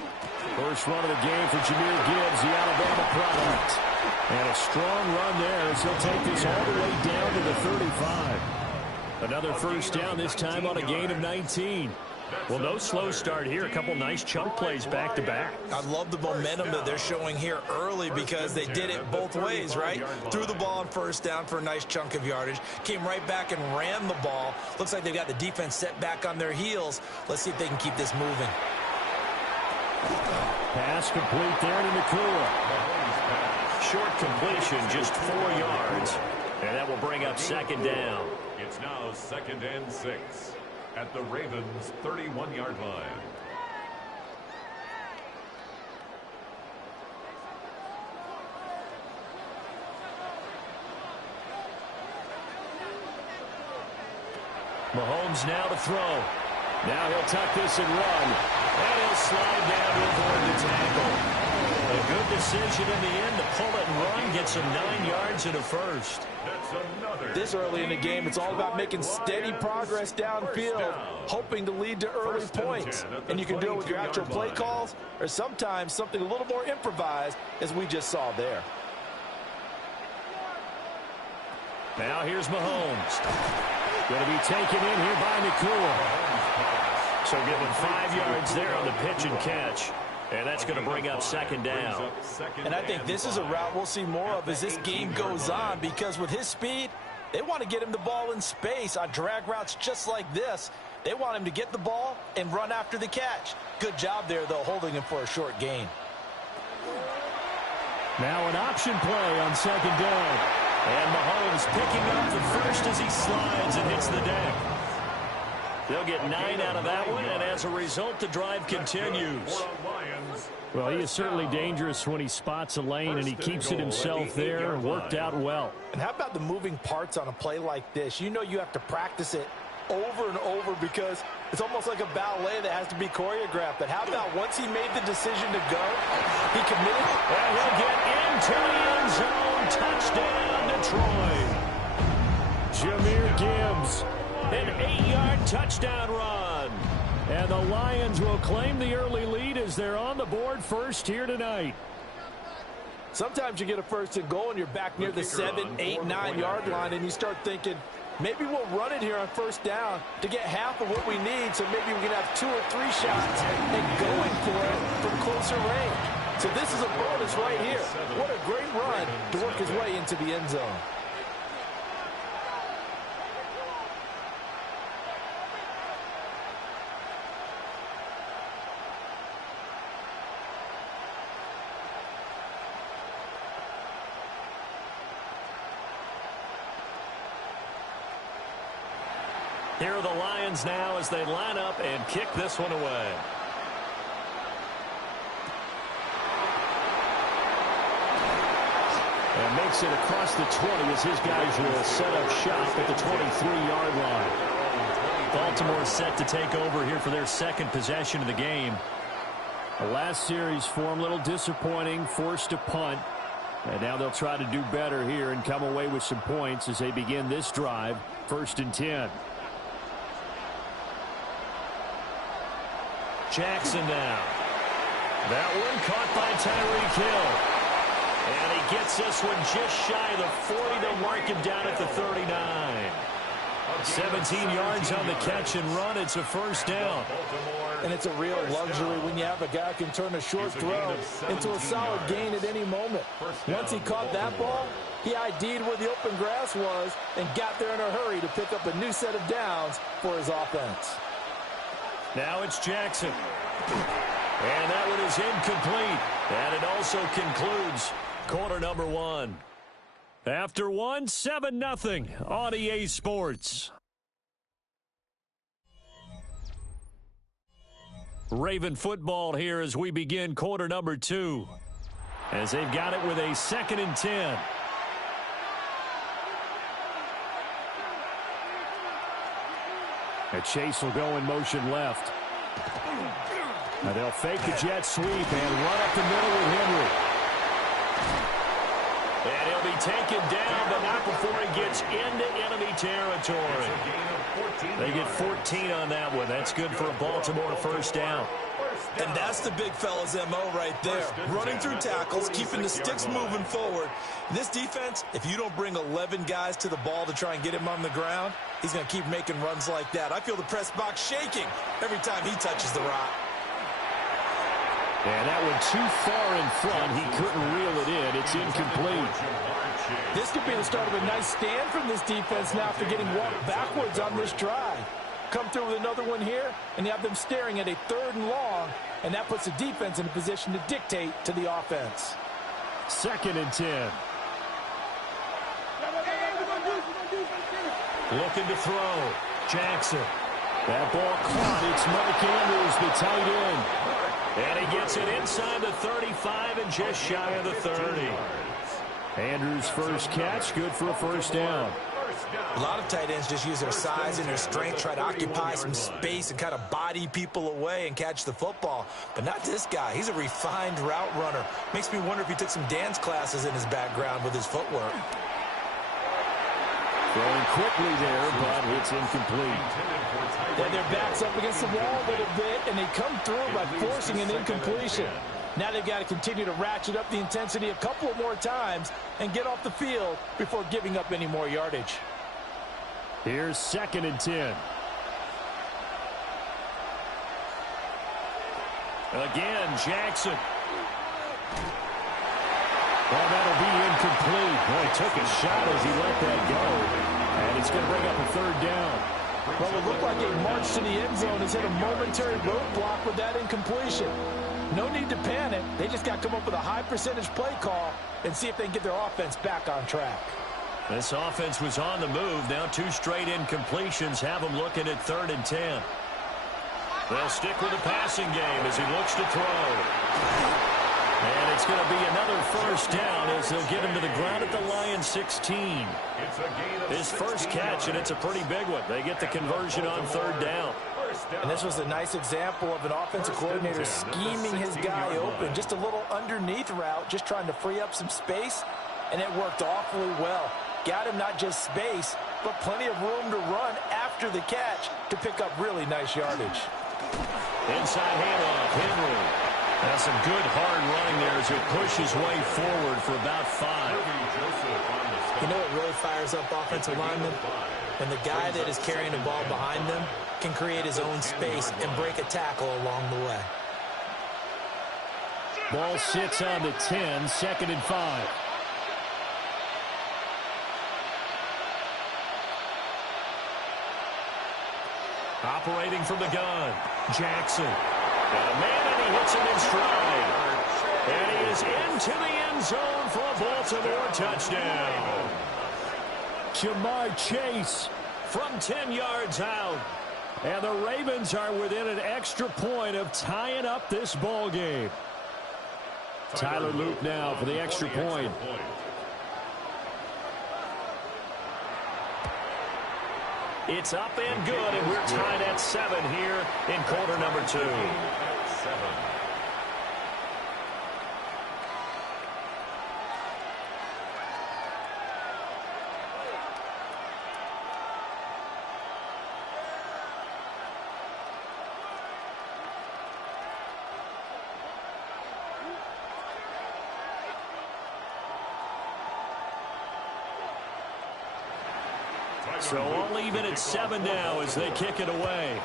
First run of the game for Jahmyr Gibbs, the Alabama product. And a strong run there as he'll take this all the way down to the 35. Another first down, this time on a gain of 19. Well, no slow start here. A couple nice chunk plays back-to-back. I love the momentum that they're showing here early because they did it both ways, right? Threw the ball on first down for a nice chunk of yardage. Came right back and ran the ball. Looks like they've got the defense set back on their heels. Let's see if they can keep this moving. Pass complete there to Nakua. Short completion, just 4 yards. And that will bring up 2nd down. It's now 2nd and 6 at the Ravens' 31-yard line. Mahomes now to throw. Now he'll tuck this and run. And he'll slide down to avoid the tackle. A good decision in the end to pull it and run, get some 9 yards and a first. This early in the game, it's all about making steady progress downfield, hoping to lead to early points. And you can do it with your actual play calls or sometimes something a little more improvised, as we just saw there. Now here's Mahomes. Going to be taken in here by Nakua. So given 5 yards there on the pitch and catch. And that's going to bring up 2nd down. And I think this is a route we'll see more of as this game goes on, because with his speed, they want to get him the ball in space on drag routes just like this. They want him to get the ball and run after the catch. Good job there, though, holding him for a short gain. Now an option play on 2nd down. And Mahomes picking up the first as he slides and hits the deck. They'll get 9 out of that one, and as a result, the drive continues. Well, he is certainly dangerous when he spots a lane, and he keeps it himself there. Worked out well. And how about the moving parts on a play like this? You know you have to practice it over and over because it's almost like a ballet that has to be choreographed. But how about once he made the decision to go, he committed? And he'll get into the end zone. Touchdown, Detroit. Jahmyr Gibbs. An 8-yard touchdown run. And the Lions will claim the early lead as they're on the board first here tonight. Sometimes you get a first and goal and you're back near the 7, 8, 9-yard line, and you start thinking, maybe we'll run it here on first down to get half of what we need, so maybe we can have 2 or 3 shots and going for it from closer range. So this is a bonus right here. What a great run to work his way into the end zone. Here are the Lions now as they line up and kick this one away. And makes it across the 20 as his guys will set up shop at the 23-yard line. Baltimore set to take over here for their second possession of the game. The last series for him, a little disappointing, forced to punt. And now they'll try to do better here and come away with some points as they begin this drive, 1st and 10. Jackson now. That one caught by Tyreek Hill. And he gets this one just shy of the 40 to mark him down at the 39. 17 yards on the catch and run. It's a first down. And it's a real luxury when you have a guy who can turn a short throw into a solid gain at any moment. Once he caught that ball, he ID'd where the open grass was and got there in a hurry to pick up a new set of downs for his offense. Now it's Jackson. And that one is incomplete. And it also concludes quarter number 1. After 1, 7-0 on EA Sports. Raven football here as we begin quarter number 2. As they've got it with a 2nd and 10. And Chase will go in motion left. Now they'll fake the jet sweep and run up the middle with Henry. And he'll be taken down, but not before he gets into enemy territory. They get 14 on that one. That's good for a Baltimore first down. And that's the big fella's MO right there. Running through tackles, keeping the sticks moving forward. This defense, if you don't bring 11 guys to the ball to try and get him on the ground, he's going to keep making runs like that. I feel the press box shaking every time he touches the rock. And that one too far in front. He couldn't reel it in. It's incomplete. This could be the start of a nice stand from this defense now after getting walked backwards on this drive. Come through with another one here, and you have them staring at a 3rd and long, and that puts the defense in a position to dictate to the offense. 2nd and 10. Looking to throw. Jackson. That ball caught. It's Mark Andrews, the tight end. And he gets it inside the 35 and just shy of the 30. Andrews' first catch, good for a first down. A lot of tight ends just use their size and their strength, try to occupy some space and kind of body people away and catch the football. But not this guy. He's a refined route runner. Makes me wonder if he took some dance classes in his background with his footwork. Throwing quickly there, but it's incomplete. Yeah, their back's up against the wall a little bit, and they come through by forcing an incompletion. Now they've got to continue to ratchet up the intensity a couple more times and get off the field before giving up any more yardage. Here's 2nd and 10. Again, Jackson. Well, that'll be incomplete. Boy, he took a shot as he let that go. And it's going to bring up a 3rd down. Well, it looked like a march to the end zone has hit a momentary roadblock with that incompletion. No need to panic. They just got to come up with a high percentage play call and see if they can get their offense back on track. This offense was on the move. Now 2 straight incompletions have them looking at 3rd and 10. They'll stick with the passing game as he looks to throw. And it's going to be another first down as they'll get him to the ground at the Lions 16. His first catch, and it's a pretty big one. They get the conversion on 3rd down. And this was a nice example of an offensive coordinator scheming his guy open. Just a little underneath route, just trying to free up some space, and it worked awfully well. Got him not just space, but plenty of room to run after the catch to pick up really nice yardage. Inside handoff, Henry. That's some good hard running there as he pushes his way forward for about 5. You know what really fires up offensive linemen? When the guy that is carrying the ball behind them can create his own space and break a tackle along the way. Ball sits on the 10, 2nd and 5. Operating from the gun, Jackson. Got a man, and he hits him in stride. And he is into the end zone for a Baltimore touchdown. Ja'Marr Chase from 10 yards out. And the Ravens are within an extra point of tying up this ball game. Tyler Luke now for the extra point. It's up and good, and we're tied at 7 here in quarter number 2. 7. So all even at 7 now as they kick it away.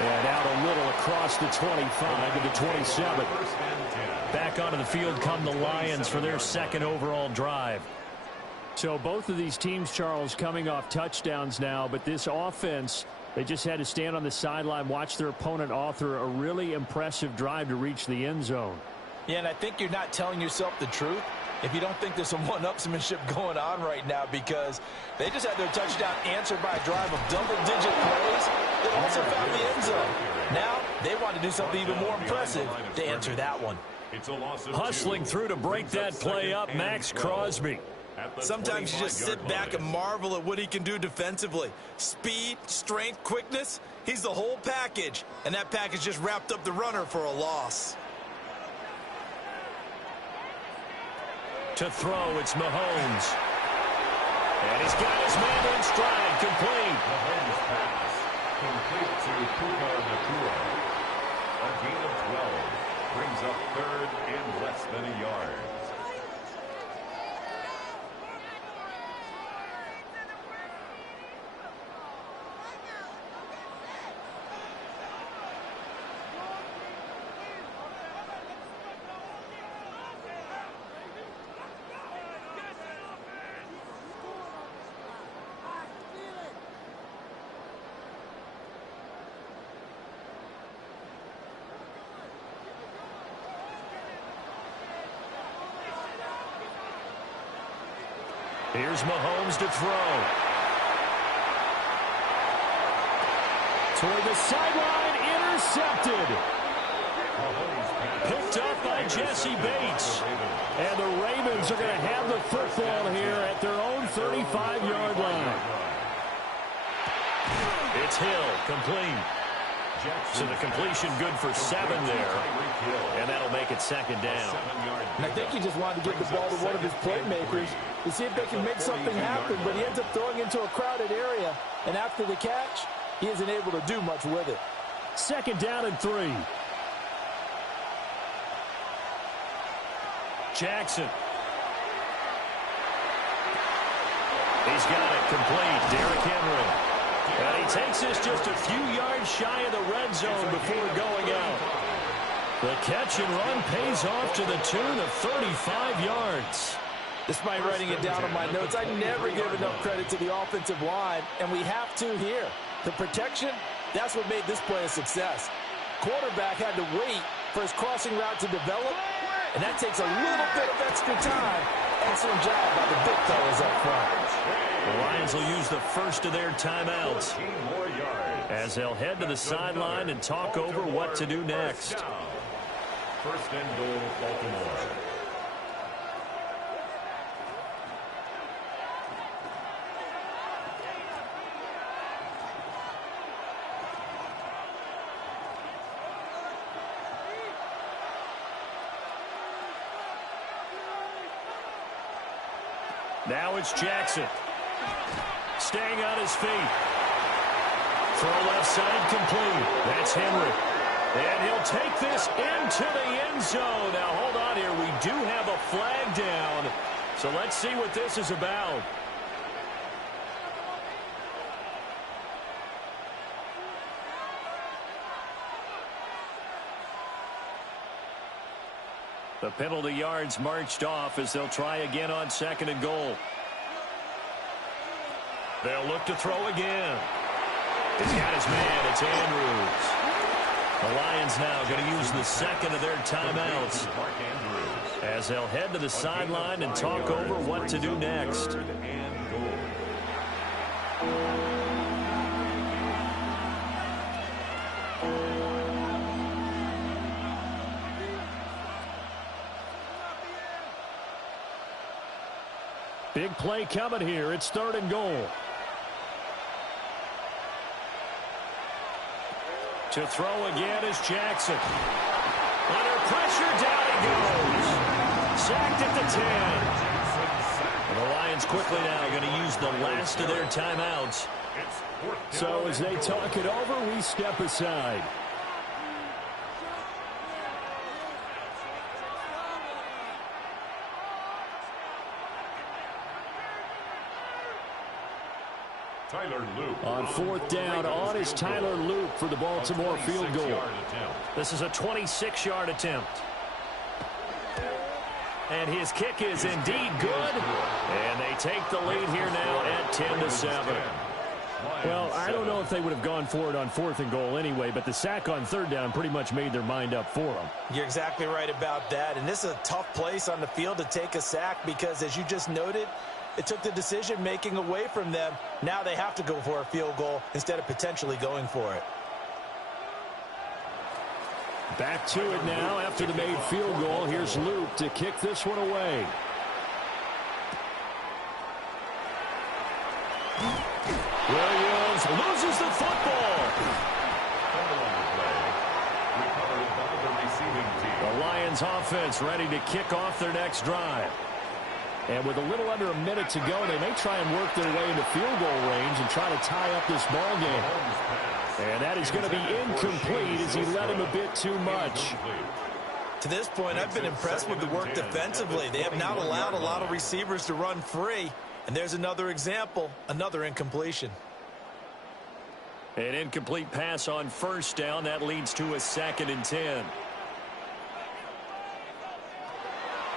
And out a little across the 25 to the 27. Back onto the field come the Lions for their 2nd overall drive. So both of these teams, Charles, coming off touchdowns now, but this offense, they just had to stand on the sideline, watch their opponent author a really impressive drive to reach the end zone. Yeah, and I think you're not telling yourself the truth if you don't think there's some one-upsmanship going on right now, because they just had their touchdown answered by a drive of double-digit plays that also found the end zone. Now they want to do something even more impressive to answer that one. Hustling through to break that play up, Max Crosby. Sometimes you just sit back and marvel at what he can do defensively. Speed, strength, quickness, he's the whole package. And that package just wrapped up the runner for a loss. To throw, it's Mahomes. And he's got his man in stride, complete. Mahomes pass, complete to Puka Nacua. A gain of 12, brings up 3rd and less than a yard. Here's Mahomes to throw. Toward the sideline, intercepted. Picked up by Jesse Bates. And the Ravens are going to have the football here at their own 35-yard line. It's Hill, complete. So the completion good for 7 there. And that'll make it 2nd down. And I think he just wanted to get the ball to one of his playmakers to see if they can make something happen, but he ends up throwing into a crowded area, and after the catch, he isn't able to do much with it. 2nd down and 3. Jackson. He's got it complete. Derrick Henry. And he takes this just a few yards shy of the red zone before going out. The catch and run pays off to the tune of 35 yards. Despite writing it down on my notes, I never give enough credit to the offensive line, and we have to here. The protection, that's what made this play a success. Quarterback had to wait for his crossing route to develop, and that takes a little bit of extra time. Excellent job by the big fellas up front. The Lions will use the first of their timeouts as they'll head to the sideline and talk over what to do next. 1st and goal, Baltimore. Now it's Jackson. Staying on his feet. Throw left side complete. That's Henry. And he'll take this into the end zone. Now, hold on here. We do have a flag down. So let's see what this is about. The penalty yards marched off as they'll try again on 2nd and goal. They'll look to throw again. He's got his man. It's Andrews. The Lions now going to use the second of their timeouts as they'll head to the sideline and talk over what to do next. Big play coming here. It's 3rd and goal. To throw again is Jackson. Under pressure, down he goes. Sacked at the 10. And the Lions quickly now going to use the last of their timeouts. So as they talk it over, we step aside. Tyler Loop. On 4th down, on is Tyler Loop for the Baltimore field goal. This is a 26-yard attempt. And his kick is indeed good. And they take the lead here now at 10-7. Well, I don't know if they would have gone for it on 4th and goal anyway, but the sack on 3rd down pretty much made their mind up for them. You're exactly right about that. And this is a tough place on the field to take a sack because, as you just noted, it took the decision-making away from them. Now they have to go for a field goal instead of potentially going for it. Back to it now after the made field goal. Here's Luke to kick this one away. Williams loses the football. The Lions offense ready to kick off their next drive. And with a little under a minute to go, they may try and work their way into field goal range and try to tie up this ball game. And that is going to be incomplete as he led him a bit too much. To this point, I've been impressed with the work defensively. They have not allowed a lot of receivers to run free. And there's another example, another incompletion. An incomplete pass on 1st down. That leads to a 2nd and 10.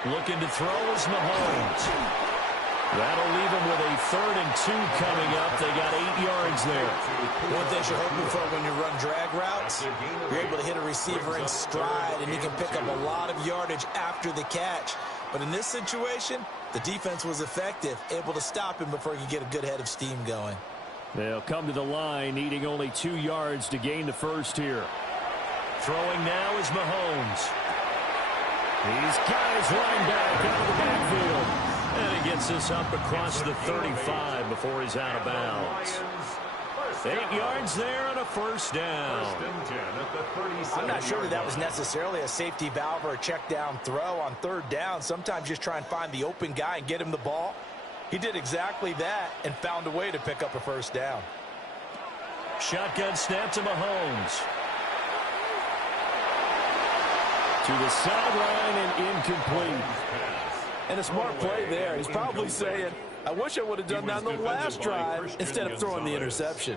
Looking to throw is Mahomes. That'll leave him with a 3rd and 2 coming up. They got 8 yards there. One thing you're hoping for when you run drag routes, you're able to hit a receiver in stride, and he can pick up a lot of yardage after the catch. But in this situation, the defense was effective, able to stop him before he could get a good head of steam going. They'll come to the line, needing only 2 yards to gain the first here. Throwing now is Mahomes. These guys running back out of the backfield. And he gets this up across the 35 before he's out of bounds. 8 yards there on a 1st down. I'm not sure that was necessarily a safety valve or a check down throw on 3rd down. Sometimes just try and find the open guy and get him the ball. He did exactly that and found a way to pick up a 1st down. Shotgun snap to Mahomes. To the sideline and incomplete. And a smart play there. He's probably saying, I wish I would have done that on the last drive instead of throwing the interception.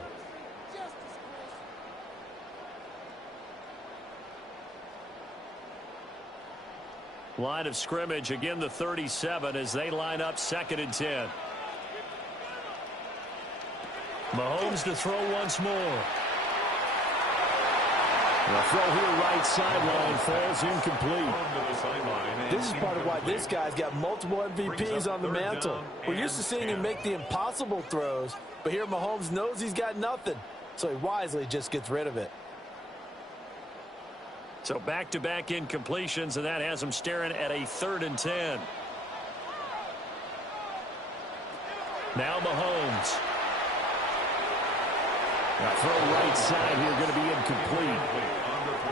Line of scrimmage, again the 37 as they line up 2nd and 10. Mahomes to throw once more. The throw here right sideline falls incomplete. This is part of why this guy's got multiple MVPs on the mantle. We're used to seeing him make the impossible throws, but here Mahomes knows he's got nothing, so he wisely just gets rid of it. So back-to-back incompletions, and that has him staring at a 3rd and 10. Now Mahomes. Now throw right side here going to be incomplete.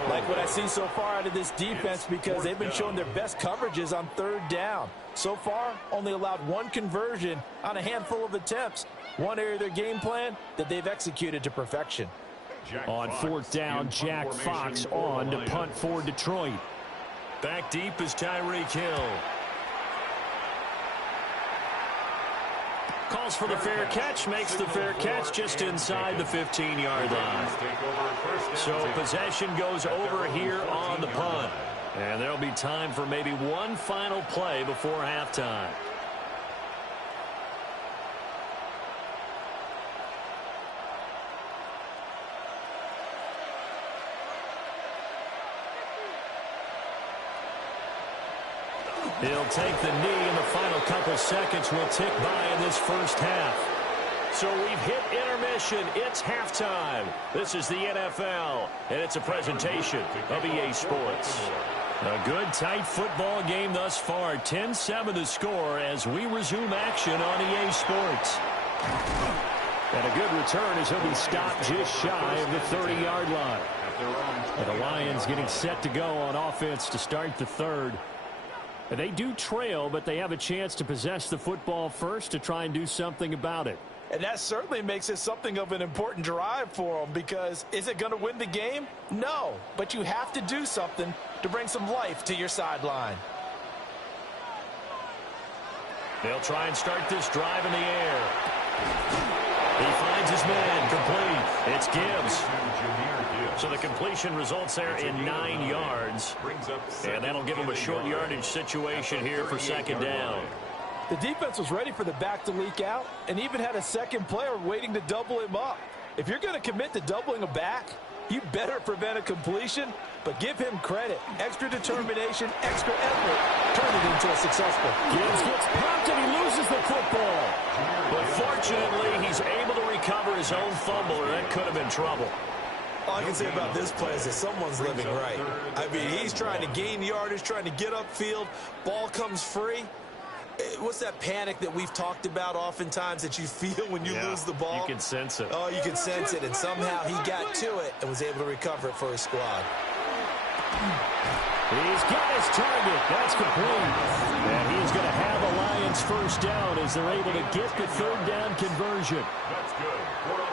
Like what I see so far out of this defense because they've been showing their best coverages on third down. So far, only allowed one conversion on a handful of attempts. One area of their game plan that they've executed to perfection. On fourth down, Jack Fox on to punt for Detroit. Back deep is Tyreek Hill. Calls for the fair catch, makes the fair catch just inside the 15-yard line. So possession goes over here on the punt. And there'll be time for maybe one final play before halftime. He'll take the knee, and the final couple seconds will tick by in this first half. So we've hit intermission. It's halftime. This is the NFL, and it's a presentation of EA Sports. A good, tight football game thus far. 10-7 the score as we resume action on EA Sports. And a good return as he'll be stopped just shy of the 30-yard line. And the Lions getting set to go on offense to start the third. They do trail, but they have a chance to possess the football first to try and do something about it. And that certainly makes it something of an important drive for them because is it going to win the game? No, but you have to do something to bring some life to your sideline. They'll try and start this drive in the air. He finds his man complete. It's Gibbs. So the completion results there in 9 yards. And that'll give him a short yardage situation here for second down. The defense was ready for the back to leak out and even had a second player waiting to double him up. If you're going to commit to doubling a back, you better prevent a completion, but give him credit. Extra determination, extra effort, turn it into a successful. Gibbs gets popped and he loses the football. But fortunately, he's able to recover his own fumble, or that could have been trouble. All I can say about this play is that someone's living right. I mean, he's trying to gain yardage, trying to get upfield. Ball comes free. What's that panic that we've talked about oftentimes that you feel when you lose the ball? You can sense it. Oh, you can sense it, and somehow he got to it and was able to recover it for his squad. He's got his target. That's complete. And he's going to have a Lions first down as they're able to get the third down conversion.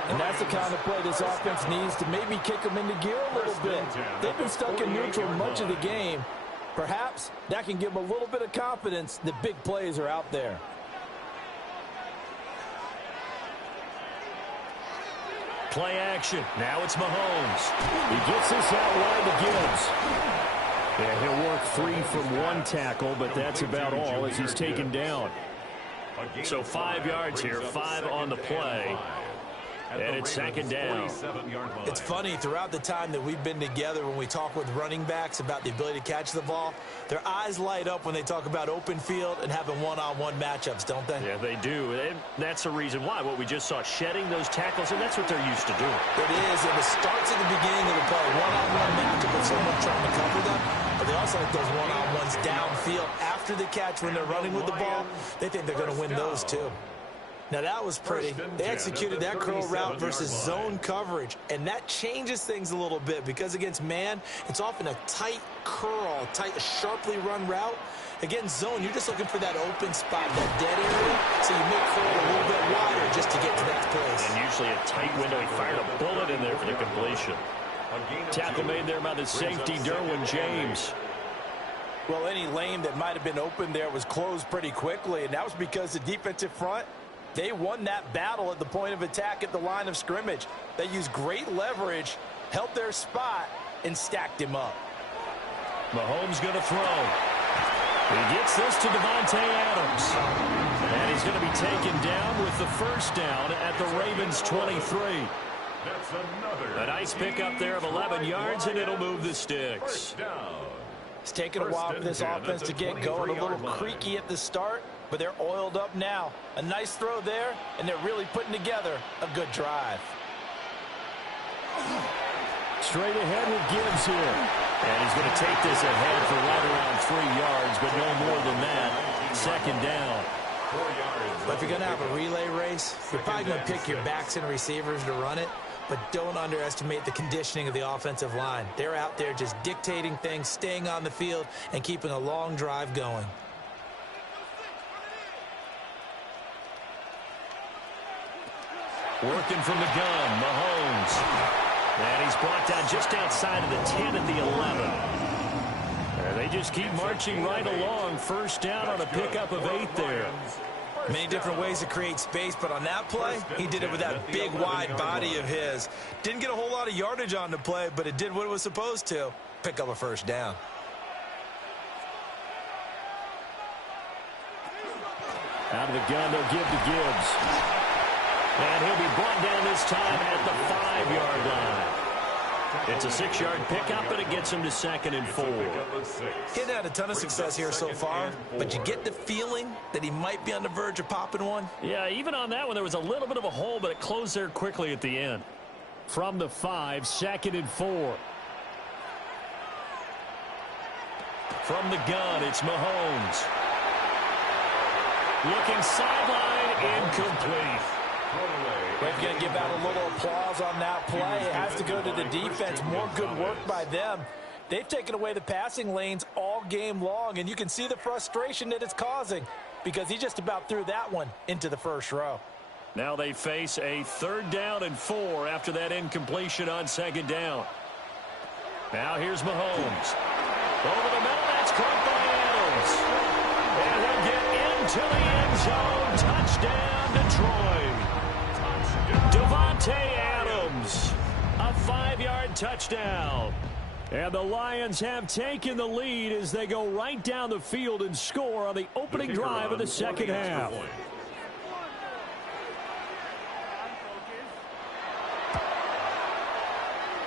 And that's the kind of play this offense needs to maybe kick them into gear a little bit. They've been stuck in neutral much of the game. Perhaps that can give them a little bit of confidence that big plays are out there. Play action. Now it's Mahomes. He gets this out wide to Gibbs. And he'll work 3 from 1 tackle, but that's about all as he's taken down. So 5 yards here, 5 on the play. And it's second down. It's funny, throughout the time that we've been together when we talk with running backs about the ability to catch the ball, their eyes light up when they talk about open field and having one-on-one matchups, don't they? Yeah, they do. And that's the reason why. What we just saw, shedding those tackles, and that's what they're used to doing. It is, and it starts at the beginning of the play. One-on-one matchup with someone trying to cover them, but they also like those one-on-ones downfield after the catch when they're running with the ball. They think they're going to win those, too. Now, that was pretty. They executed that curl route versus zone coverage, and that changes things a little bit because against man, it's often a tight curl, tight, sharply run route. Against zone, you're just looking for that open spot, that dead area, so you make curl a little bit wider just to get to that place. And usually a tight window. He fired a bullet in there for the completion. Tackle made there by the safety, Derwin James. Well, any lane that might have been open there was closed pretty quickly, and that was because the defensive front, they won that battle at the point of attack at the line of scrimmage. They used great leverage, held their spot, and stacked him up. Mahomes going to throw. He gets this to Davante Adams. And he's going to be taken down with the first down at the Ravens' 23. A nice pickup there of 11 yards, and it'll move the sticks. It's taken a while for this offense to get going. A little creaky at the start, but they're oiled up now. A nice throw there, and they're really putting together a good drive. Straight ahead with Gibbs here. And he's going to take this ahead for right around 3 yards, but no more than that. Second down. But if you're going to have a relay race, you're probably going to pick your backs and receivers to run it. but don't underestimate the conditioning of the offensive line. They're out there just dictating things, staying on the field, and keeping a long drive going. Working from the gun, Mahomes. And he's brought down just outside of the 10 at the 11. And they just keep marching right along. First down on a pickup of 8 there. Many different ways to create space, but on that play, he did it with that big, wide body of his. Didn't get a whole lot of yardage on the play, but it did what it was supposed to. Pick up a first down. Out of the gun, they'll give to Gibbs. And he'll be brought down this time at the 5-yard line. It's a 6-yard pickup, and it gets him to 2nd and 4. He hadn't had a ton of success here so far, but you get the feeling that he might be on the verge of popping one. Yeah, even on that one, there was a little bit of a hole, but it closed there quickly at the end. From the 5, 2nd and 4. From the gun, it's Mahomes. Looking sideline, incomplete. We're going to give out a little applause on that play. It has to go to the defense. More good work by them. They've taken away the passing lanes all game long, and you can see the frustration that it's causing because he just about threw that one into the first row. Now they face a 3rd down and 4 after that incompletion on 2nd down. Now here's Mahomes. Over the middle, that's caught by Adams. And he'll get into the end zone. Touchdown, Detroit. Davante Adams, a 5-yard touchdown. And the Lions have taken the lead as they go right down the field and score on the opening drive of the second half. Point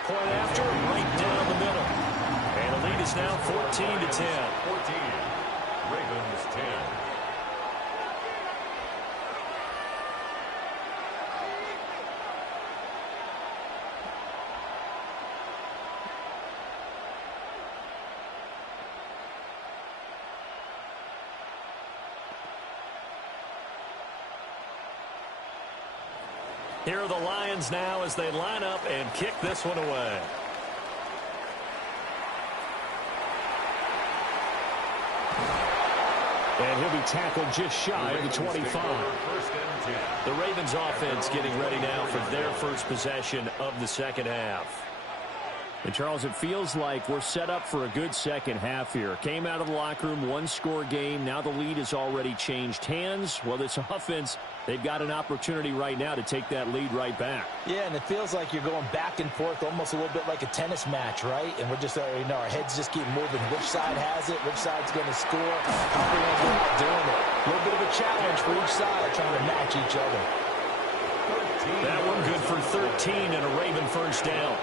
after, right down the middle. And the lead is now 14-10. 14. Ravens 10. Here are the Lions now as they line up and kick this one away. And he'll be tackled just shy of the 25. The Ravens offense getting ready now for their first possession of the second half. And, Charles, it feels like we're set up for a good second half here. Came out of the locker room, one-score game. Now the lead has already changed hands. Well, this offense, they've got an opportunity right now to take that lead right back. Yeah, and it feels like you're going back and forth almost a little bit like a tennis match, right? And we're just, our heads just keep moving. Which side has it? Which side's going to score? How are we going to doing it? A little bit of a challenge for each side trying to match each other. That one good for 13 and a Raven first down.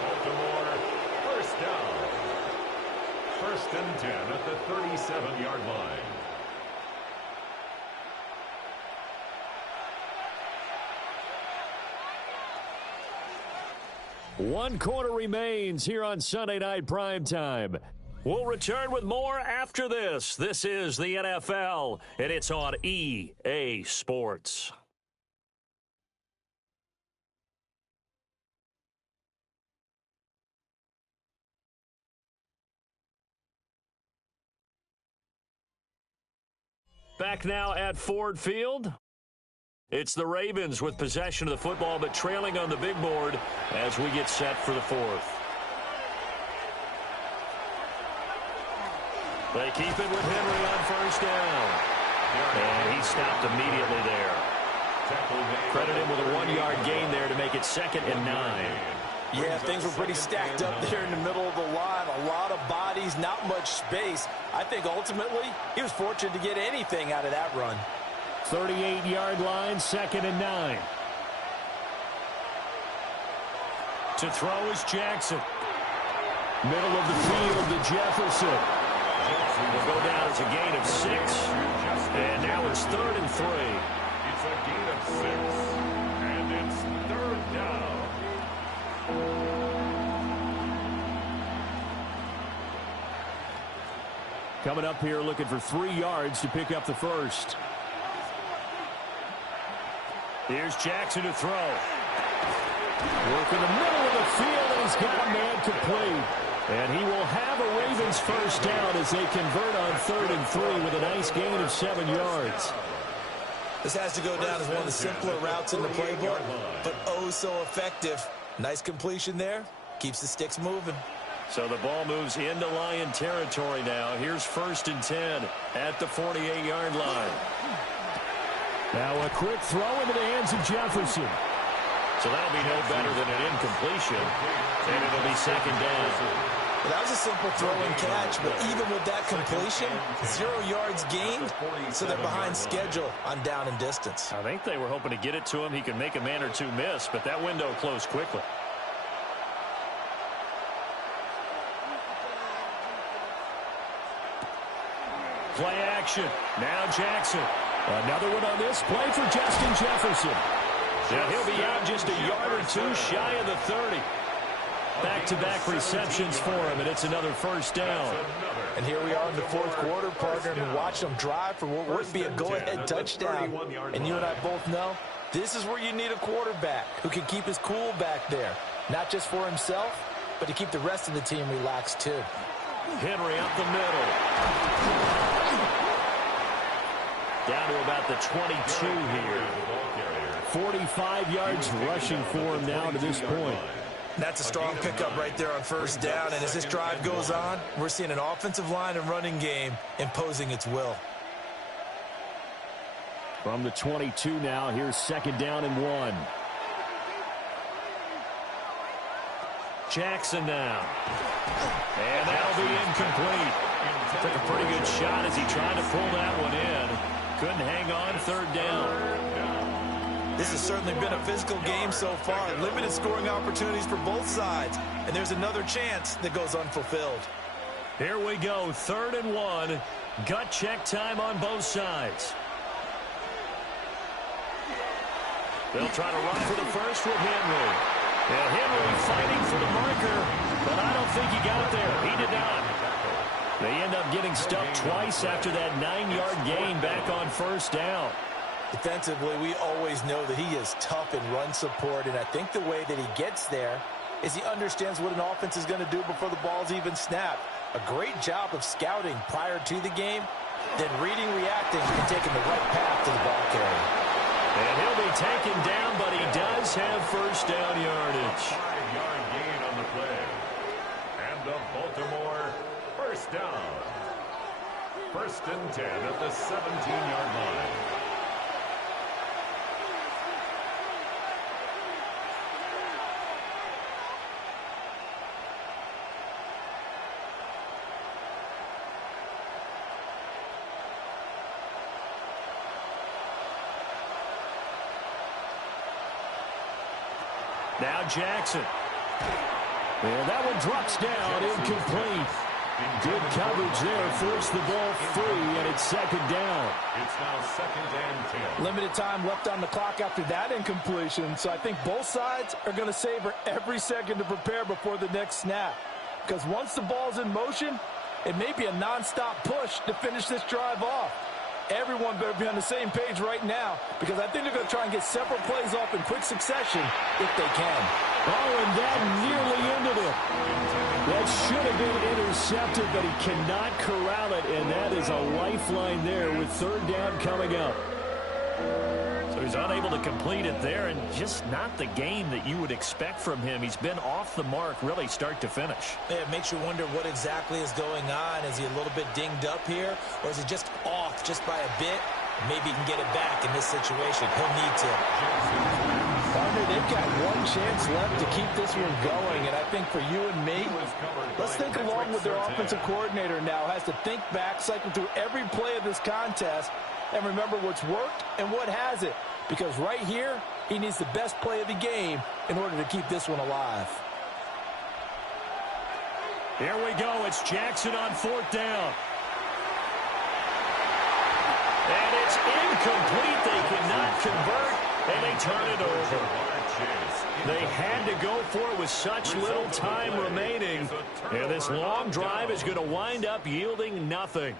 First and 10 at the 37-yard line. One quarter remains here on Sunday Night Primetime. We'll return with more after this. This is the NFL, and it's on EA Sports. Back now at Ford Field. It's the Ravens with possession of the football, but trailing on the big board as we get set for the fourth. They keep it with Henry on first down. And he stopped immediately there. Credit him with a 1-yard gain there to make it 2nd and 9. Yeah, things were pretty stacked up there in the middle of the line. A lot of bodies, not much space. I think ultimately he was fortunate to get anything out of that run. 38-yard line, 2nd and 9. To throw is Jackson. Middle of the field to Jefferson. Will go down as a gain of 6. And now it's 3rd and 3. It's a gain of 6. And it's 3rd down. Coming up here looking for 3 yards to pick up the first. Here's Jackson to throw. Work in the middle of the field, and he's got a man complete. And he will have a Ravens first down as they convert on 3rd and 3 with a nice gain of 7 yards. This has to go down as one of the simpler routes in the playbook, but oh so effective. Nice completion there. Keeps the sticks moving. So the ball moves into Lion territory now. Here's 1st and 10 at the 48-yard line. Now a quick throw into the hands of Jefferson. So that'll be no better than an incompletion, and it'll be 2nd down. Well, that was a simple throw and catch, but even with that completion, 0 yards gained, so they're behind schedule on down and distance. I think they were hoping to get it to him. He could make a man or two miss, but that window closed quickly. Play action. Now Jackson. Another one on this play for Justin Jefferson. Yeah, he'll be out just a yard or two shy of the 30. Back-to-back receptions for him, and it's another first down. And here we are in the 4th quarter, partner, and watch them drive for what would be a go-ahead touchdown. And you and I both know this is where you need a quarterback who can keep his cool back there, not just for himself, but to keep the rest of the team relaxed too. Henry up the middle. Down to about the 22 here. 45 yards rushing for him now to this point. That's a strong pickup right there on 1st down, and as this drive goes on, we're seeing an offensive line and running game imposing its will. From the 22 now, here's 2nd down and 1. Jackson now. And that'll be incomplete. Took a pretty good shot as he tried to pull that one in. Couldn't hang on, 3rd down. This has certainly been a physical game so far. Limited scoring opportunities for both sides. And there's another chance that goes unfulfilled. Here we go, 3rd and 1. Gut check time on both sides. They'll try to run for the first with Henry. And Henry fighting for the marker, but I don't think he got there. He did not. They end up getting stuffed twice after that 9-yard gain back on 1st down. Defensively, we always know that he is tough in run support, and I think the way that he gets there is he understands what an offense is going to do before the ball's even snapped. A great job of scouting prior to the game, then reading, reacting, and taking the right path to the ball carrier. And he'll be taken down, but he does have 1st down yardage. 5-yard gain on the play. And the Baltimore 1st down. 1st and 10 at the 17-yard line. Now Jackson. And that one drops down, incomplete. Good coverage there, forced the ball free, and it's 2nd down. It's now 2nd and 10. Limited time left on the clock after that incompletion, so I think both sides are going to savor every second to prepare before the next snap. Because once the ball's in motion, it may be a nonstop push to finish this drive off. Everyone better be on the same page right now, because I think they're going to try and get several plays off in quick succession if they can. Oh, and that nearly ended it. That should have been intercepted, but he cannot corral it, and that is a lifeline there with 3rd down coming up. So he's unable to complete it there, and just not the game that you would expect from him. He's been off the mark really start to finish. Yeah, it makes you wonder what exactly is going on. Is he a little bit dinged up here, or is he just off just by a bit? Maybe he can get it back in this situation. He'll need to. Partner, they've got one chance left to keep this one going, and I think for you and me, let's think along with their offensive coordinator now. Has to think back, cycle through every play of this contest, and remember what's worked and what hasn't. Because right here, he needs the best play of the game in order to keep this one alive. Here we go. It's Jackson on 4th down. And it's incomplete. They cannot convert, and they turn it over. They had to go for it with such little time remaining. And this long drive is going to wind up yielding nothing.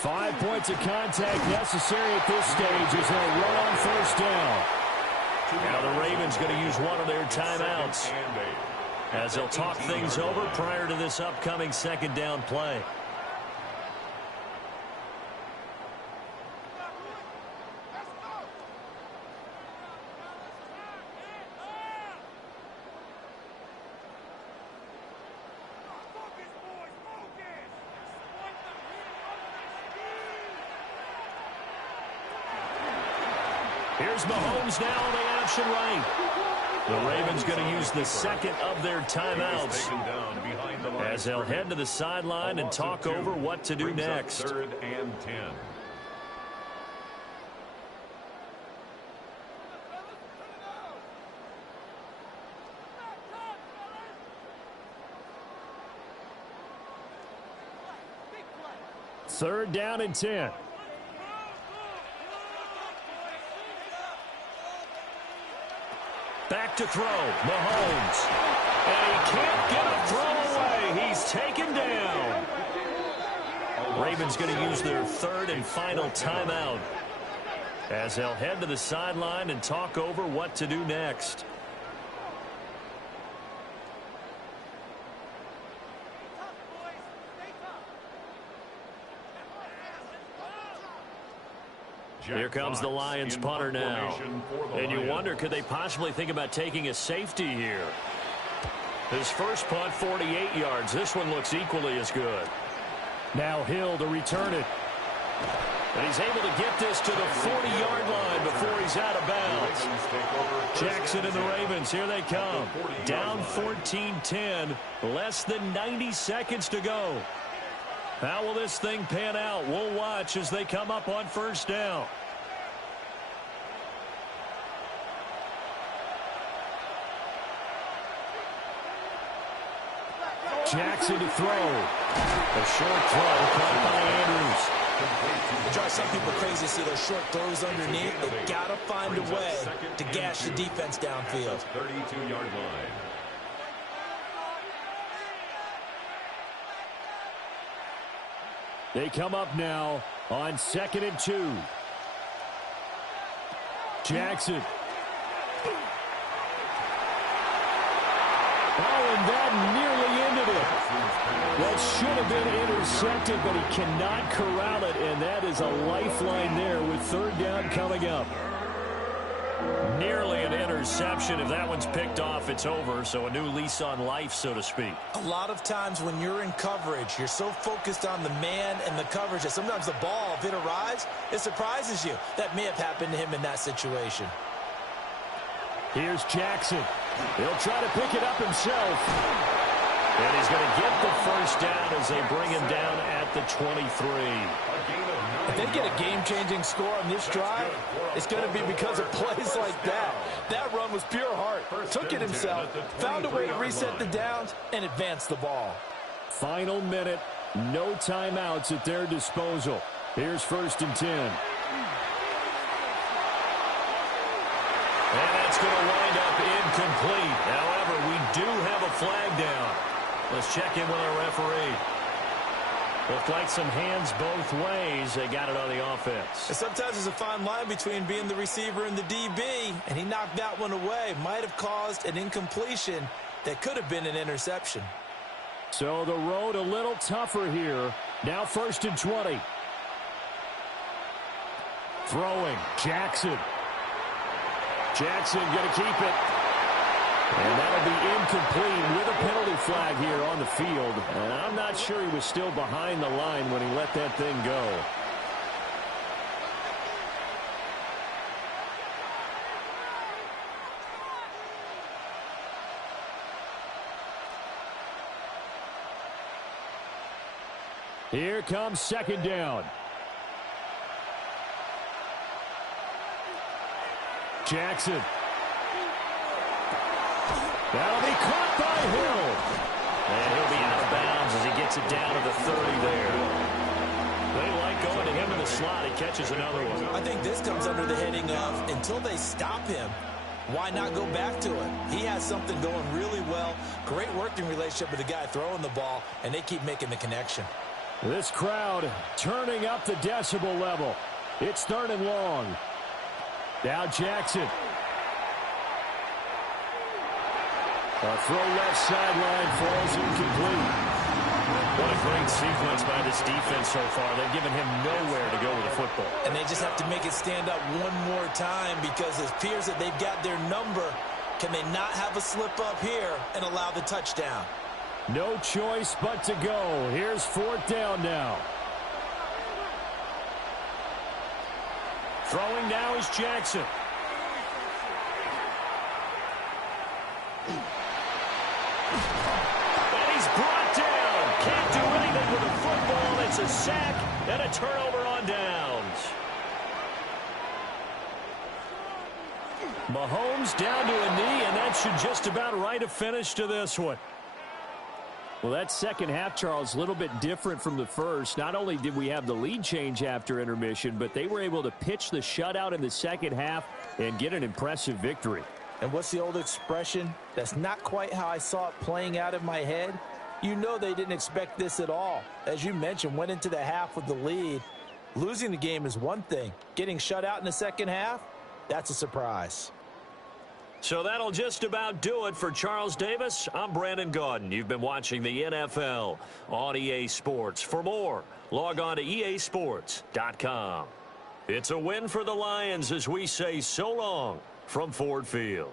5 points of contact necessary at this stage as they'll run on first down. Now the Ravens going to use one of their timeouts as they'll talk things over prior to this upcoming second down play. Here's Mahomes now on the option right. The Ravens going to use the second of their timeouts as they'll head to the sideline and talk over what to do next. 3rd and 10. Third down and 10. Back to throw, Mahomes. And he can't get a throw away. He's taken down. Ravens going to use their third and final timeout as they'll head to the sideline and talk over what to do next. Here comes the Lions punter now. And you wonder, could they possibly think about taking a safety here? His first punt, 48 yards. This one looks equally as good. Now Hill to return it. And he's able to get this to the 40-yard line before he's out of bounds. Jackson and the Ravens, here they come. Down 14-10, less than 90 seconds to go. How will this thing pan out? We'll watch as they come up on first down. Jackson to throw. A short throw caught by Andrews. It drives some people crazy to see those short throws underneath. They've got to find a way to gash the defense downfield. 32-yard line. They come up now on 2nd and 2. Jackson. Oh, and that nearly ended it. That should have been intercepted, but he cannot corral it, and that is a lifeline there with third down coming up. Nearly an interception. If that one's picked off, it's over, so a new lease on life, so to speak. A lot of times when you're in coverage, you're so focused on the man and the coverage that sometimes the ball, if it arrives, it surprises you. That may have happened to him in that situation. Here's Jackson. He'll try to pick it up himself. And he's going to get the first down as they bring him down at the 23. If they get a game-changing score on this drive, it's going to be because of plays like that. That run was pure heart. Took it himself, found a way to reset the downs, and advance the ball. Final minute, no timeouts at their disposal. Here's 1st and 10. And that's going to wind up incomplete. However, we do have a flag down. Let's check in with our referee. Looked like some hands both ways. They got it on the offense. And sometimes there's a fine line between being the receiver and the DB, and he knocked that one away. Might have caused an incompletion that could have been an interception. So the road a little tougher here. Now 1st and 20. Throwing, Jackson. Jackson going to keep it. And that'll be incomplete with a penalty flag here on the field. And I'm not sure he was still behind the line when he let that thing go. Here comes 2nd down. Jackson. That'll be caught by Hill. And he'll be out of bounds as he gets it down to the 30 there. They like going to him in the slot. He catches another one. I think this comes under the heading of until they stop him, why not go back to it? He has something going really well. Great working relationship with the guy throwing the ball, and they keep making the connection. This crowd turning up the decibel level. It's 3rd and long. Now Jackson. A throw left sideline falls incomplete. What a great sequence by this defense so far. They've given him nowhere to go with the football. And they just have to make it stand up one more time because it appears that they've got their number. Can they not have a slip up here and allow the touchdown? No choice but to go. Here's 4th down now. Throwing now is Jackson. And he's brought down. Can't do anything with the football. It's a sack and a turnover on downs. Mahomes down to a knee, and that should just about write a finish to this one. Well, that second half, Charles, a little bit different from the first. Not only did we have the lead change after intermission, but they were able to pitch the shutout in the second half and get an impressive victory. And what's the old expression? That's not quite how I saw it playing out in my head. You know they didn't expect this at all. As you mentioned, went into the half with the lead. Losing the game is one thing. Getting shut out in the second half, that's a surprise. So that'll just about do it for Charles Davis. I'm Brandon Gaudin. You've been watching the NFL on EA Sports. For more, log on to easports.com. It's a win for the Lions as we say so long from Ford Field.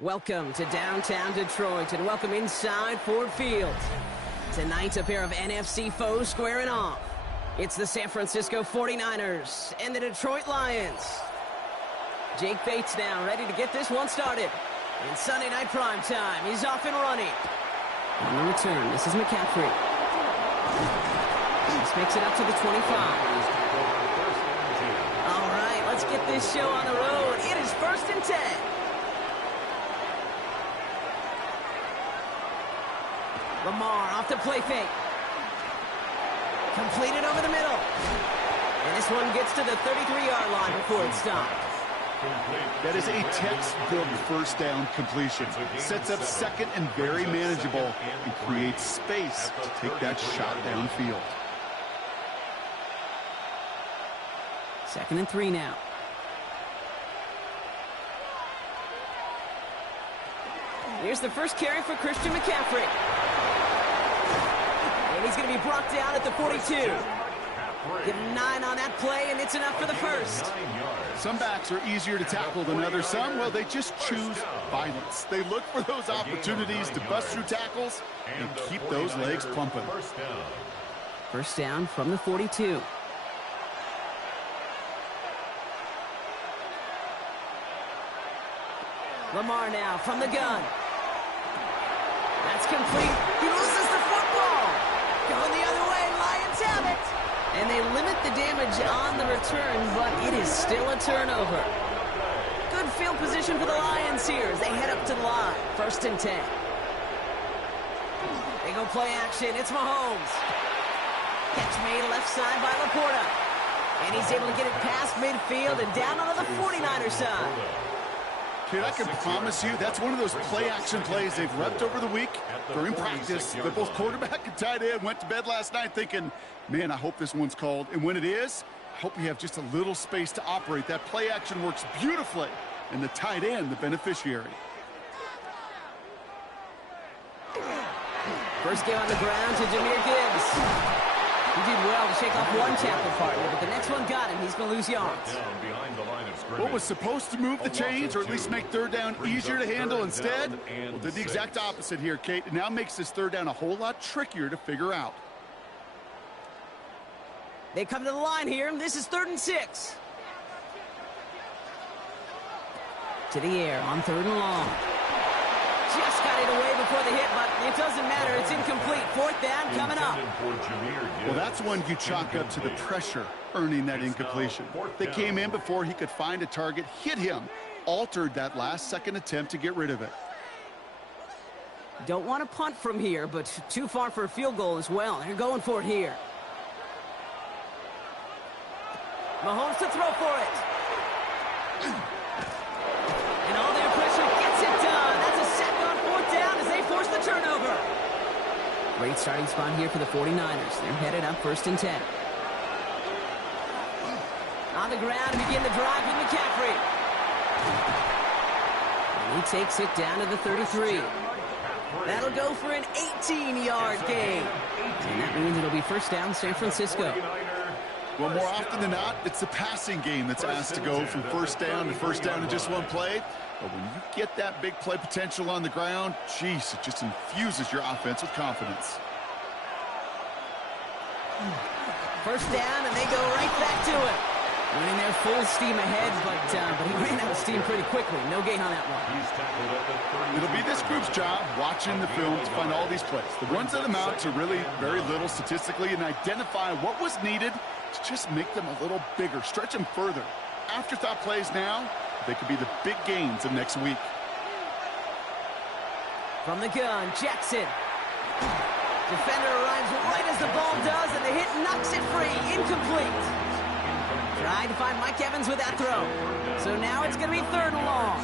Welcome to downtown Detroit, and welcome inside Ford Field. Tonight, a pair of NFC foes squaring off. It's the San Francisco 49ers and the Detroit Lions. Jake Bates now ready to get this one started. In Sunday night prime time, he's off and running. On the return, this is McCaffrey. This makes it up to the 25. All right, let's get this show on the road. It is 1st and 10. Lamar off the play fake. Completed over the middle. And this one gets to the 33-yard line before it's stopped. That is a textbook first down completion. Sets up second and very manageable and creates space to take that shot downfield. 2nd and 3 now. Here's the first carry for Christian McCaffrey. And he's going to be brought down at the 42. Give him 9 on that play, and it's enough for the first. Some backs are easier to tackle than others. Some, well, they just choose violence. They look for those opportunities to bust through tackles and keep those legs pumping. First down from the 42. Lamar now from the gun. That's complete. He loses the football. Going the other way, Lions have it. And they limit the damage on the return, but it is still a turnover. Good field position for the Lions here as they head up to the line. 1st and 10. They go play action. It's Mahomes. Catch made left side by Laporta. And he's able to get it past midfield and down onto the 49er side. Kid, I can promise you that's one of those play-action plays they've repped over the week during practice. They're both quarterback and tight end. Went to bed last night thinking, man, I hope this one's called. And when it is, I hope you have just a little space to operate. That play-action works beautifully, and the tight end, the beneficiary. First game on the ground to Jahmyr Gibbs. He did well to shake off one tackle partner, but the next one got him. He's going to lose yards. What was supposed to move the chains, or at least make third down easier to handle instead, well, did the exact opposite here, Kate. It now makes this third down a whole lot trickier to figure out. They come to the line here. This is 3rd and 6. To the air on 3rd and long. Just got it away before the hit, but it doesn't matter. It's incomplete. 4th down coming up. Well, that's one you chalk up to the pressure earning that incompletion. They came in before he could find a target, hit him, altered that last-second attempt to get rid of it. Don't want to punt from here, but too far for a field goal as well. They're going for it here. Mahomes to throw for it. And all their pressure gets it done. That's a sack on 4th down as they force the turnover. Great starting spot here for the 49ers. They're headed up 1st and 10. On the ground to begin the drive with McCaffrey. And he takes it down to the 33. That'll go for an 18-yard gain. And that means it'll be 1st down San Francisco. Well, more often than not, it's the passing game that's asked to go from 1st down to 1st down in just one play. But when you get that big play potential on the ground, geez, it just infuses your offense with confidence. 1st down, and they go right back to it. Running their full steam ahead, but he ran out of steam pretty quickly. No gain on that one. It'll be this group's job watching the film to find all these plays. The ones that amount to really very little statistically and identify what was needed to just make them a little bigger, stretch them further. Afterthought plays now, they could be the big gains of next week. From the gun, Jackson. Defender arrives right as the ball does, and the hit knocks it free. Incomplete. Trying to find Mike Evans with that throw. So now it's going to be 3rd and long.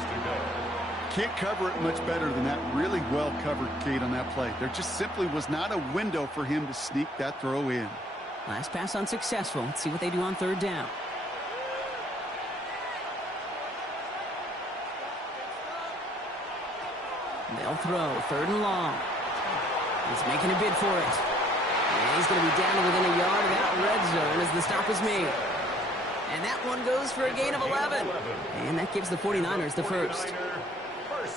Can't cover it much better than that. Really well covered, Kate, on that play. There just simply was not a window for him to sneak that throw in. Last pass unsuccessful. Let's see what they do on 3rd down. They'll throw 3rd and long. He's making a bid for it. And he's going to be down to within a yard of that red zone as the stop is made. And that one goes for a gain of 11. And that gives the 49ers the first.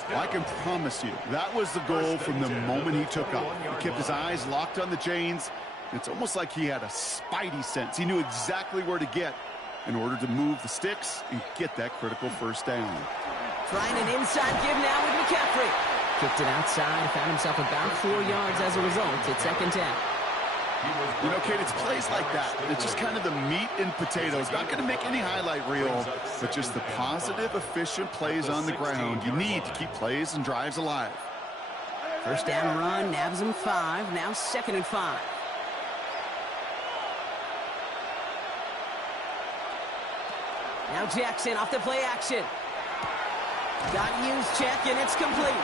Well, I can promise you, that was the goal from the moment he took off. He kept his eyes locked on the chains. It's almost like he had a spidey sense. He knew exactly where to get in order to move the sticks and get that critical first down. Trying an inside give now with McCaffrey. Kicked it outside, found himself about 4 yards as a result. It's second down. You know, Kate, it's plays like that. It's just kind of the meat and potatoes. Not going to make any highlight reel, but just the positive, efficient plays on the ground. You need to keep plays and drives alive. First down run, nabs him 5. Now 2nd and 5. Now Jackson off the play action. Got used check, and it's complete.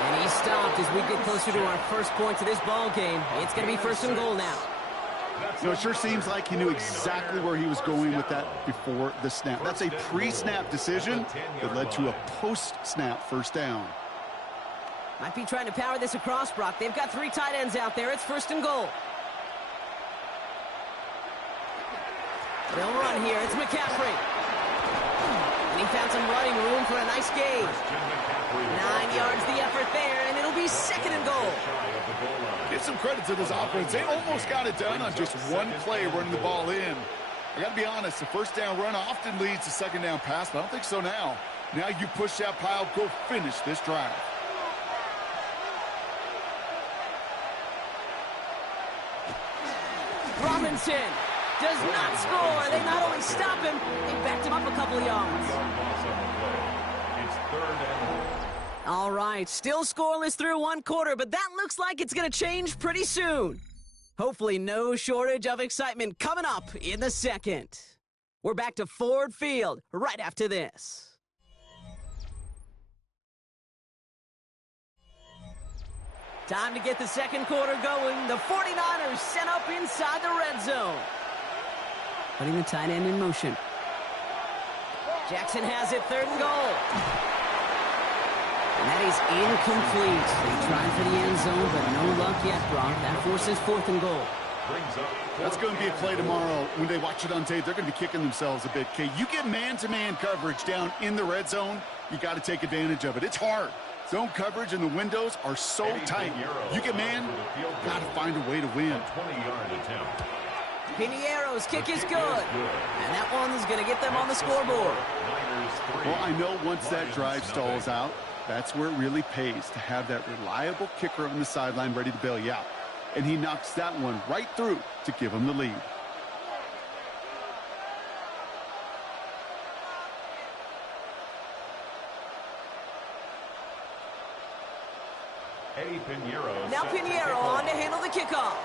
And he stopped as we get closer to our first point to this ball game. It's going to be 1st and goal now. You know, it sure seems like he knew exactly where he was going with that before the snap. That's a pre-snap decision that led to a post-snap first down. Might be trying to power this across, Brock. They've got 3 tight ends out there. It's 1st and goal. They'll run here. It's McCaffrey. And he found some running room for a nice gain. 9 yards the effort there, and it'll be 2nd and goal. Give some credit to this offense. They almost got it done on just one play running the ball in. I got to be honest, the first down run often leads to second down pass, but I don't think so now. Now you push that pile, go finish this drive. Robinson does not score. They not only stop him, they backed him up a couple of yards. It's 3rd and 1. All right, still scoreless through 1 quarter, but that looks like it's going to change pretty soon. Hopefully no shortage of excitement coming up in the 2nd. We're back to Ford Field right after this. Time to get the 2nd quarter going. The 49ers set up inside the red zone. Putting the tight end in motion. Jackson has it, 3rd and goal. And that is incomplete. They tried for the end zone, but no luck yet, Brock. That forces 4th and goal. That's going to be a play tomorrow. When they watch it on tape, they're going to be kicking themselves a bit. Okay, you get man-to-man coverage down in the red zone, you got to take advantage of it. It's hard. Zone coverage and the windows are so tight. You get man, got to find a way to win. 20-yard attempt. Piniero's kick is good. And that one is going to get them on the scoreboard. Well, I know once that drive stalls out, that's where it really pays to have that reliable kicker on the sideline ready to bail you out. And he knocks that one right through to give him the lead. Eddie Pinheiro. Now Pinheiro on to handle the kickoff.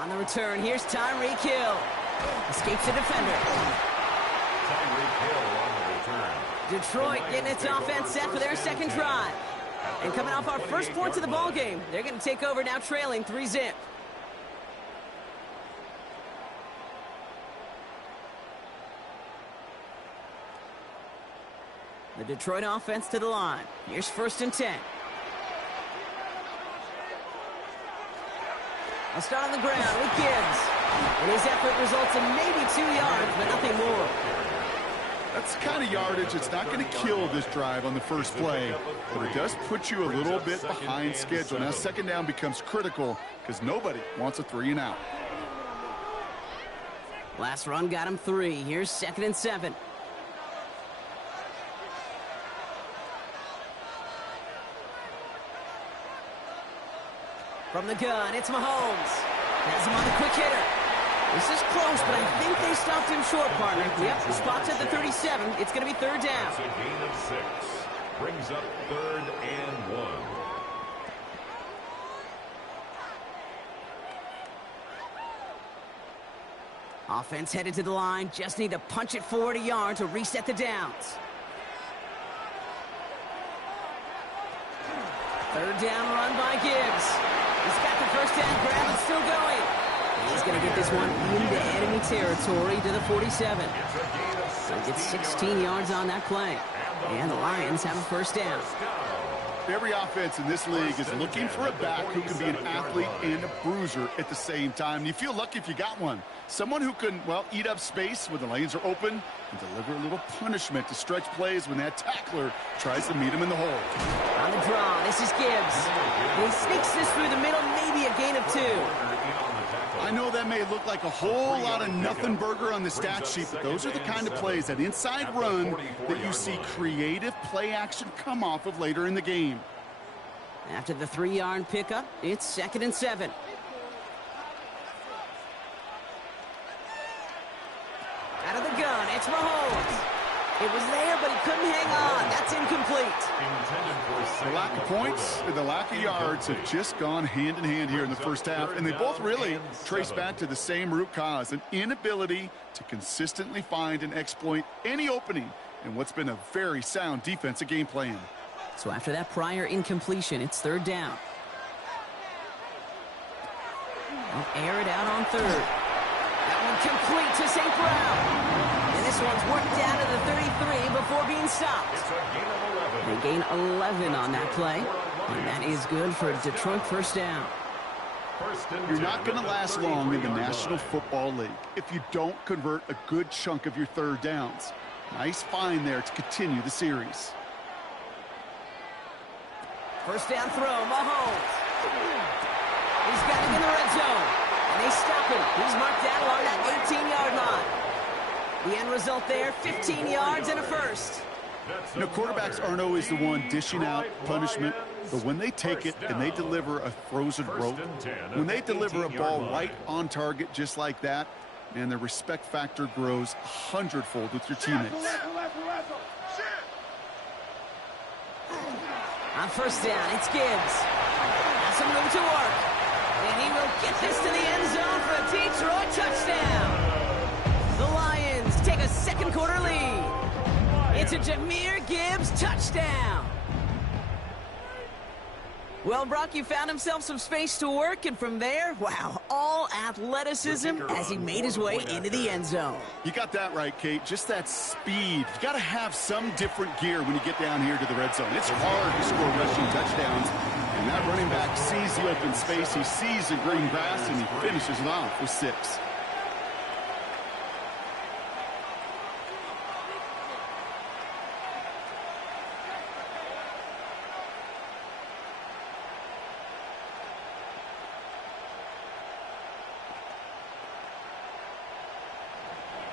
On the return, here's Tyreek Hill. Escapes the defender. Tyreek Hill on the return. Detroit getting its offense set for their 2nd drive. And coming off our first points of the ball game, they're going to take over now trailing 3-zip. The Detroit offense to the line. Here's 1st and 10. I'll start on the ground with Gibbs. And his effort results in maybe 2 yards, but nothing more. That's the kind of yardage that's not going to kill this drive on the first play, but it does put you a little bit behind schedule. Now 2nd down becomes critical because nobody wants a 3 and out. Last run got him 3. Here's 2nd and 7. From the gun, it's Mahomes. Has him on the quick hitter. This is close, but I think they stopped him short, partner. Yep, the spot's at the 37. It's going to be 3rd down. It's a gain of 6. Brings up 3rd and 1. Offense headed to the line. Just need to punch it forward a yard to reset the downs. 3rd down run by Gibbs. He's got the first down grab and still going. He's going to get this one into enemy territory to the 47. So he gets 16 yards on that play. And the Lions have a first down. Every offense in this league is looking for a back who can be an athlete and a bruiser at the same time. You feel lucky if you got one. Someone who can, well, eat up space when the lanes are open and deliver a little punishment to stretch plays when that tackler tries to meet him in the hole. On the draw, this is Gibbs. He sneaks this through the middle, maybe a gain of 2. I know that may look like a whole lot of nothing burger on the stat sheet, but those are the kind of plays, that inside run, that you see creative play action come off of later in the game. After the 3-yard pickup, it's 2nd and 7. Out of the gun, it's Mahomes. It was there, but he couldn't hang on. That's incomplete. The lack of points and the lack of yards have just gone hand in hand here in the first half, and they both really trace back to the same root cause, an inability to consistently find and exploit any opening in what's been a very sound defensive game plan. So after that prior incompletion, it's 3rd down. They'll air it out on 3rd. That one complete to St. Brown. And this one's worked down to the 33 before being stopped. They gain 11 on that play. And that is good for a Detroit 1st down. You're not going to last long in the National Football League if you don't convert a good chunk of your 3rd downs. Nice find there to continue the series. 1st down throw, Mahomes. He's got him in the red zone. And they stop him. He's marked down along that 18-yard line. The end result there, 15 yards and a 1st. You know, quarterbacks aren't always the one dishing out punishment, but when they take it and they deliver a frozen rope, when they deliver a ball right on target just like that, man, the respect factor grows 100-fold with your teammates. On 1st down, it's Gibbs. Has some room to work. And he will get this to the end zone for a Detroit touchdown. The Lions take a 2nd quarter lead. It's a Jahmyr Gibbs touchdown. Well, Brock, you found himself some space to work, and from there, wow, all athleticism as he made his way into the end zone. You got that right, Kate. Just that speed. You got to have some different gear when you get down here to the red zone. It's hard to score rushing touchdowns, and that running back sees the open space, he sees the green grass, and he finishes it off with 6.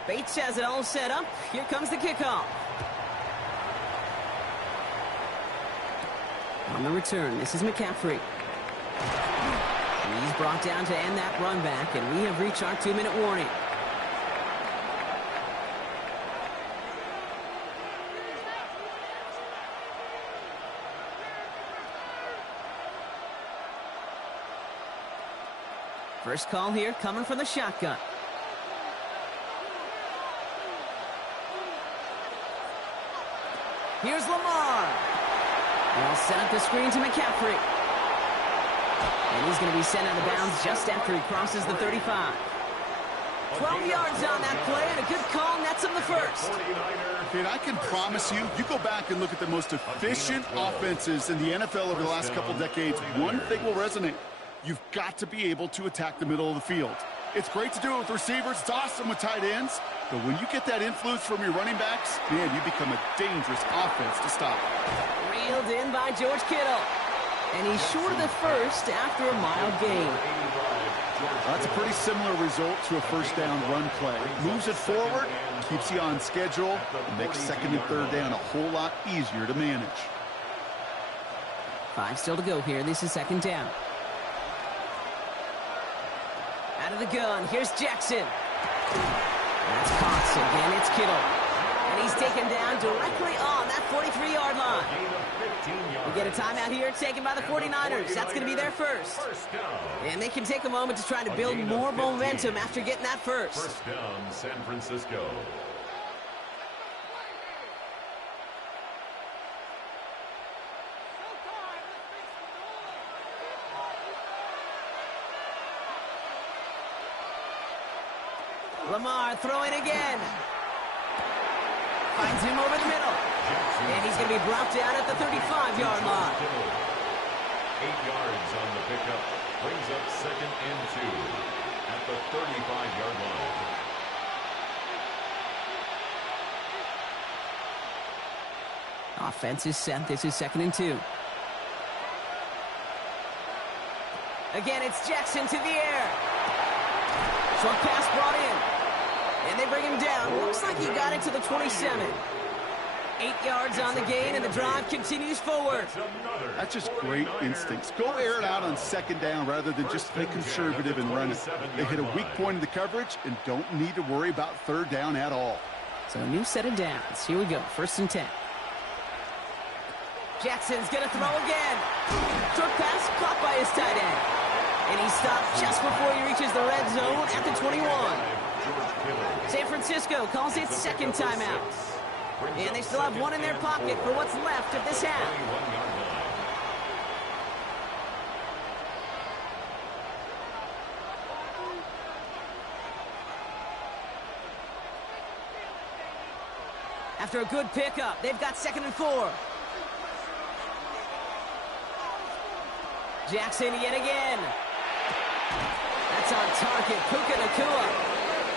Bates has it all set up. Here comes the kickoff. On the return, this is McCaffrey. He's brought down to end that run back, and we have reached our 2-minute warning. First call here coming from the shotgun. Here's Lamar. They'll set up the screen to McCaffrey. And he's going to be sent out of bounds just after he crosses the 35. 12 yards on that play, and a good call nets him the 1st. And I can promise you, you go back and look at the most efficient offenses in the NFL over the last couple decades, one thing will resonate. You've got to be able to attack the middle of the field. It's great to do it with receivers. It's awesome with tight ends. But when you get that influence from your running backs, man, you become a dangerous offense to stop. Reeled in by George Kittle. And he's short of the 1st after a mild gain. That's a pretty similar result to a 1st down run play. Moves it forward, keeps you on schedule, and makes 2nd and 3rd down a whole lot easier to manage. 5 still to go here. This is 2nd down. Out of the gun, here's Jackson. That's caught, so again it's Kittle. And he's taken down directly on that 43-yard line. We get a timeout here taken by the 49ers. That's going to be their 1st. And they can take a moment to try to build more momentum after getting that 1st. 1st down, San Francisco. Lamar throwing again. Finds him over the middle. And he's going to be brought down at the 35-yard line. 8 yards on the pickup. Brings up 2nd and 2 at the 35-yard line. Offense is set. This is 2nd and 2. Again, it's Jackson to the air. Short pass brought in. And they bring him down. Looks like he got it to the 27. 8 yards on the gain, and the drive continues forward. That's just great instincts. Go air it out on 2nd down rather than just play conservative and run it. They hit a weak point in the coverage and don't need to worry about 3rd down at all. So a new set of downs. Here we go. 1st and 10. Jackson's going to throw again. Short pass caught by his tight end. And he stopped just before he reaches the red zone at the 21. San Francisco calls it 2nd timeout. And they still have one in their pocket for what's left of this half. After a good pickup, they've got 2nd and 4. Jackson yet again. That's on target, Puka Nacua.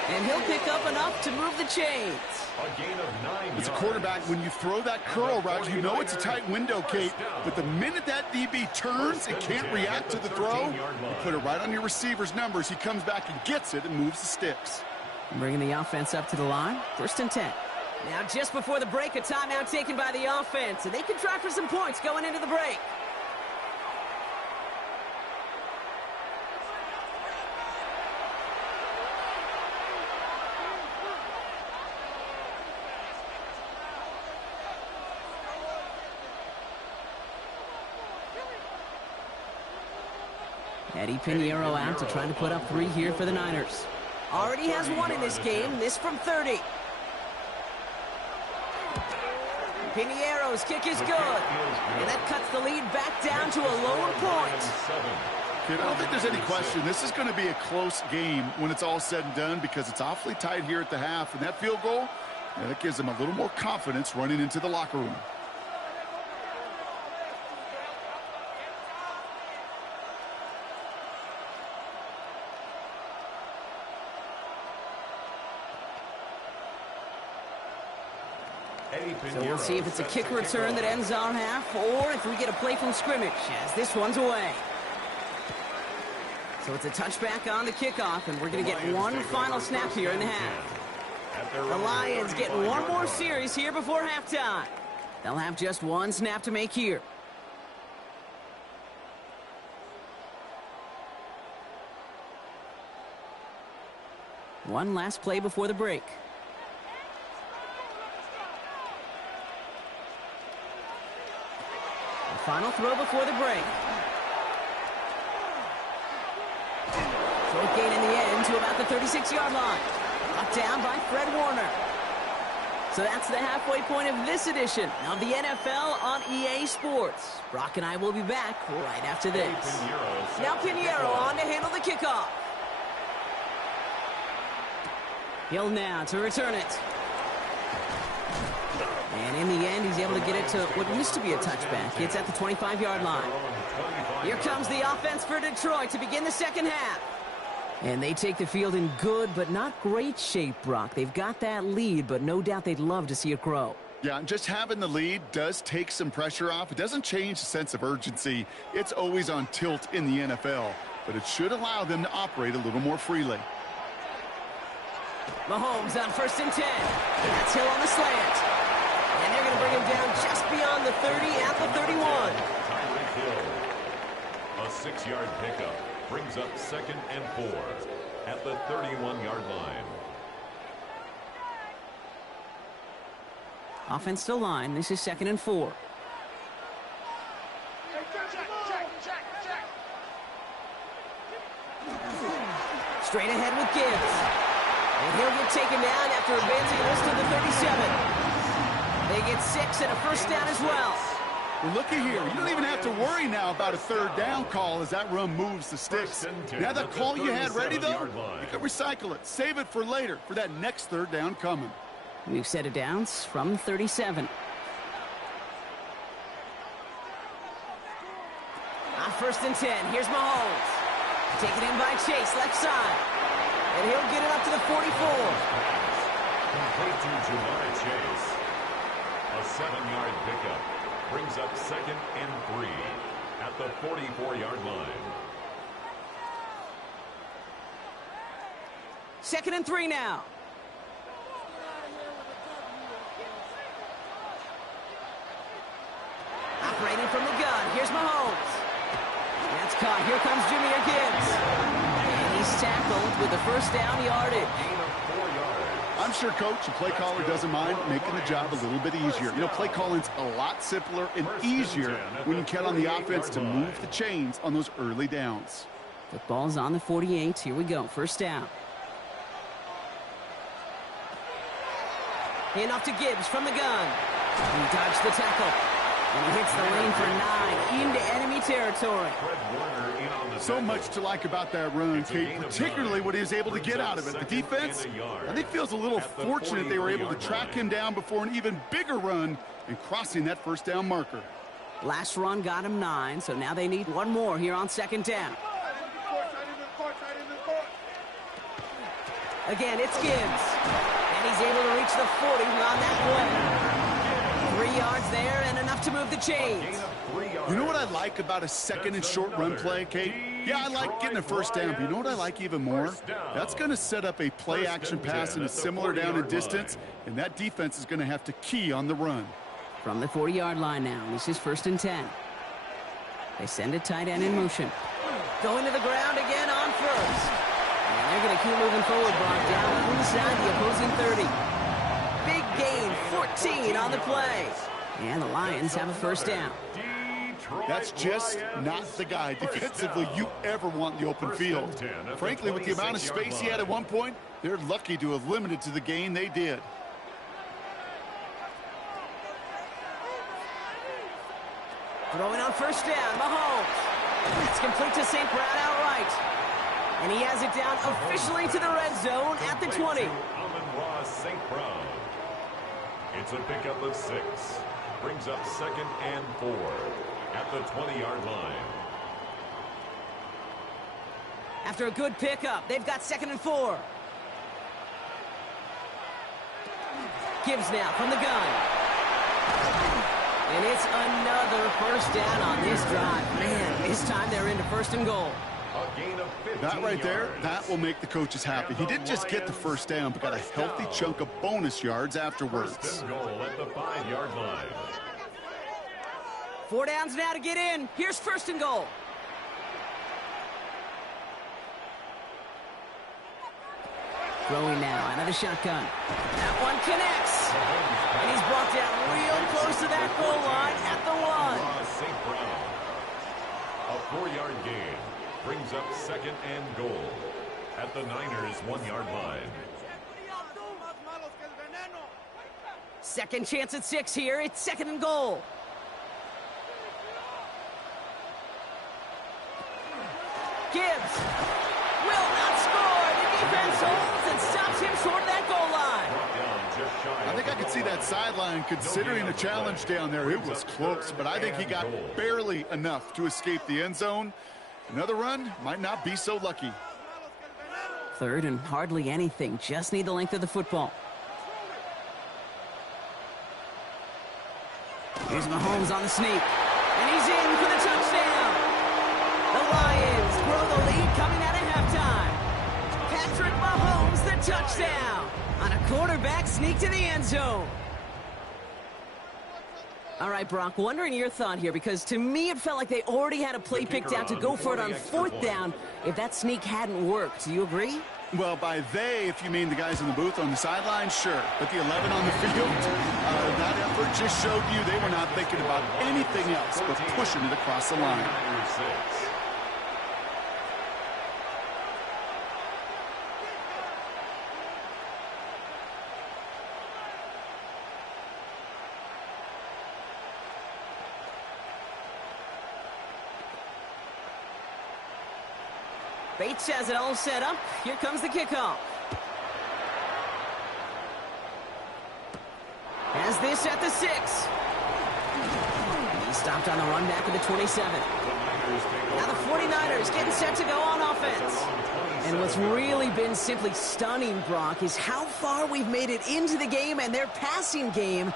And he'll pick up enough to move the chains. A gain of 9 As a quarterback, when you throw that curl route, you know it's a tight window, Kate. But the minute that DB turns and can't react to the throw, you put it right on your receiver's numbers. He comes back and gets it and moves the sticks. Bringing the offense up to the line. 1st and 10. Now just before the break, a timeout taken by the offense. And they can try for some points going into the break. Eddie Pinheiro out to try to put up 3 here for the Niners. Already has 1 in this game, this from 30. Pinheiro's kick is good. And that cuts the lead back down to a lower point. Kid, I don't think there's any question. This is going to be a close game when it's all said and done because it's awfully tight here at the half. And that field goal, that gives them a little more confidence running into the locker room. So we'll see if it's a kick return that ends our half or if we get a play from scrimmage as this one's away. So it's a touchback on the kickoff, and we're going to get one final snap here in the half. The Lions getting one more series here before halftime. They'll have just one snap to make here. One last play before the break. Final throw before the break. Short gain in the end to about the 36-yard line. Brought down by Fred Warner. So that's the halfway point of this edition of the NFL on EA Sports. Brock and I will be back right after this. Now Pinheiro on to handle the kickoff. Hill now to return it. And in the end, he's able to get it to what used to be a touchback. It's at the 25-yard line. Here comes the offense for Detroit to begin the second half. And they take the field in good but not great shape, Brock. They've got that lead, but no doubt they'd love to see it grow. Yeah, and just having the lead does take some pressure off. It doesn't change the sense of urgency. It's always on tilt in the NFL, but it should allow them to operate a little more freely. Mahomes on 1st and 10. That's Hill on the slant. And they're going to bring him down just beyond the 30 at the 31. Tyreek Hill. A 6-yard pickup brings up 2nd and 4 at the 31-yard line. Offense to line. This is 2nd and 4. Straight ahead with Gibbs. And he'll get taken down after advancing this to the 37. They get 6 and a first down as well. Well, looky here. You don't even have to worry now about a 3rd down call as that run moves the sticks. Now that call you had ready, though, you can recycle it. Save it for later for that next 3rd down coming. We've set it down from 37. On 1st and 10, here's Mahomes. Taken in by Chase, left side. And he'll get it up to the 44. Complete to Ja'Marr Chase. A 7-yard pickup brings up 2nd and 3 at the 44-yard line. 2nd and 3 now. Operating from the gun. Here's Mahomes. That's caught. Here comes Jahmyr Gibbs. And he's tackled with the first down yardage. Gain of 4 yards. I'm sure, Coach, the play caller doesn't mind making the job a little bit easier. You know, play calling's a lot simpler and easier when you count on the offense to move the chains on those early downs. Football's on the 48. Here we go. First down. Hand off to Gibbs from the gun. He dodged the tackle. And he hits the lane for 9 into enemy territory. So much to like about that run, Kate, particularly what he was able to get out of it. The defense, I think, feels a little fortunate they were able to track him down before an even bigger run and crossing that first down marker. Last run got him 9, so now they need one more here on 2nd down. Again, it's Gibbs. And he's able to reach the 40 on that play. 3 yards there and enough to move the chains. You know what I like about a 2nd and short run play, Kate? Yeah, I like getting a first down, but you know what I like even more? That's going to set up a play action pass in a similar down and distance, and that defense is going to have to key on the run. From the 40-yard line now, this is 1st and 10. They send a tight end in motion. Going to the ground again on 1st. And they're going to keep moving forward, Brock, down inside the opposing 30. Big gain, 14 on the play. And the Lions have a first down. That's just not the guy defensively you ever want in the open field. Frankly, with the amount of space he had at one point, they're lucky to have limited to the gain they did. Throwing on first down, Mahomes. It's complete to St. Brown outright. And he has it down officially to the red zone at the 20. Amon-Ra St. Brown. It's a pickup of 6. Brings up 2nd and 4 at the 20-yard line. After a good pickup, they've got 2nd and 4. Gibbs now from the gun. And it's another first down on this drive. Man, this time they're into 1st and goal. A gain of 15 That right there, yards. that will make the coaches happy. He didn't just get the first down, but got a healthy chunk of bonus yards afterwards. 1st and goal at the 5-yard line. 4 downs now to get in. Here's 1st and goal. Throwing now out of the shotgun. That one connects. And he's brought down real close to that goal line at the 1. St. Brown. A 4-yard gain brings up 2nd and goal at the Niners' 1-yard line. Second chance at 6 here. It's 2nd and goal. Gibbs will not score. The defense holds and stops him short of that goal line. I think I could see that sideline considering a challenge down there. It was close, but I think he got barely enough to escape the end zone. Another run might not be so lucky. 3rd and hardly anything. Just need the length of the football. Here's Mahomes on the sneak. And he's in for the touchdown. The Lions grow the lead coming out of halftime. Patrick Mahomes, the touchdown. On a quarterback sneak to the end zone. All right, Brock, wondering your thought here, because to me it felt like they already had a play picked out to go for it on 4th down if that sneak hadn't worked. Do you agree? Well, by they, if you mean the guys in the booth on the sideline, sure. But the 11 on the field, that effort just showed you they were not thinking about anything else but pushing it across the line. Bates has it all set up. Here comes the kickoff. this at the 6. He's stopped on the run back at the 27. Now the 49ers getting set to go on offense. And what's really been simply stunning, Brock, is how far we've made it into the game, and their passing game,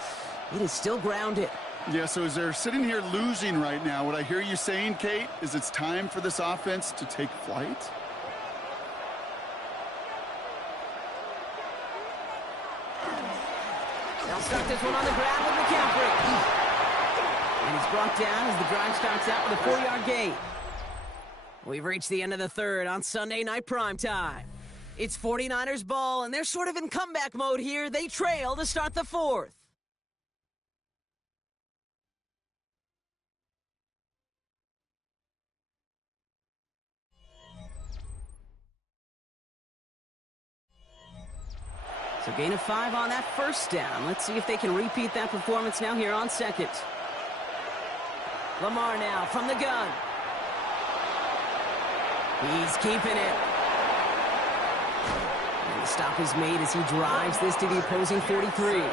it is still grounded. Yeah, so as they're sitting here losing right now, what I hear you saying, Kate, is it's time for this offense to take flight? They'll start this one on the ground with McCaffrey. And he's brought down as the drive starts out with a 4-yard gain. We've reached the end of the third on Sunday Night Primetime. It's 49ers ball, and they're sort of in comeback mode here. They trail to start the fourth. So gain of 5 on that first down. Let's see if they can repeat that performance now here on second. Lamar now from the gun. He's keeping it. And the stop is made as he drives this to the opposing 43. A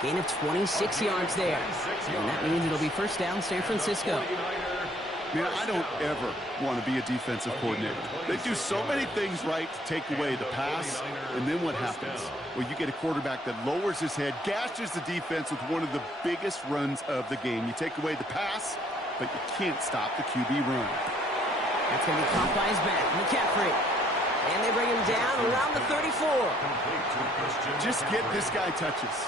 gain of 26 yards there. And that means it'll be first down San Francisco. Man, I don't ever want to be a defensive coordinator. They do so many things right to take away the pass, and then what happens? Well, you get a quarterback that lowers his head, gashes the defense with one of the biggest runs of the game. You take away the pass, but you can't stop the QB run. That's going to be caught by his back, McCaffrey. And they bring him down around the 34. Just get this guy touches.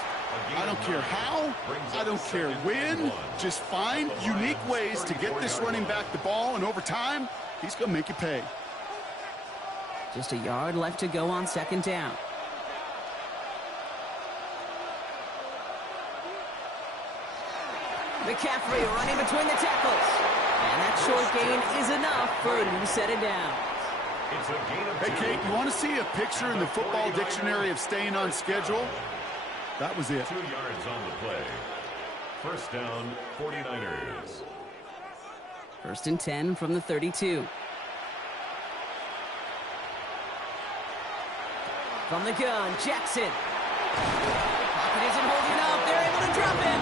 I don't care how, I don't care when. Just find unique ways to get this running back the ball, and over time, he's going to make you pay. Just a yard left to go on second down. McCaffrey running between the tackles. And that short gain is enough for him to set it down. Hey, Kate, you want to see a picture in the football dictionary of staying on schedule? That was it. 2 yards on the play. First down, 49ers. First and 10 from the 32. From the gun, Jackson. Pocket isn't holding up. They're able to drop him.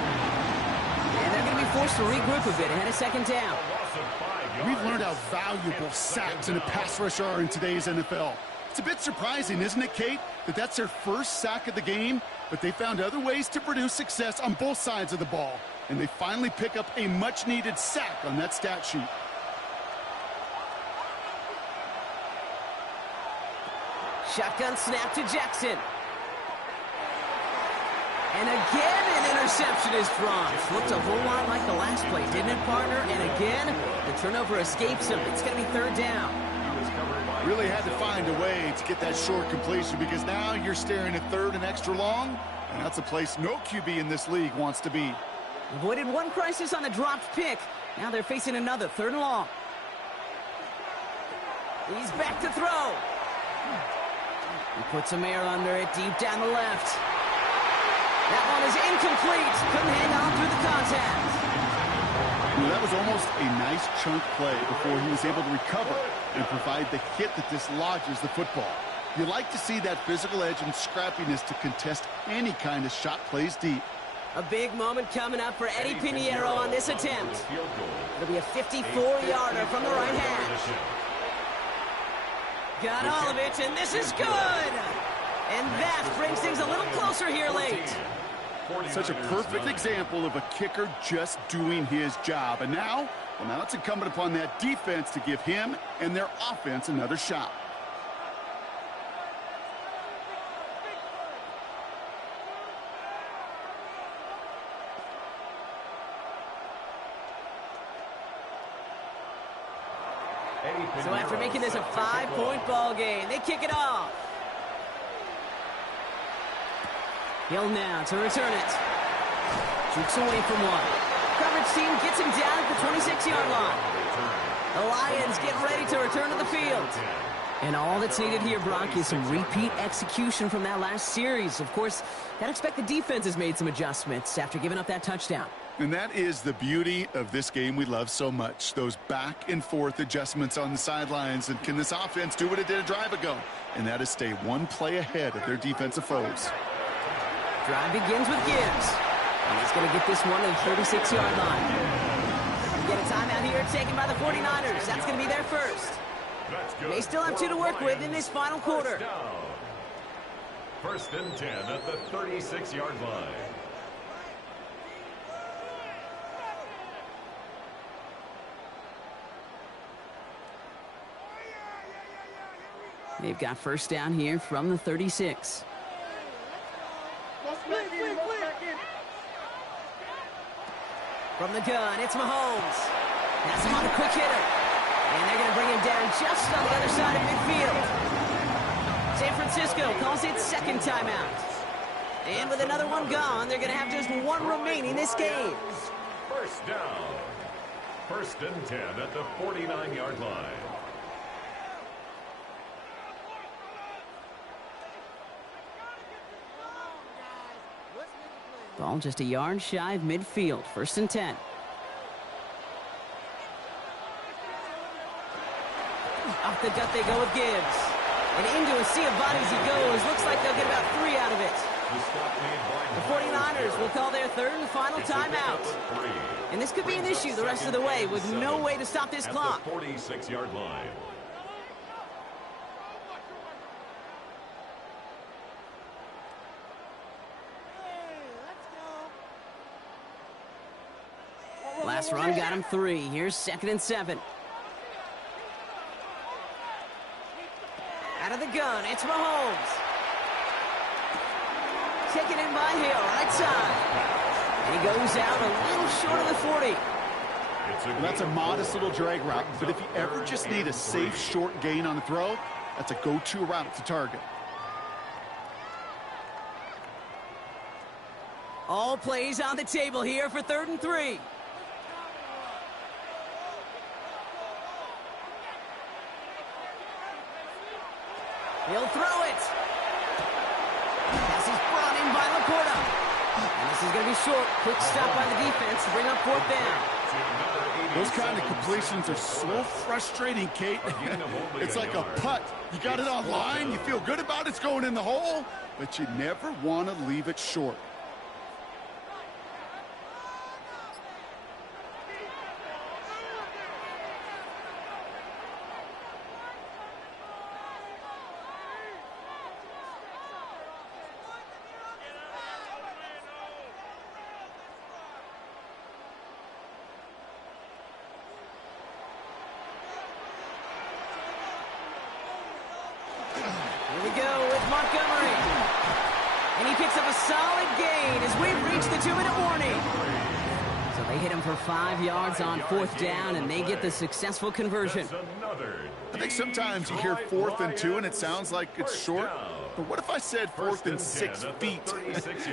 And they're going to be forced to regroup a bit ahead of second down. We've learned how valuable sacks in a pass rush are in today's NFL. It's a bit surprising, isn't it, Kate, that that's their first sack of the game, but they found other ways to produce success on both sides of the ball, and they finally pick up a much-needed sack on that stat sheet. Shotgun snap to Jackson. And again, an interception is thrown. Looked a whole lot like the last play, didn't it, partner? And again, the turnover escapes him. It's going to be third down. Really had to find a way to get that short completion, because now you're staring at third and extra long, and that's a place no QB in this league wants to be. Avoided one crisis on a dropped pick. Now they're facing another, third and long. He's back to throw. He puts some air under it, deep down the left. That one is incomplete. Couldn't hang on through the contact. Well, that was almost a nice chunk play before he was able to recover and provide the hit that dislodges the football. You like to see that physical edge and scrappiness to contest any kind of shot plays deep. A big moment coming up for Eddie Pinheiro on this attempt. It'll be a 54-yarder from the right hash. Got all of it, and this is good! And that brings things a little closer here late. Such a perfect example of a kicker just doing his job. And now, well, now it's incumbent upon that defense to give him and their offense another shot. So after making this a 5-point ball game, they kick it off. Hill now to return it. Jukes away from one. Coverage team gets him down at the 26-yard line. The Lions get ready to return to the field. And all that's needed here, Brock, is some repeat execution from that last series. Of course, I'd expect the defense has made some adjustments after giving up that touchdown. And that is the beauty of this game we love so much, those back and forth adjustments on the sidelines. And can this offense do what it did a drive ago? And that is stay one play ahead of their defensive foes. Drive begins with Gibbs. And he's going to get this one to the 36-yard line. We get a timeout here taken by the 49ers. That's going to be their first. They still have 2 to work with in this final quarter. First and 10 at the 36-yard line. They've got first down here from the 36. From the gun, it's Mahomes. That's him on the quick hitter. And they're going to bring him down just on the other side of midfield. San Francisco calls it second timeout. And with another one gone, they're going to have just one remaining this game. First down. First and 10 at the 49-yard line. Ball just a yard shy of midfield. First and 10. Off the gut they go with Gibbs. And into a sea of bodies he goes. Looks like they'll get about 3 out of it. The 49ers will call their third and final timeout. And this could be an issue the rest of the way with no way to stop this clock. 46-yard line. Last run got him 3. Here's second and 7. Out of the gun, it's Mahomes. Taken in by Hill, right side. And he goes out a little short of the 40. Well, that's a modest little drag route, but if you ever just need a safe, short gain on the throw, that's a go-to route to target. All plays on the table here for third and 3. He'll throw it. Pass is brought in by Laporta. And this is going to be short. Quick stop by the defense to bring up fourth down. Those kind of completions are so frustrating, Kate. It's like a putt. You got it on line. You feel good about it's going in the hole, but you never want to leave it short. Here we go with Montgomery. And he picks up a solid gain as we've reached the 2-minute warning. So they hit him for 5 yards on fourth down, and they get the successful conversion. I think sometimes you hear 4th and 2 and it sounds like it's short. But what if I said 4th and 6 feet?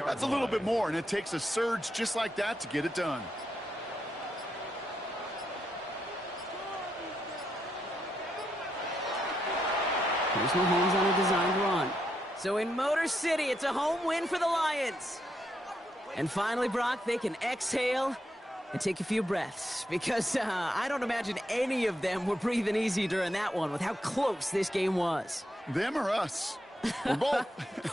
That's a little bit more, and it takes a surge just like that to get it done. Here's Mahomes on a designed run. So in Motor City, it's a home win for the Lions. And finally, Brock, they can exhale and take a few breaths, because I don't imagine any of them were breathing easy during that one with how close this game was. Them or us? We're both.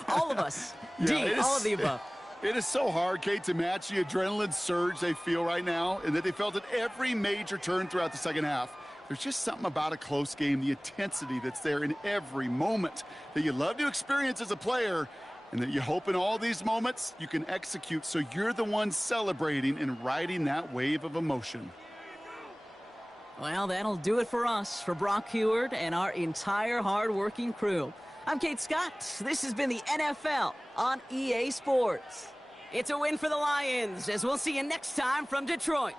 All of us. Yeah, all of the above. It is so hard, Kate, to match the adrenaline surge they feel right now, and that they felt at every major turn throughout the second half. There's just something about a close game, the intensity that's there in every moment that you love to experience as a player, and that you hope in all these moments you can execute so you're the one celebrating and riding that wave of emotion. Well, that'll do it for us, for Brock Huard and our entire hard-working crew. I'm Kate Scott. This has been the NFL on EA Sports. It's a win for the Lions, as we'll see you next time from Detroit.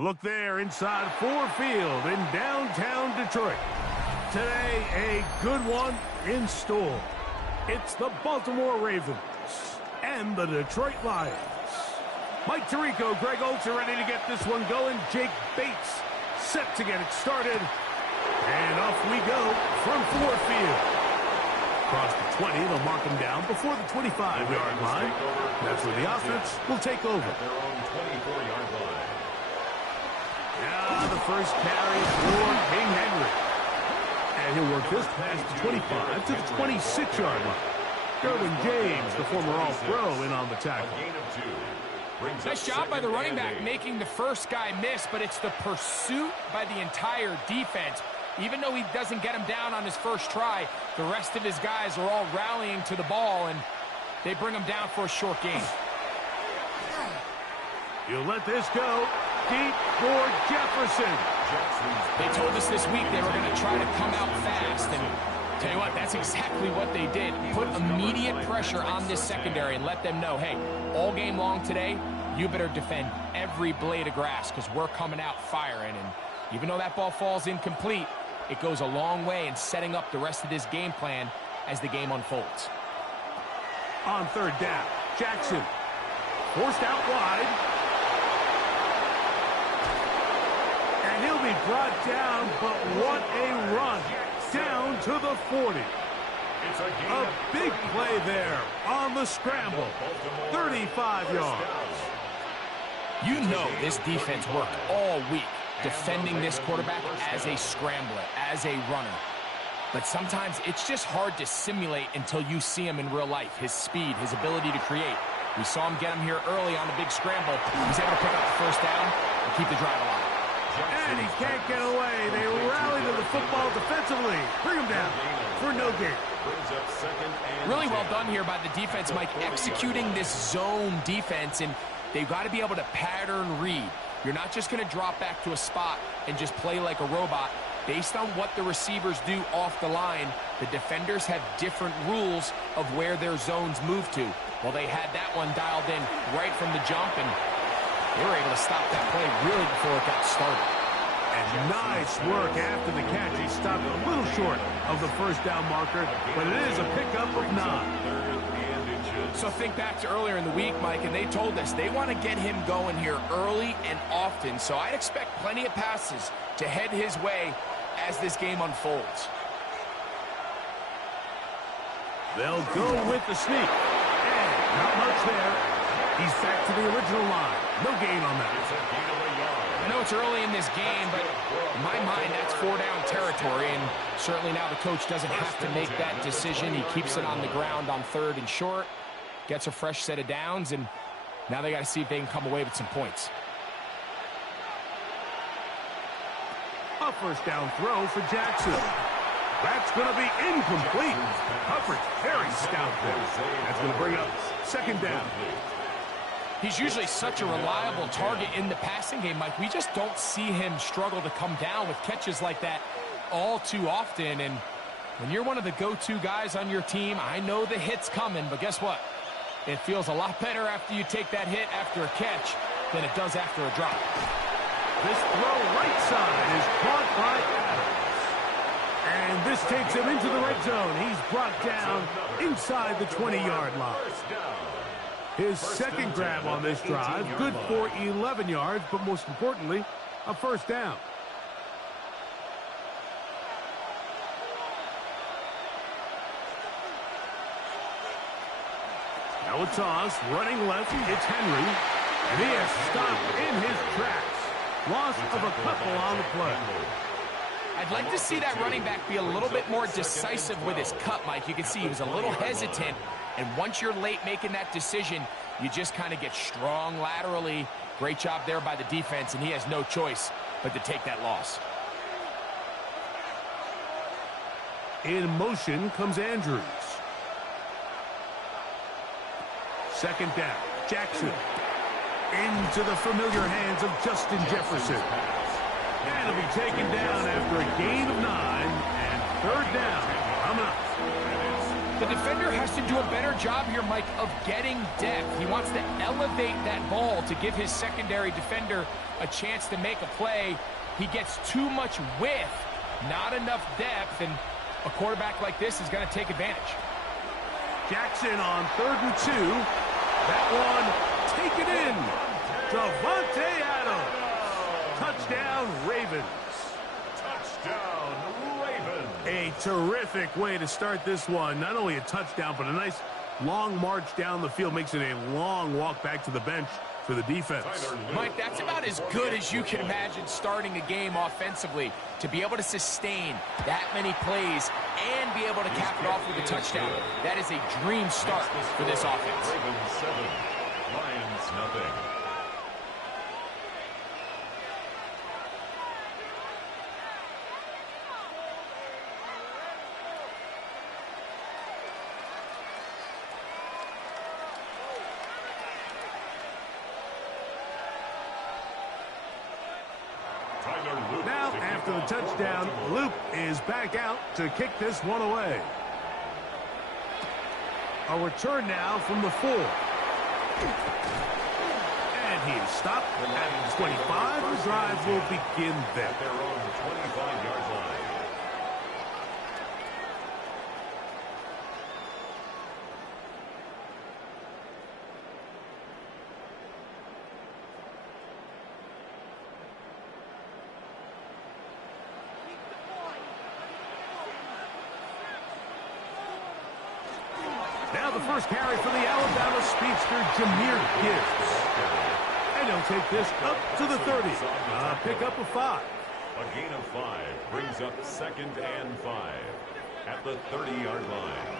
A look there inside Ford Field in downtown Detroit. Today, a good one in store. It's the Baltimore Ravens and the Detroit Lions. Mike Tirico, Greg Olsen are ready to get this one going. Jake Bates set to get it started. And off we go from Ford Field. Across the 20, they'll mark them down before the 25-yard line. That's where the offense will take over. Their own 24-yard line. Now the first carry for King Henry. And he'll work this past the 25 to the 26-yard line. Derwin James, the former All-Pro, in on the tackle. A gain of 2. Nice job by the running back making the first guy miss, but it's the pursuit by the entire defense. Even though he doesn't get him down on his first try, the rest of his guys are all rallying to the ball, and they bring him down for a short gain. You'll let this go deep for Jefferson. They told us this week they were going to try to come out fast, and tell you what, that's exactly what they did. Put immediate pressure on this secondary and let them know, hey, all game long today, you better defend every blade of grass because we're coming out firing. And even though that ball falls incomplete, it goes a long way in setting up the rest of this game plan as the game unfolds. On third down, Jackson forced out wide. And he'll be brought down, but what a run. Down to the 40. A big play there on the scramble. 35 yards. You know this defense worked all week defending this quarterback as a scrambler, as a runner. But sometimes it's just hard to simulate until you see him in real life. His speed, his ability to create. We saw him get him here early on the big scramble. He's able to pick up the first down and keep the drive alive. And he can't get away. They rally to the football defensively. Bring him down for no gain. Really well done here by the defense, Mike, executing this zone defense, and they've got to be able to pattern read. You're not just going to drop back to a spot and just play like a robot. Based on what the receivers do off the line, the defenders have different rules of where their zones move to. Well, they had that one dialed in right from the jump, and they were able to stop that play really before it got started. And nice work after the catch. He stopped a little short of the first down marker, but it is a pickup of 9. So think back to earlier in the week, Mike, and they told us they want to get him going here early and often. So I'd expect plenty of passes to head his way as this game unfolds. They'll go with the sneak. And not much there. He's back to the original line. No gain on that. I know it's early in this game, but in my mind, that's 4-down territory, and certainly now the coach doesn't have to make that decision. He keeps it on the ground on 3rd and short, gets a fresh set of downs, and now they got to see if they can come away with some points. A first down throw for Jackson. That's going to be incomplete. Coverage very stout there. That's going to bring up 2nd down. He's usually such a reliable target in the passing game, Mike. We just don't see him struggle to come down with catches like that all too often. And when you're one of the go-to guys on your team, I know the hit's coming, but guess what? It feels a lot better after you take that hit after a catch than it does after a drop. This throw right side is caught by Adams. And this takes him into the red zone. He's brought down inside the 20-yard line. His second grab on this drive, good for 11 yards, but most importantly, a first down. Now a toss, running left, it's Henry, and he has stopped in his tracks. Loss of a couple on the play. I'd like to see that running back be a little bit more decisive with his cut, Mike. You can see he was a little hesitant, and once you're late making that decision, you just kind of get strong laterally. Great job there by the defense, and he has no choice but to take that loss. In motion comes Andrews. 2nd down, Jackson. Into the familiar hands of Justin Jefferson. And he'll be taken down after a gain of 9, and 3rd down coming up. The defender has to do a better job here, Mike, of getting depth. He wants to elevate that ball to give his secondary defender a chance to make a play. He gets too much width, not enough depth, and a quarterback like this is going to take advantage. Jackson on 3rd and 2. That one, take it in. Davante Adams. Touchdown, Ravens. Touchdown, Ravens. A terrific way to start this one. Not only a touchdown, but a nice long march down the field. Makes it a long walk back to the bench for the defense. Mike, that's about as good as you can imagine starting a game offensively. To be able to sustain that many plays and be able to cap it off with a touchdown, that is a dream start for this offense. Ravens 7, Lions nothing. Now, after the touchdown, Luke is back out to kick this one away. A return now from the 4. And he is stopped at 25. The drive will begin there. At their own 25-yard line. Now the first carry for the Alabama speedster, Jahmyr Gibbs. And he'll take this up to the 30. Pick up a 5. A gain of 5 brings up 2nd and 5 at the 30-yard line.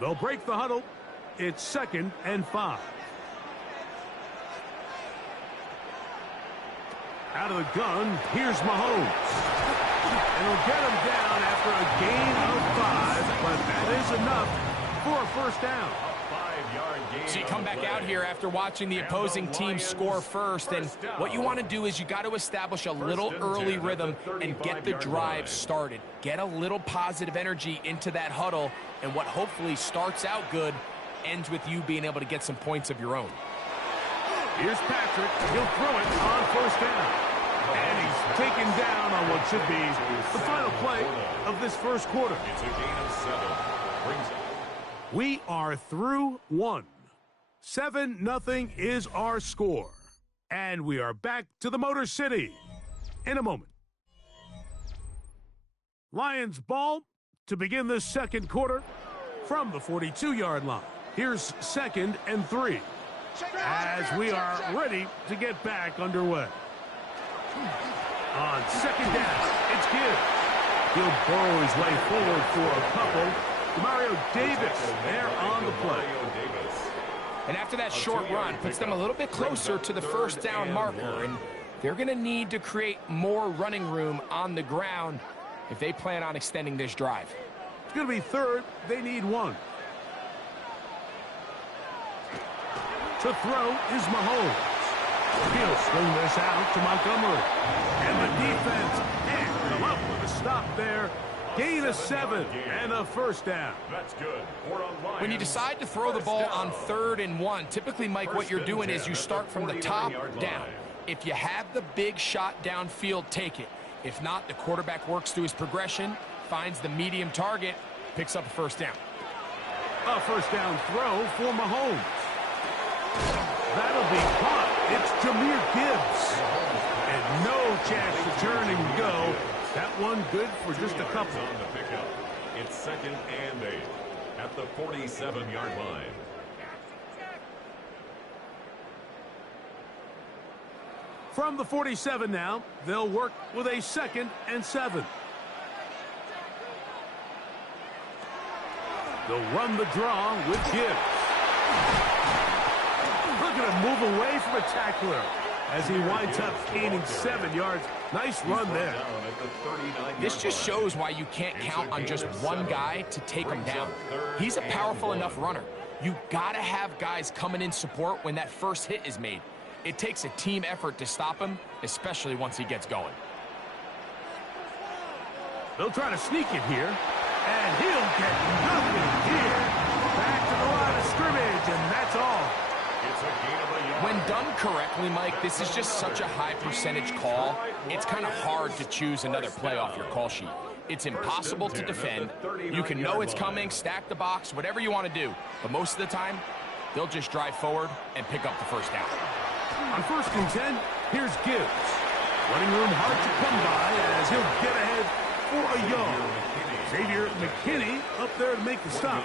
They'll break the huddle. It's 2nd and 5. Out of the gun, here's Mahomes. And he'll get him down after a gain of 5, but that is enough for a first down. A 5-yard gain. So you come back out here after watching the opposing team score first, and what you want to do is you got to establish a little early rhythm and get the drive started. Get a little positive energy into that huddle, and what hopefully starts out good ends with you being able to get some points of your own. Here's Patrick. He'll throw it on first down. And he's taken down on what should be the final play of this first quarter. It's a gain of 7. Brings We are through 1. 7-0 is our score. And we are back to the Motor City in a moment. Lions ball to begin this second quarter from the 42-yard line. Here's 2nd and 3 as we are ready to get back underway. On 2nd down, it's Gibbs. He'll burrow his way forward for a couple. Mario Davis there on the play. And after that short run, puts them a little bit closer to the first down marker, and they're going to need to create more running room on the ground if they plan on extending this drive. It's going to be 3rd. They need 1. To throw is Mahomes. He'll swing this out to Montgomery. And the defense can't come up with a stop there. Gain of 7 and a first down. That's good. When you decide to throw the ball on 3rd and 1, typically, Mike, what you're doing is you start from the top down. If you have the big shot downfield, take it. If not, the quarterback works through his progression, finds the medium target, picks up a first down. A first down throw for Mahomes. That'll be caught. It's Jahmyr Gibbs. And no chance to turn and go. That one good for just a couple. On the pickup. It's 2nd and 8 at the 47-yard line. From the 47 now, they'll work with a 2nd and 7. They'll run the draw with Gibbs. Look at him move away from a tackler as he winds up gaining 7 yards. Nice run there. This just shows why you can't count on just one guy to take him down. He's a powerful enough runner. You got to have guys coming in support when that first hit is made. It takes a team effort to stop him, especially once he gets going. They'll try to sneak it here. And he'll get nothing here. Back to the line of scrimmage, and that's all. When done correctly, Mike, this is just such a high percentage call. It's kind of hard to choose another play off your call sheet. It's impossible to defend. You can know it's coming, stack the box, whatever you want to do. But most of the time, they'll just drive forward and pick up the first down. On 1st and 10, here's Gibbs. Running room hard to come by as he'll get ahead for a yard. Xavier McKinney up there to make the stop.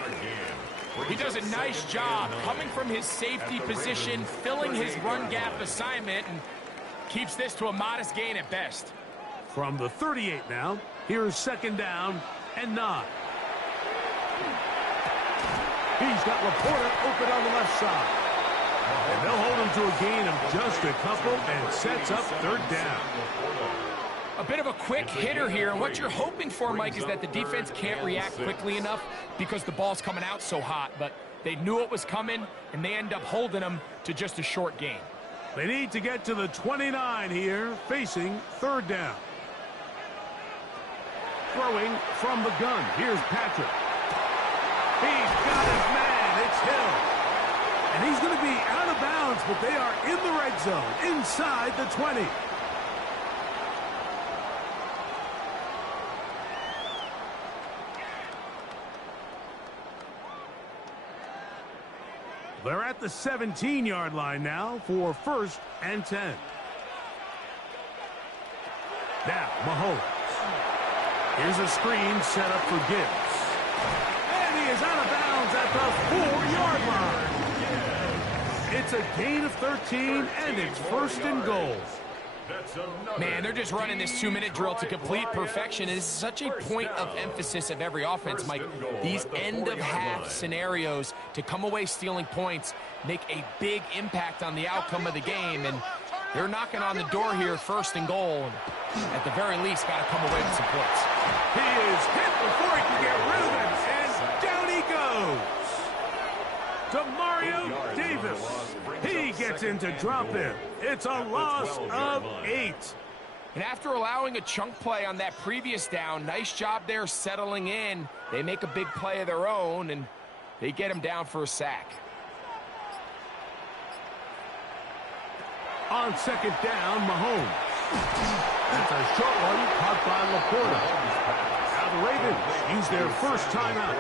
He does a nice job coming from his safety position, filling his run gap assignment, and keeps this to a modest gain at best. From the 38 now, here's 2nd down and 9. He's got Laporta open on the left side. And they'll hold him to a gain of just a couple and sets up 3rd down. A bit of a quick hitter here, and what you're hoping for, Mike, is that the defense can't react quickly enough because the ball's coming out so hot, but they knew it was coming, and they end up holding them to just a short gain. They need to get to the 29 here, facing 3rd down. Throwing from the gun, here's Patrick. He's got his man, it's Hill. And he's going to be out of bounds, but they are in the red zone, inside the 20. They're at the 17-yard line now for 1st and 10. Now, Mahomes. Here's a screen set up for Gibbs. And he is out of bounds at the 4-yard line. It's a gain of 13, and it's 1st and goal. Man, they're just running this 2-minute drill to complete perfection. And it's such a point of emphasis of every offense, Mike. These end-of-half scenarios to come away stealing points make a big impact on the outcome of the game. And they're knocking on the door here, 1st and goal. At the very least, got to come away with some points. He is hit before he can get rid of it, and down he goes. Demario Davis. He gets into drop in. It's a loss of 8. And after allowing a chunk play on that previous down, nice job there settling in. They make a big play of their own, and they get him down for a sack. On 2nd down, Mahomes. That's a short one, caught by Laporta. Now the Ravens use their first timeout.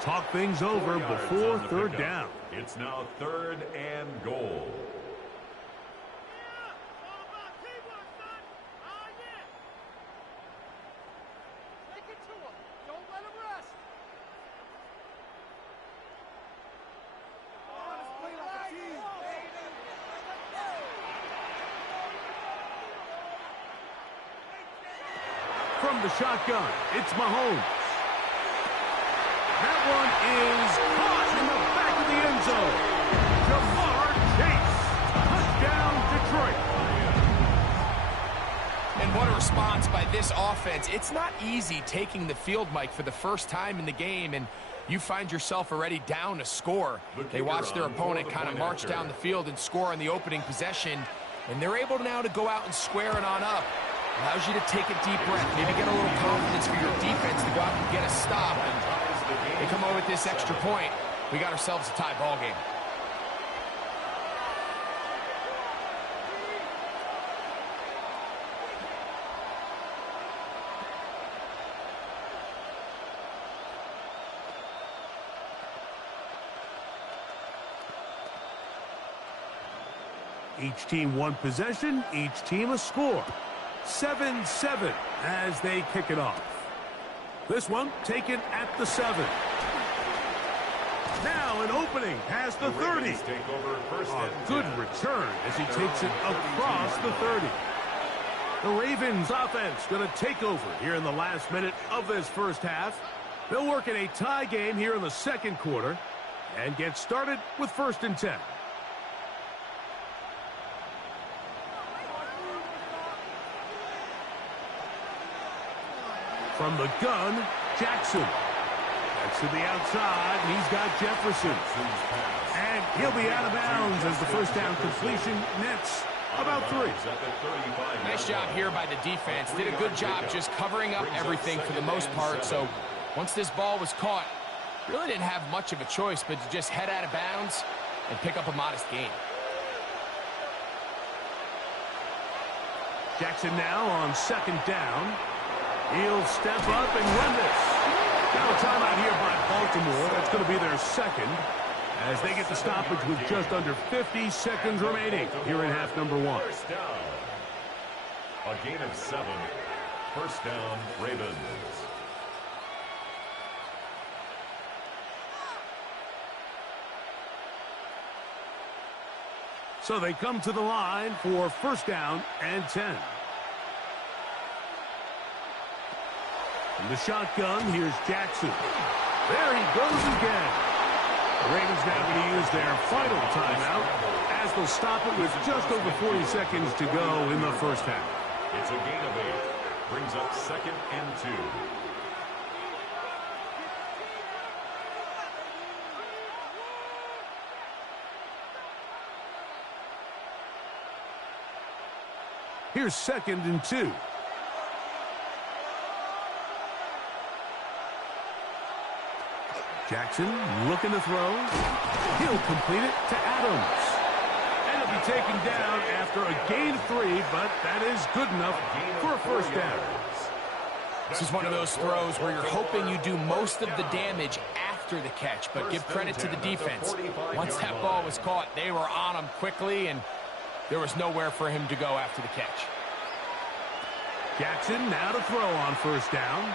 Talk things over before 3rd down. It's now 3rd and goal. From the shotgun, it's Mahomes. That one is caught in the back of the end zone. Jamar Chase. Touchdown, Detroit. And what a response by this offense. It's not easy taking the field, Mike, for the first time in the game, and you find yourself already down a score. They watch their opponent kind of march down the field and score on the opening possession, and they're able now to go out and square it on up. Allows you to take a deep breath, maybe get a little confidence for your defense to go out and get a stop. And they come over with this extra point. We got ourselves a tie ball game. Each team one possession, each team a score. 7-7 as they kick it off. This one taken at the 7. Now an opening past the 30. A good return as he takes it across the 30. The Ravens offense going to take over here in the last minute of this first half. They'll work in a tie game here in the second quarter and get started with 1st and 10. From the gun, Jackson. That's to the outside. He's got Jefferson. And he'll be out of bounds as the first down completion nets About 3. Nice job here by the defense. Did a good job just covering up everything for the most part. So once this ball was caught, really didn't have much of a choice but to just head out of bounds and pick up a modest gain. Jackson now on 2nd down. He'll step up and run this. Now a timeout here by Baltimore. That's going to be their 2nd as they get the stoppage with just under 50 seconds remaining here in half number 1. First down. A gain of 7. First down, Ravens. So they come to the line for 1st down and 10. In the shotgun, here's Jackson. There he goes again. The Ravens now going to use their final timeout as they'll stop it with just over 40 seconds to go in the first half. It's a gain of 8. Brings up 2nd and 2. Here's 2nd and 2. Jackson looking to throw. He'll complete it to Adams. And he'll be taken down after a gain of 3, but that is good enough for a first down. This is one of those throws where you're hoping you do most of the damage after the catch, but give credit to the defense. Once that ball was caught, they were on him quickly, and there was nowhere for him to go after the catch. Jackson now to throw on 1st down.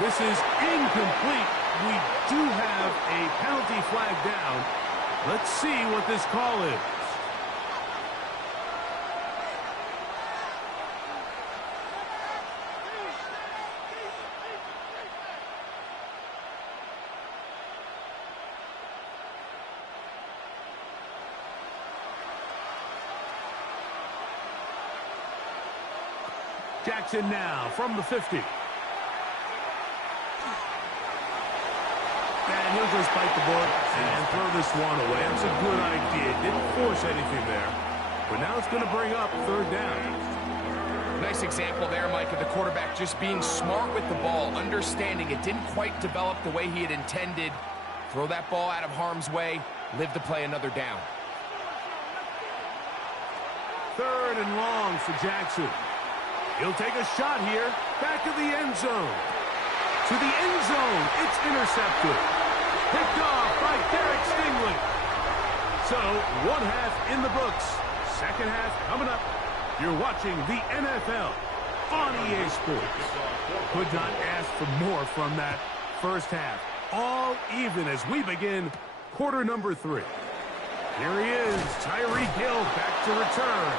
This is incomplete. We do have a penalty flag down. Let's see what this call is. Jackson now from the 50. And he'll just bite the bullet and throw this one away. That's a good idea. Didn't force anything there. But now it's going to bring up 3rd down. Nice example there, Mike, of the quarterback just being smart with the ball, understanding it didn't quite develop the way he had intended. Throw that ball out of harm's way, live to play another down. 3rd and long for Jackson. He'll take a shot here. Back of the end zone. To the end zone. It's intercepted. Picked off by Derek Stingley. So, 1 half in the books. 2nd half coming up. You're watching the NFL on EA Sports. Could not ask for more from that first half. All even as we begin quarter number 3. Here he is, Tyreek Hill back to return.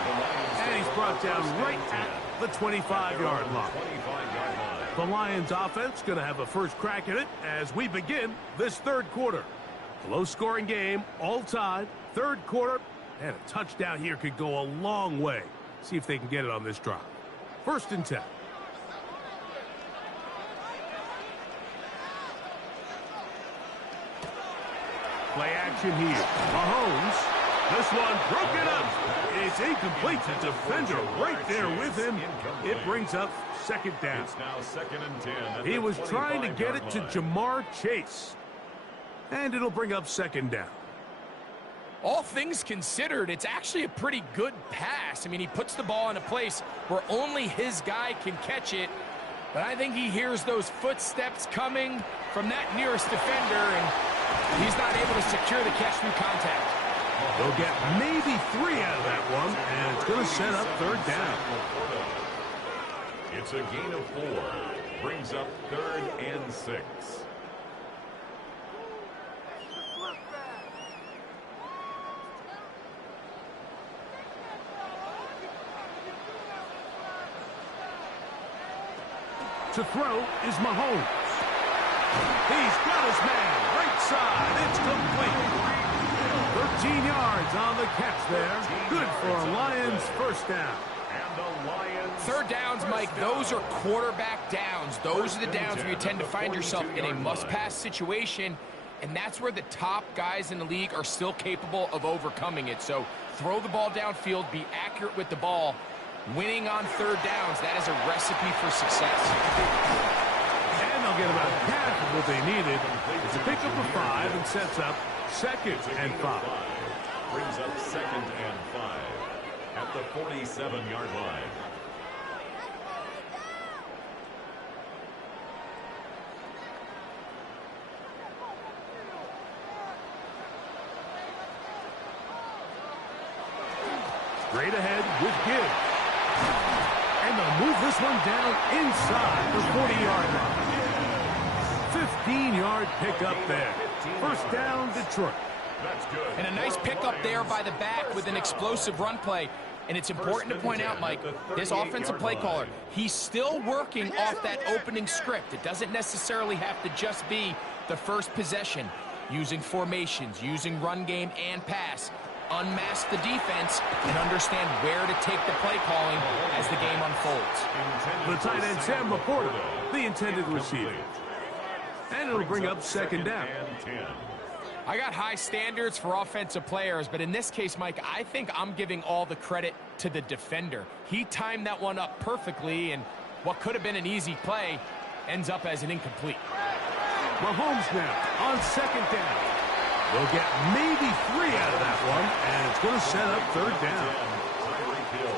And he's brought down right at the 25-yard line. The Lions offense going to have a first crack at it as we begin this 3rd quarter. Low-scoring game, all tied, 3rd quarter, and a touchdown here could go a long way. See if they can get it on this drive. 1st and 10. Play action here. Mahomes. This one broken up. It's incomplete. The defender right there with him. It brings up 2nd down. It's now 2nd and 10. He was trying to get it to Jamar Chase. And it'll bring up 2nd down. All things considered, it's actually a pretty good pass. I mean, he puts the ball in a place where only his guy can catch it. But I think he hears those footsteps coming from that nearest defender, and he's not able to secure the catch through contact. They'll get maybe 3 out of that one, and it's going to set up 3rd down. It's a gain of 4. Brings up 3rd and 6. To throw is Mahomes. He's got his man. Right side. It's complete. 13 yards on the catch there. Good for a Lions first down. And the Lions. 3rd downs, Mike, those are quarterback downs. Those are the downs where you tend to find yourself in a must-pass situation, and that's where the top guys in the league are still capable of overcoming it. So throw the ball downfield, be accurate with the ball. Winning on third downs, that is a recipe for success. And they'll get about half of what they needed. It's a pickup of 5 and sets up 2nd and 5. Brings up 2nd and 5 at the 47-yard line. Straight ahead with Gibbs. And they'll move this one down inside the 40-yard line. 15-yard pickup there. First down, Detroit. That's good. And a nice pickup there by the back with an explosive run play. And it's important to point out, Mike, this offensive play caller, he's still working off that opening script. It doesn't necessarily have to just be the first possession. Using formations, using run game and pass. Unmask the defense and understand where to take the play calling as the game unfolds. The tight end, Sam Laporta, the intended receiver. And it'll bring up 2nd down. I got high standards for offensive players, but in this case, Mike, I think I'm giving all the credit to the defender. He timed that one up perfectly, and what could have been an easy play ends up as an incomplete. Mahomes now on 2nd down. They'll get maybe 3 out of that one, and it's going to set up 3rd down.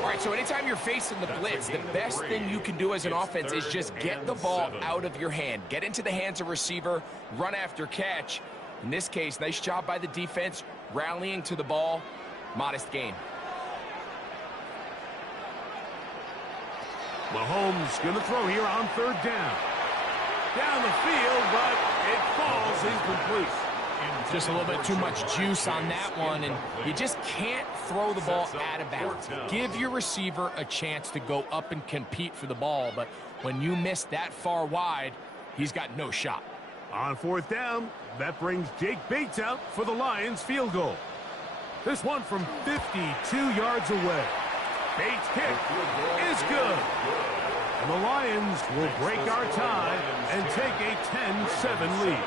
All right, so anytime you're facing the blitz, the best thing you can do as an offense is just get the ball out of your hand. Get into the hands of receiver, run after catch. In this case, nice job by the defense, rallying to the ball, modest gain. Mahomes going to throw here on 3rd down. Down the field, but it falls incomplete. Just a little bit too much juice on that one, and you just can't throw the ball out of bounds. Give your receiver a chance to go up and compete for the ball, but when you miss that far wide, he's got no shot. On 4th down, that brings Jake Bates out for the Lions field goal. This one from 52 yards away. Bates' kick is good. And the Lions will break our tie and take a 10-7 lead.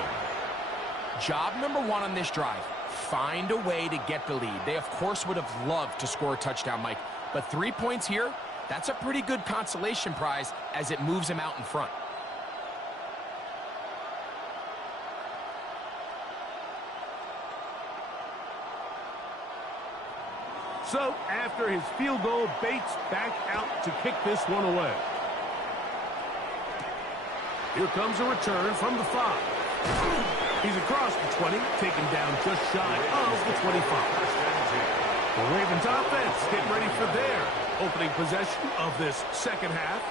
Job number 1 on this drive, find a way to get the lead. They, of course, would have loved to score a touchdown, Mike. But 3 points here, that's a pretty good consolation prize as it moves them out in front. So, after his field goal, Bates back out to kick this one away. Here comes a return from the 5. He's across the 20, taken down just shy of the 25. The Ravens offense getting ready for their opening possession of this 2nd half.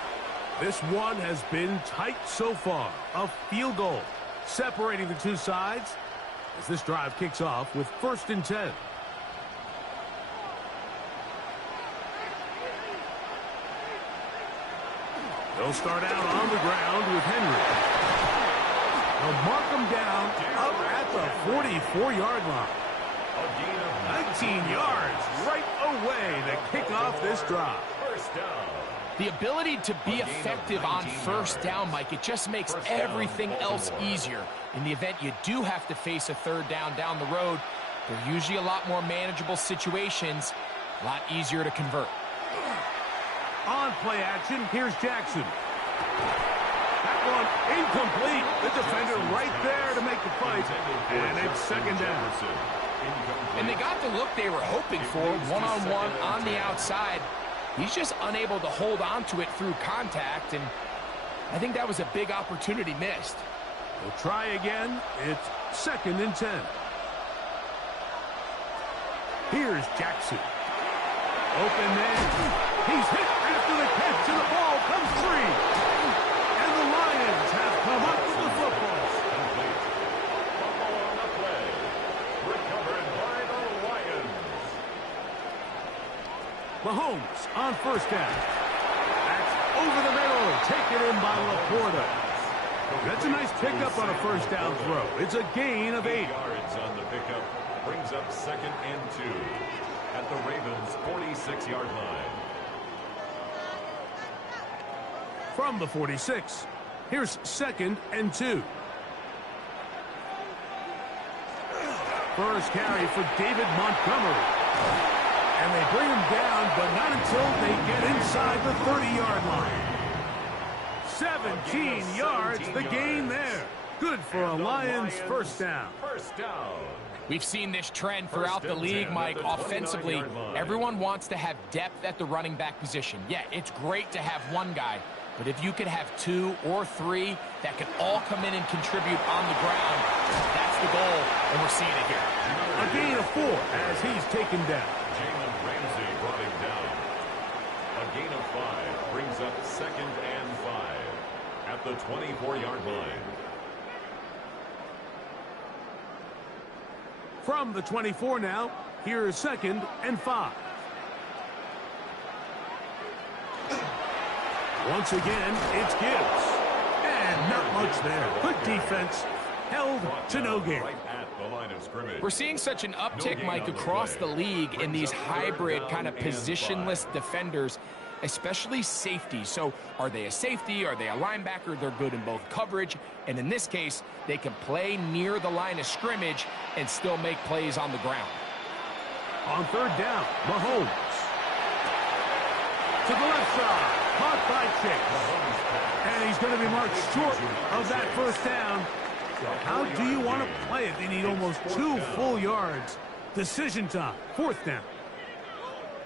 This one has been tight so far. A field goal separating the two sides as this drive kicks off with 1st and 10. They'll start out on the ground with Henry. They'll mark him down up at the 44-yard line. 19 yards right away to kick off this drive. First down. The ability to be effective on 1st down, Mike, it just makes everything else easier. In the event you do have to face a 3rd down the road, they're usually a lot more manageable situations, a lot easier to convert. On play action, here's Jackson. That one incomplete. The defender right there to make the fight. And it's 2nd down. And they got the look they were hoping for, one-on-one on the outside. He's just unable to hold on to it through contact, and I think that was a big opportunity missed. We'll try again. It's 2nd and 10. Here's Jackson. Open man. He's hit after the catch, and the ball comes free. And the Lions have come up with the football. Football on the play. Recovered by the Lions. Mahomes on 1st down. That's over the middle, taken in by Laporta. That's a nice pickup on a 1st down throw. It's a gain of 8 yards on the pickup. Brings up 2nd and 2 at the Ravens' 46-yard line. From the 46, here's 2nd and 2. first carry for David Montgomery. And they bring him down, but not until they get inside the 30-yard line. 17 yards, the gain there. Good for a Lions first down. We've seen this trend throughout the league, Mike. Offensively, everyone wants to have depth at the running back position. Yeah, it's great to have one guy, but if you could have 2 or 3 that can all come in and contribute on the ground, that's the goal, and we're seeing it here. A gain of 4 as he's taken down. Jalen Ramsey brought him down. A gain of 5 brings up 2nd and 5 at the 24-yard line. From the 24 now, here's 2nd and 5. Once again, it's Gibbs. And not much there. Good defense. Held to no gain. We're seeing such an uptick, Mike, across the league in these hybrid kind of positionless defenders, especially safety. So are they a safety? Are they a linebacker? They're good in both coverage. And in this case, they can play near the line of scrimmage and still make plays on the ground. On 3rd down, Mahomes. To the left side. Caught by Chase. And he's going to be marked short of that first down. How do you want to play it? They need almost 2 full yards. Decision time. 4th down.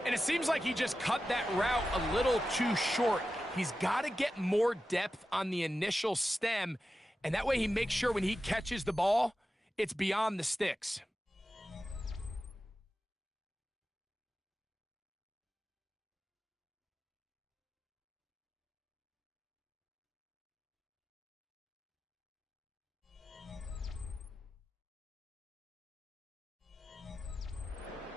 And it seems like he just cut that route a little too short. He's got to get more depth on the initial stem, and that way he makes sure when he catches the ball, it's beyond the sticks.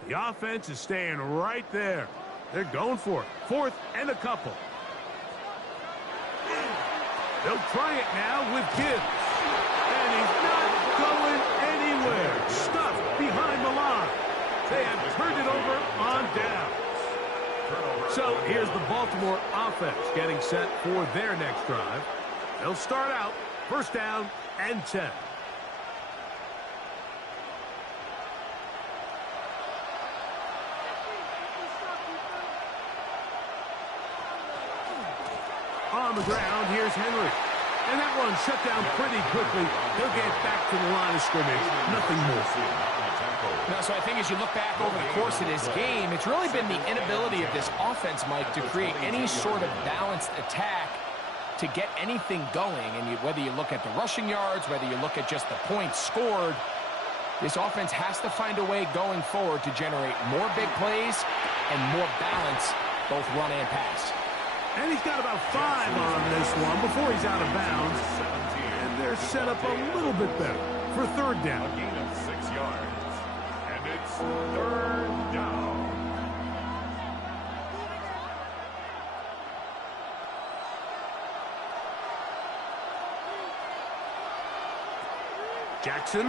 The offense is staying right there. They're going for it. 4th and a couple. They'll try it now with Gibbs. And he's not going anywhere. Stuffed behind the line. They have turned it over on downs. So here's the Baltimore offense getting set for their next drive. They'll start out 1st down and 10. On the ground, here's Henry. And that one shut down pretty quickly. He'll get back to the line of scrimmage. Nothing more. Now, so I think as you look back over the course of this game, it's really been the inability of this offense, Mike, to create any sort of balanced attack to get anything going. And whether you look at the rushing yards, whether you look at just the points scored, this offense has to find a way going forward to generate more big plays and more balance, both run and pass. And he's got about 5 on this one before he's out of bounds. And they're set up a little bit better for 3rd down. A gain of 6 yards. And it's 3rd down. Jackson.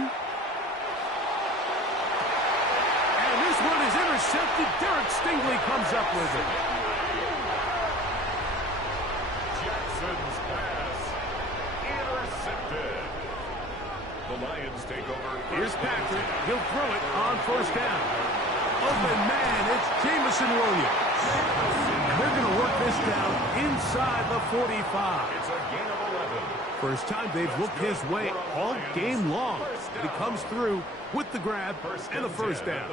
And this one is intercepted. Derek Stingley comes up with it. Jackson's pass intercepted. The Lions take over. Here's Patrick. He'll throw it on 1st down. Open man, it's Jameson Williams. And they're going to work this down inside the 45. It's a gain of 11. First time they've looked his way all game long. And he comes through with the grab and the 1st down.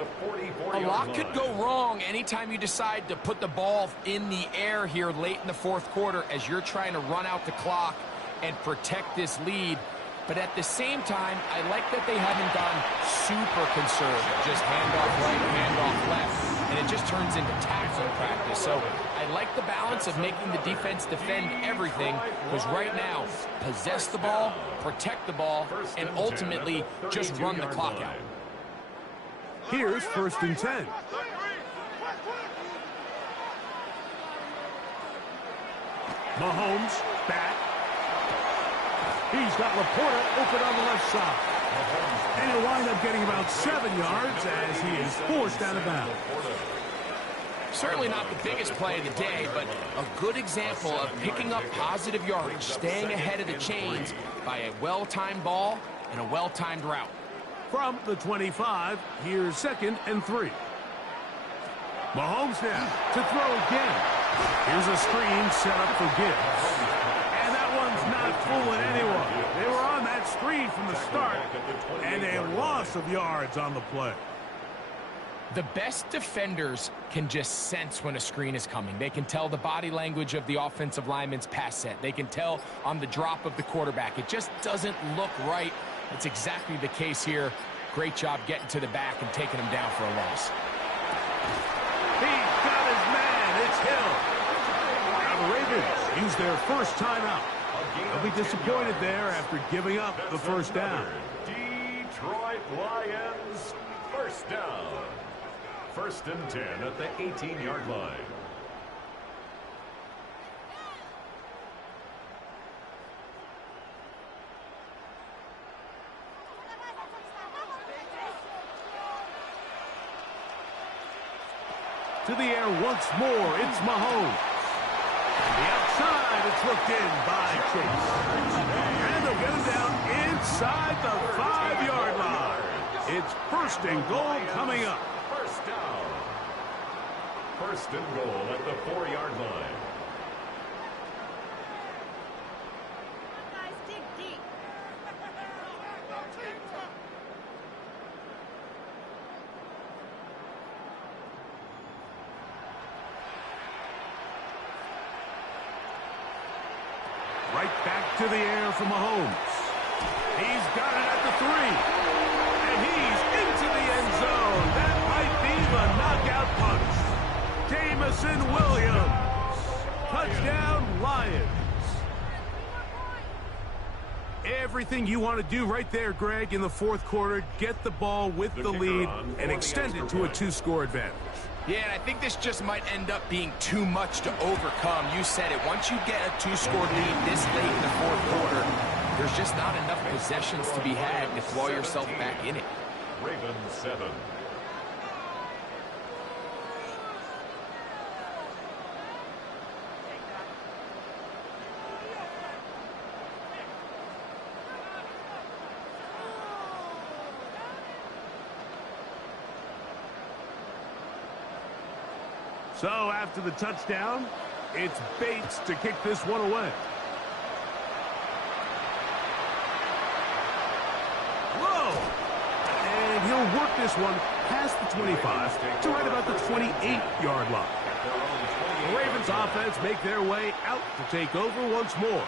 A lot could go wrong anytime you decide to put the ball in the air here late in the 4th quarter as you're trying to run out the clock and protect this lead. But at the same time, I like that they haven't gone super conservative. Just handoff right, handoff left. And it just turns into tackling practice. So I like the balance of making the defense defend everything. Because right now, possess the ball, protect the ball, and ultimately just run the clock out. Here's 1st and 10. Mahomes back. He's got Laporta open on the left side. And he'll wind up getting about 7 yards as he is forced out of bounds. Certainly not the biggest play of the day, but a good example of picking up positive yardage, staying ahead of the chains by a well-timed ball and a well-timed route. From the 25, here's 2nd and 3. Mahomes now to throw again. Here's a screen set up for Gibbs. And that one's not fooling anyone. They were on that screen from the start, and a loss of yards on the play. The best defenders can just sense when a screen is coming. They can tell the body language of the offensive lineman's pass set. They can tell on the drop of the quarterback. It just doesn't look right. It's exactly the case here. Great job getting to the back and taking him down for a loss. He's got his man. It's Hill. Now the Ravens use their first timeout. They'll be disappointed there after giving up the first down. Detroit Lions, first down. 1st and 10 at the 18-yard line. To the air once more, it's Mahomes. The outside, it's looked in by Chase. And they'll get him down inside the 5-yard line. It's 1st and goal coming up. 1st and goal at the 4-yard line. Right back to the air for Mahomes. He's got it at the 3. And he's into the end zone. That might be the knockout punch. Jameson Williams. Touchdown, Lions. Everything you want to do right there, Greg, in the 4th quarter. Get the ball with the lead and extend it to a 2-score advantage. Yeah, and I think this just might end up being too much to overcome. You said it. Once you get a 2-score lead this late in the 4th quarter, there's just not enough possessions to be had to claw yourself back in it. Ravens 7. So after the touchdown, it's Bates to kick this one away. Whoa! And he'll work this one past the 25 to right about the 28-yard line. The Ravens offense make their way out to take over once more.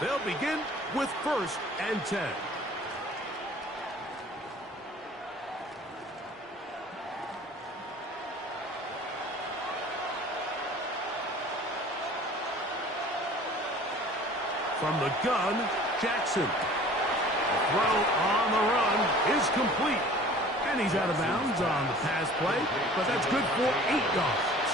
They'll begin with 1st and 10. From the gun, Jackson. The throw on the run is complete. And he's out of bounds on the pass play, but that's good for 8 yards.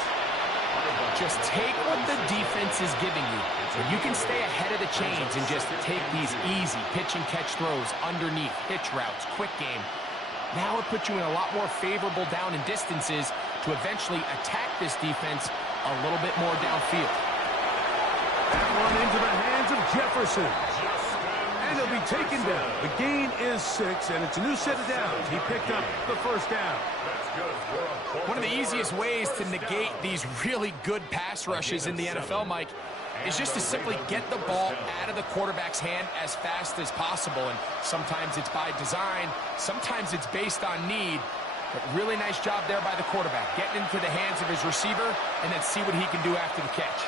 Just take what the defense is giving you. So you can stay ahead of the chains and just take these easy pitch-and-catch throws underneath, hitch routes, quick game. Now it puts you in a lot more favorable down and distances to eventually attack this defense a little bit more downfield. That one into the hands of Jefferson. And he'll be taken down. The gain is 6, and it's a new set of downs. He picked up the first down. One of the easiest ways to negate these really good pass rushes in the NFL, Mike, is just to simply get the ball out of the quarterback's hand as fast as possible. And sometimes it's by design, sometimes it's based on need. But really nice job there by the quarterback, getting into the hands of his receiver and then see what he can do after the catch.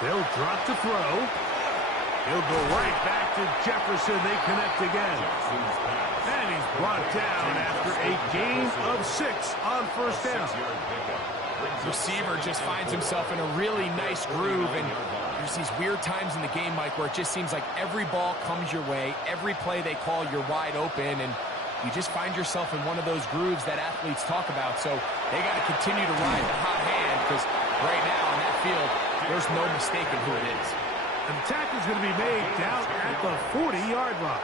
They'll drop to throw. He'll go right back to Jefferson. They connect again. And he's brought down after a gain of 6 on first down. Receiver just finds himself in a really nice groove, and there's these weird times in the game, Mike, where it just seems like every ball comes your way, every play they call, you're wide open, and you just find yourself in one of those grooves that athletes talk about. So they got to continue to ride the hot hand, because right now in that field, there's no mistaking who it is. And the tackle's going to be made down at the 40-yard line.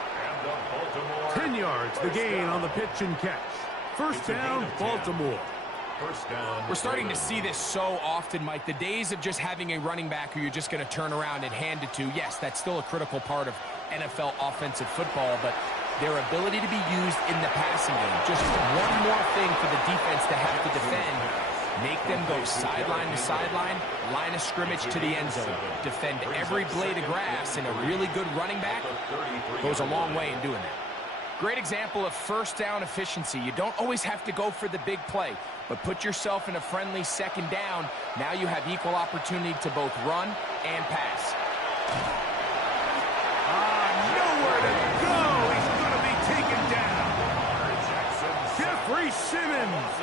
10 yards, the gain on the pitch and catch. First down, Baltimore. We're starting to see this so often, Mike. The days of just having a running back who you're just going to turn around and hand it to, yes, that's still a critical part of NFL offensive football, but their ability to be used in the passing game, just one more thing for the defense to have to defend. Make them go sideline to sideline, line of scrimmage to the end zone. Defend every blade of grass, and a really good running back goes a long way in doing that. Great example of first down efficiency. You don't always have to go for the big play, but put yourself in a friendly second down. Now you have equal opportunity to both run and pass. Nowhere to go. He's going to be taken down. Jeffrey Simmons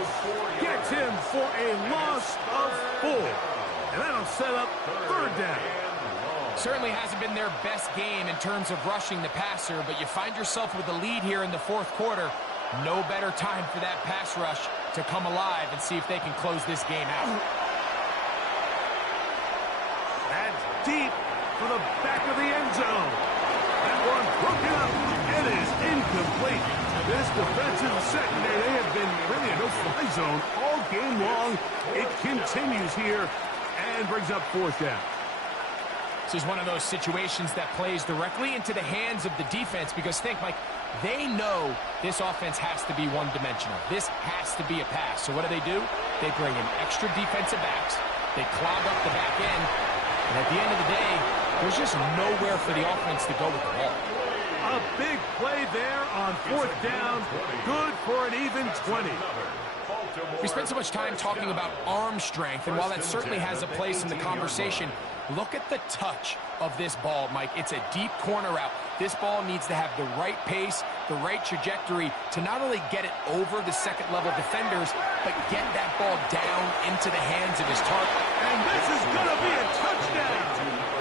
gets him for a loss of 4. And that'll set up third down. Certainly hasn't been their best game in terms of rushing the passer, but you find yourself with the lead here in the fourth quarter. No better time for that pass rush to come alive and see if they can close this game out. That's deep for the back of the end zone. That one broken up. It is incomplete. This defensive secondary, they have been really a no-fly zone all game long. It continues here and brings up fourth down. This is one of those situations that plays directly into the hands of the defense because think, Mike, they know this offense has to be one-dimensional. This has to be a pass. So what do? They bring in extra defensive backs. They clog up the back end. And at the end of the day, there's just nowhere for the offense to go with the ball. A big play there on fourth down. Good for an even 20. We spent so much time talking about arm strength, and while that certainly has a place in the conversation, look at the touch of this ball, Mike. It's a deep corner route. This ball needs to have the right pace, the right trajectory to not only get it over the second-level defenders, but get that ball down into the hands of his target. And this is going to be a touchdown.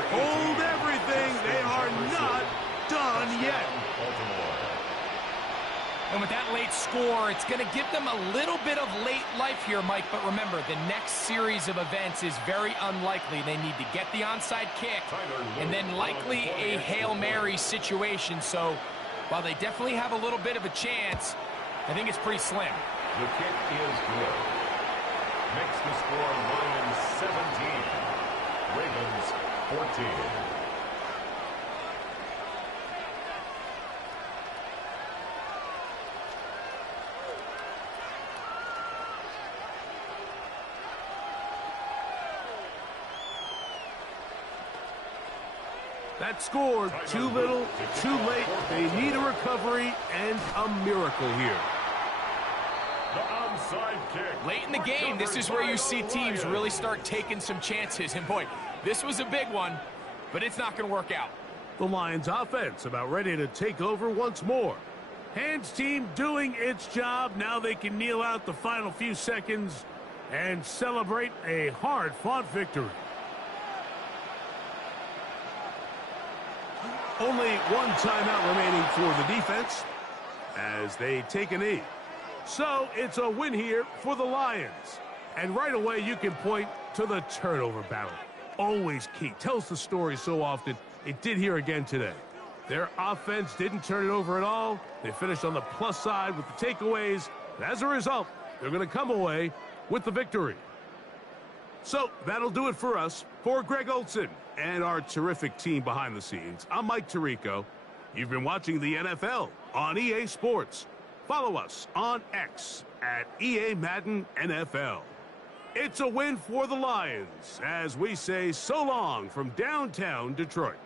Hold everything. They are not done yet. And with that late score, it's going to give them a little bit of late life here, Mike. But remember, the next series of events is very unlikely. They need to get the onside kick and then likely a Hail Mary situation. So while they definitely have a little bit of a chance, I think it's pretty slim. The kick is good. Makes the score Lions 17, Ravens 14. That score, too little, too late. They need a recovery and a miracle here. The onside kick. Late in the game, this is where you see teams really start taking some chances. And boy, this was a big one, but it's not going to work out. The Lions offense about ready to take over once more. Hands team doing its job. Now they can kneel out the final few seconds and celebrate a hard-fought victory. Only one timeout remaining for the defense as they take a knee. So it's a win here for the Lions. And right away you can point to the turnover battle. Always key. Tells the story so often. It did here again today. Their offense didn't turn it over at all. They finished on the plus side with the takeaways. And as a result, they're going to come away with the victory. So that'll do it for us. For Greg Olsen and our terrific team behind the scenes, I'm Mike Tirico. You've been watching the NFL on EA Sports. Follow us on X at EA Madden NFL. It's a win for the Lions as we say so long from downtown Detroit.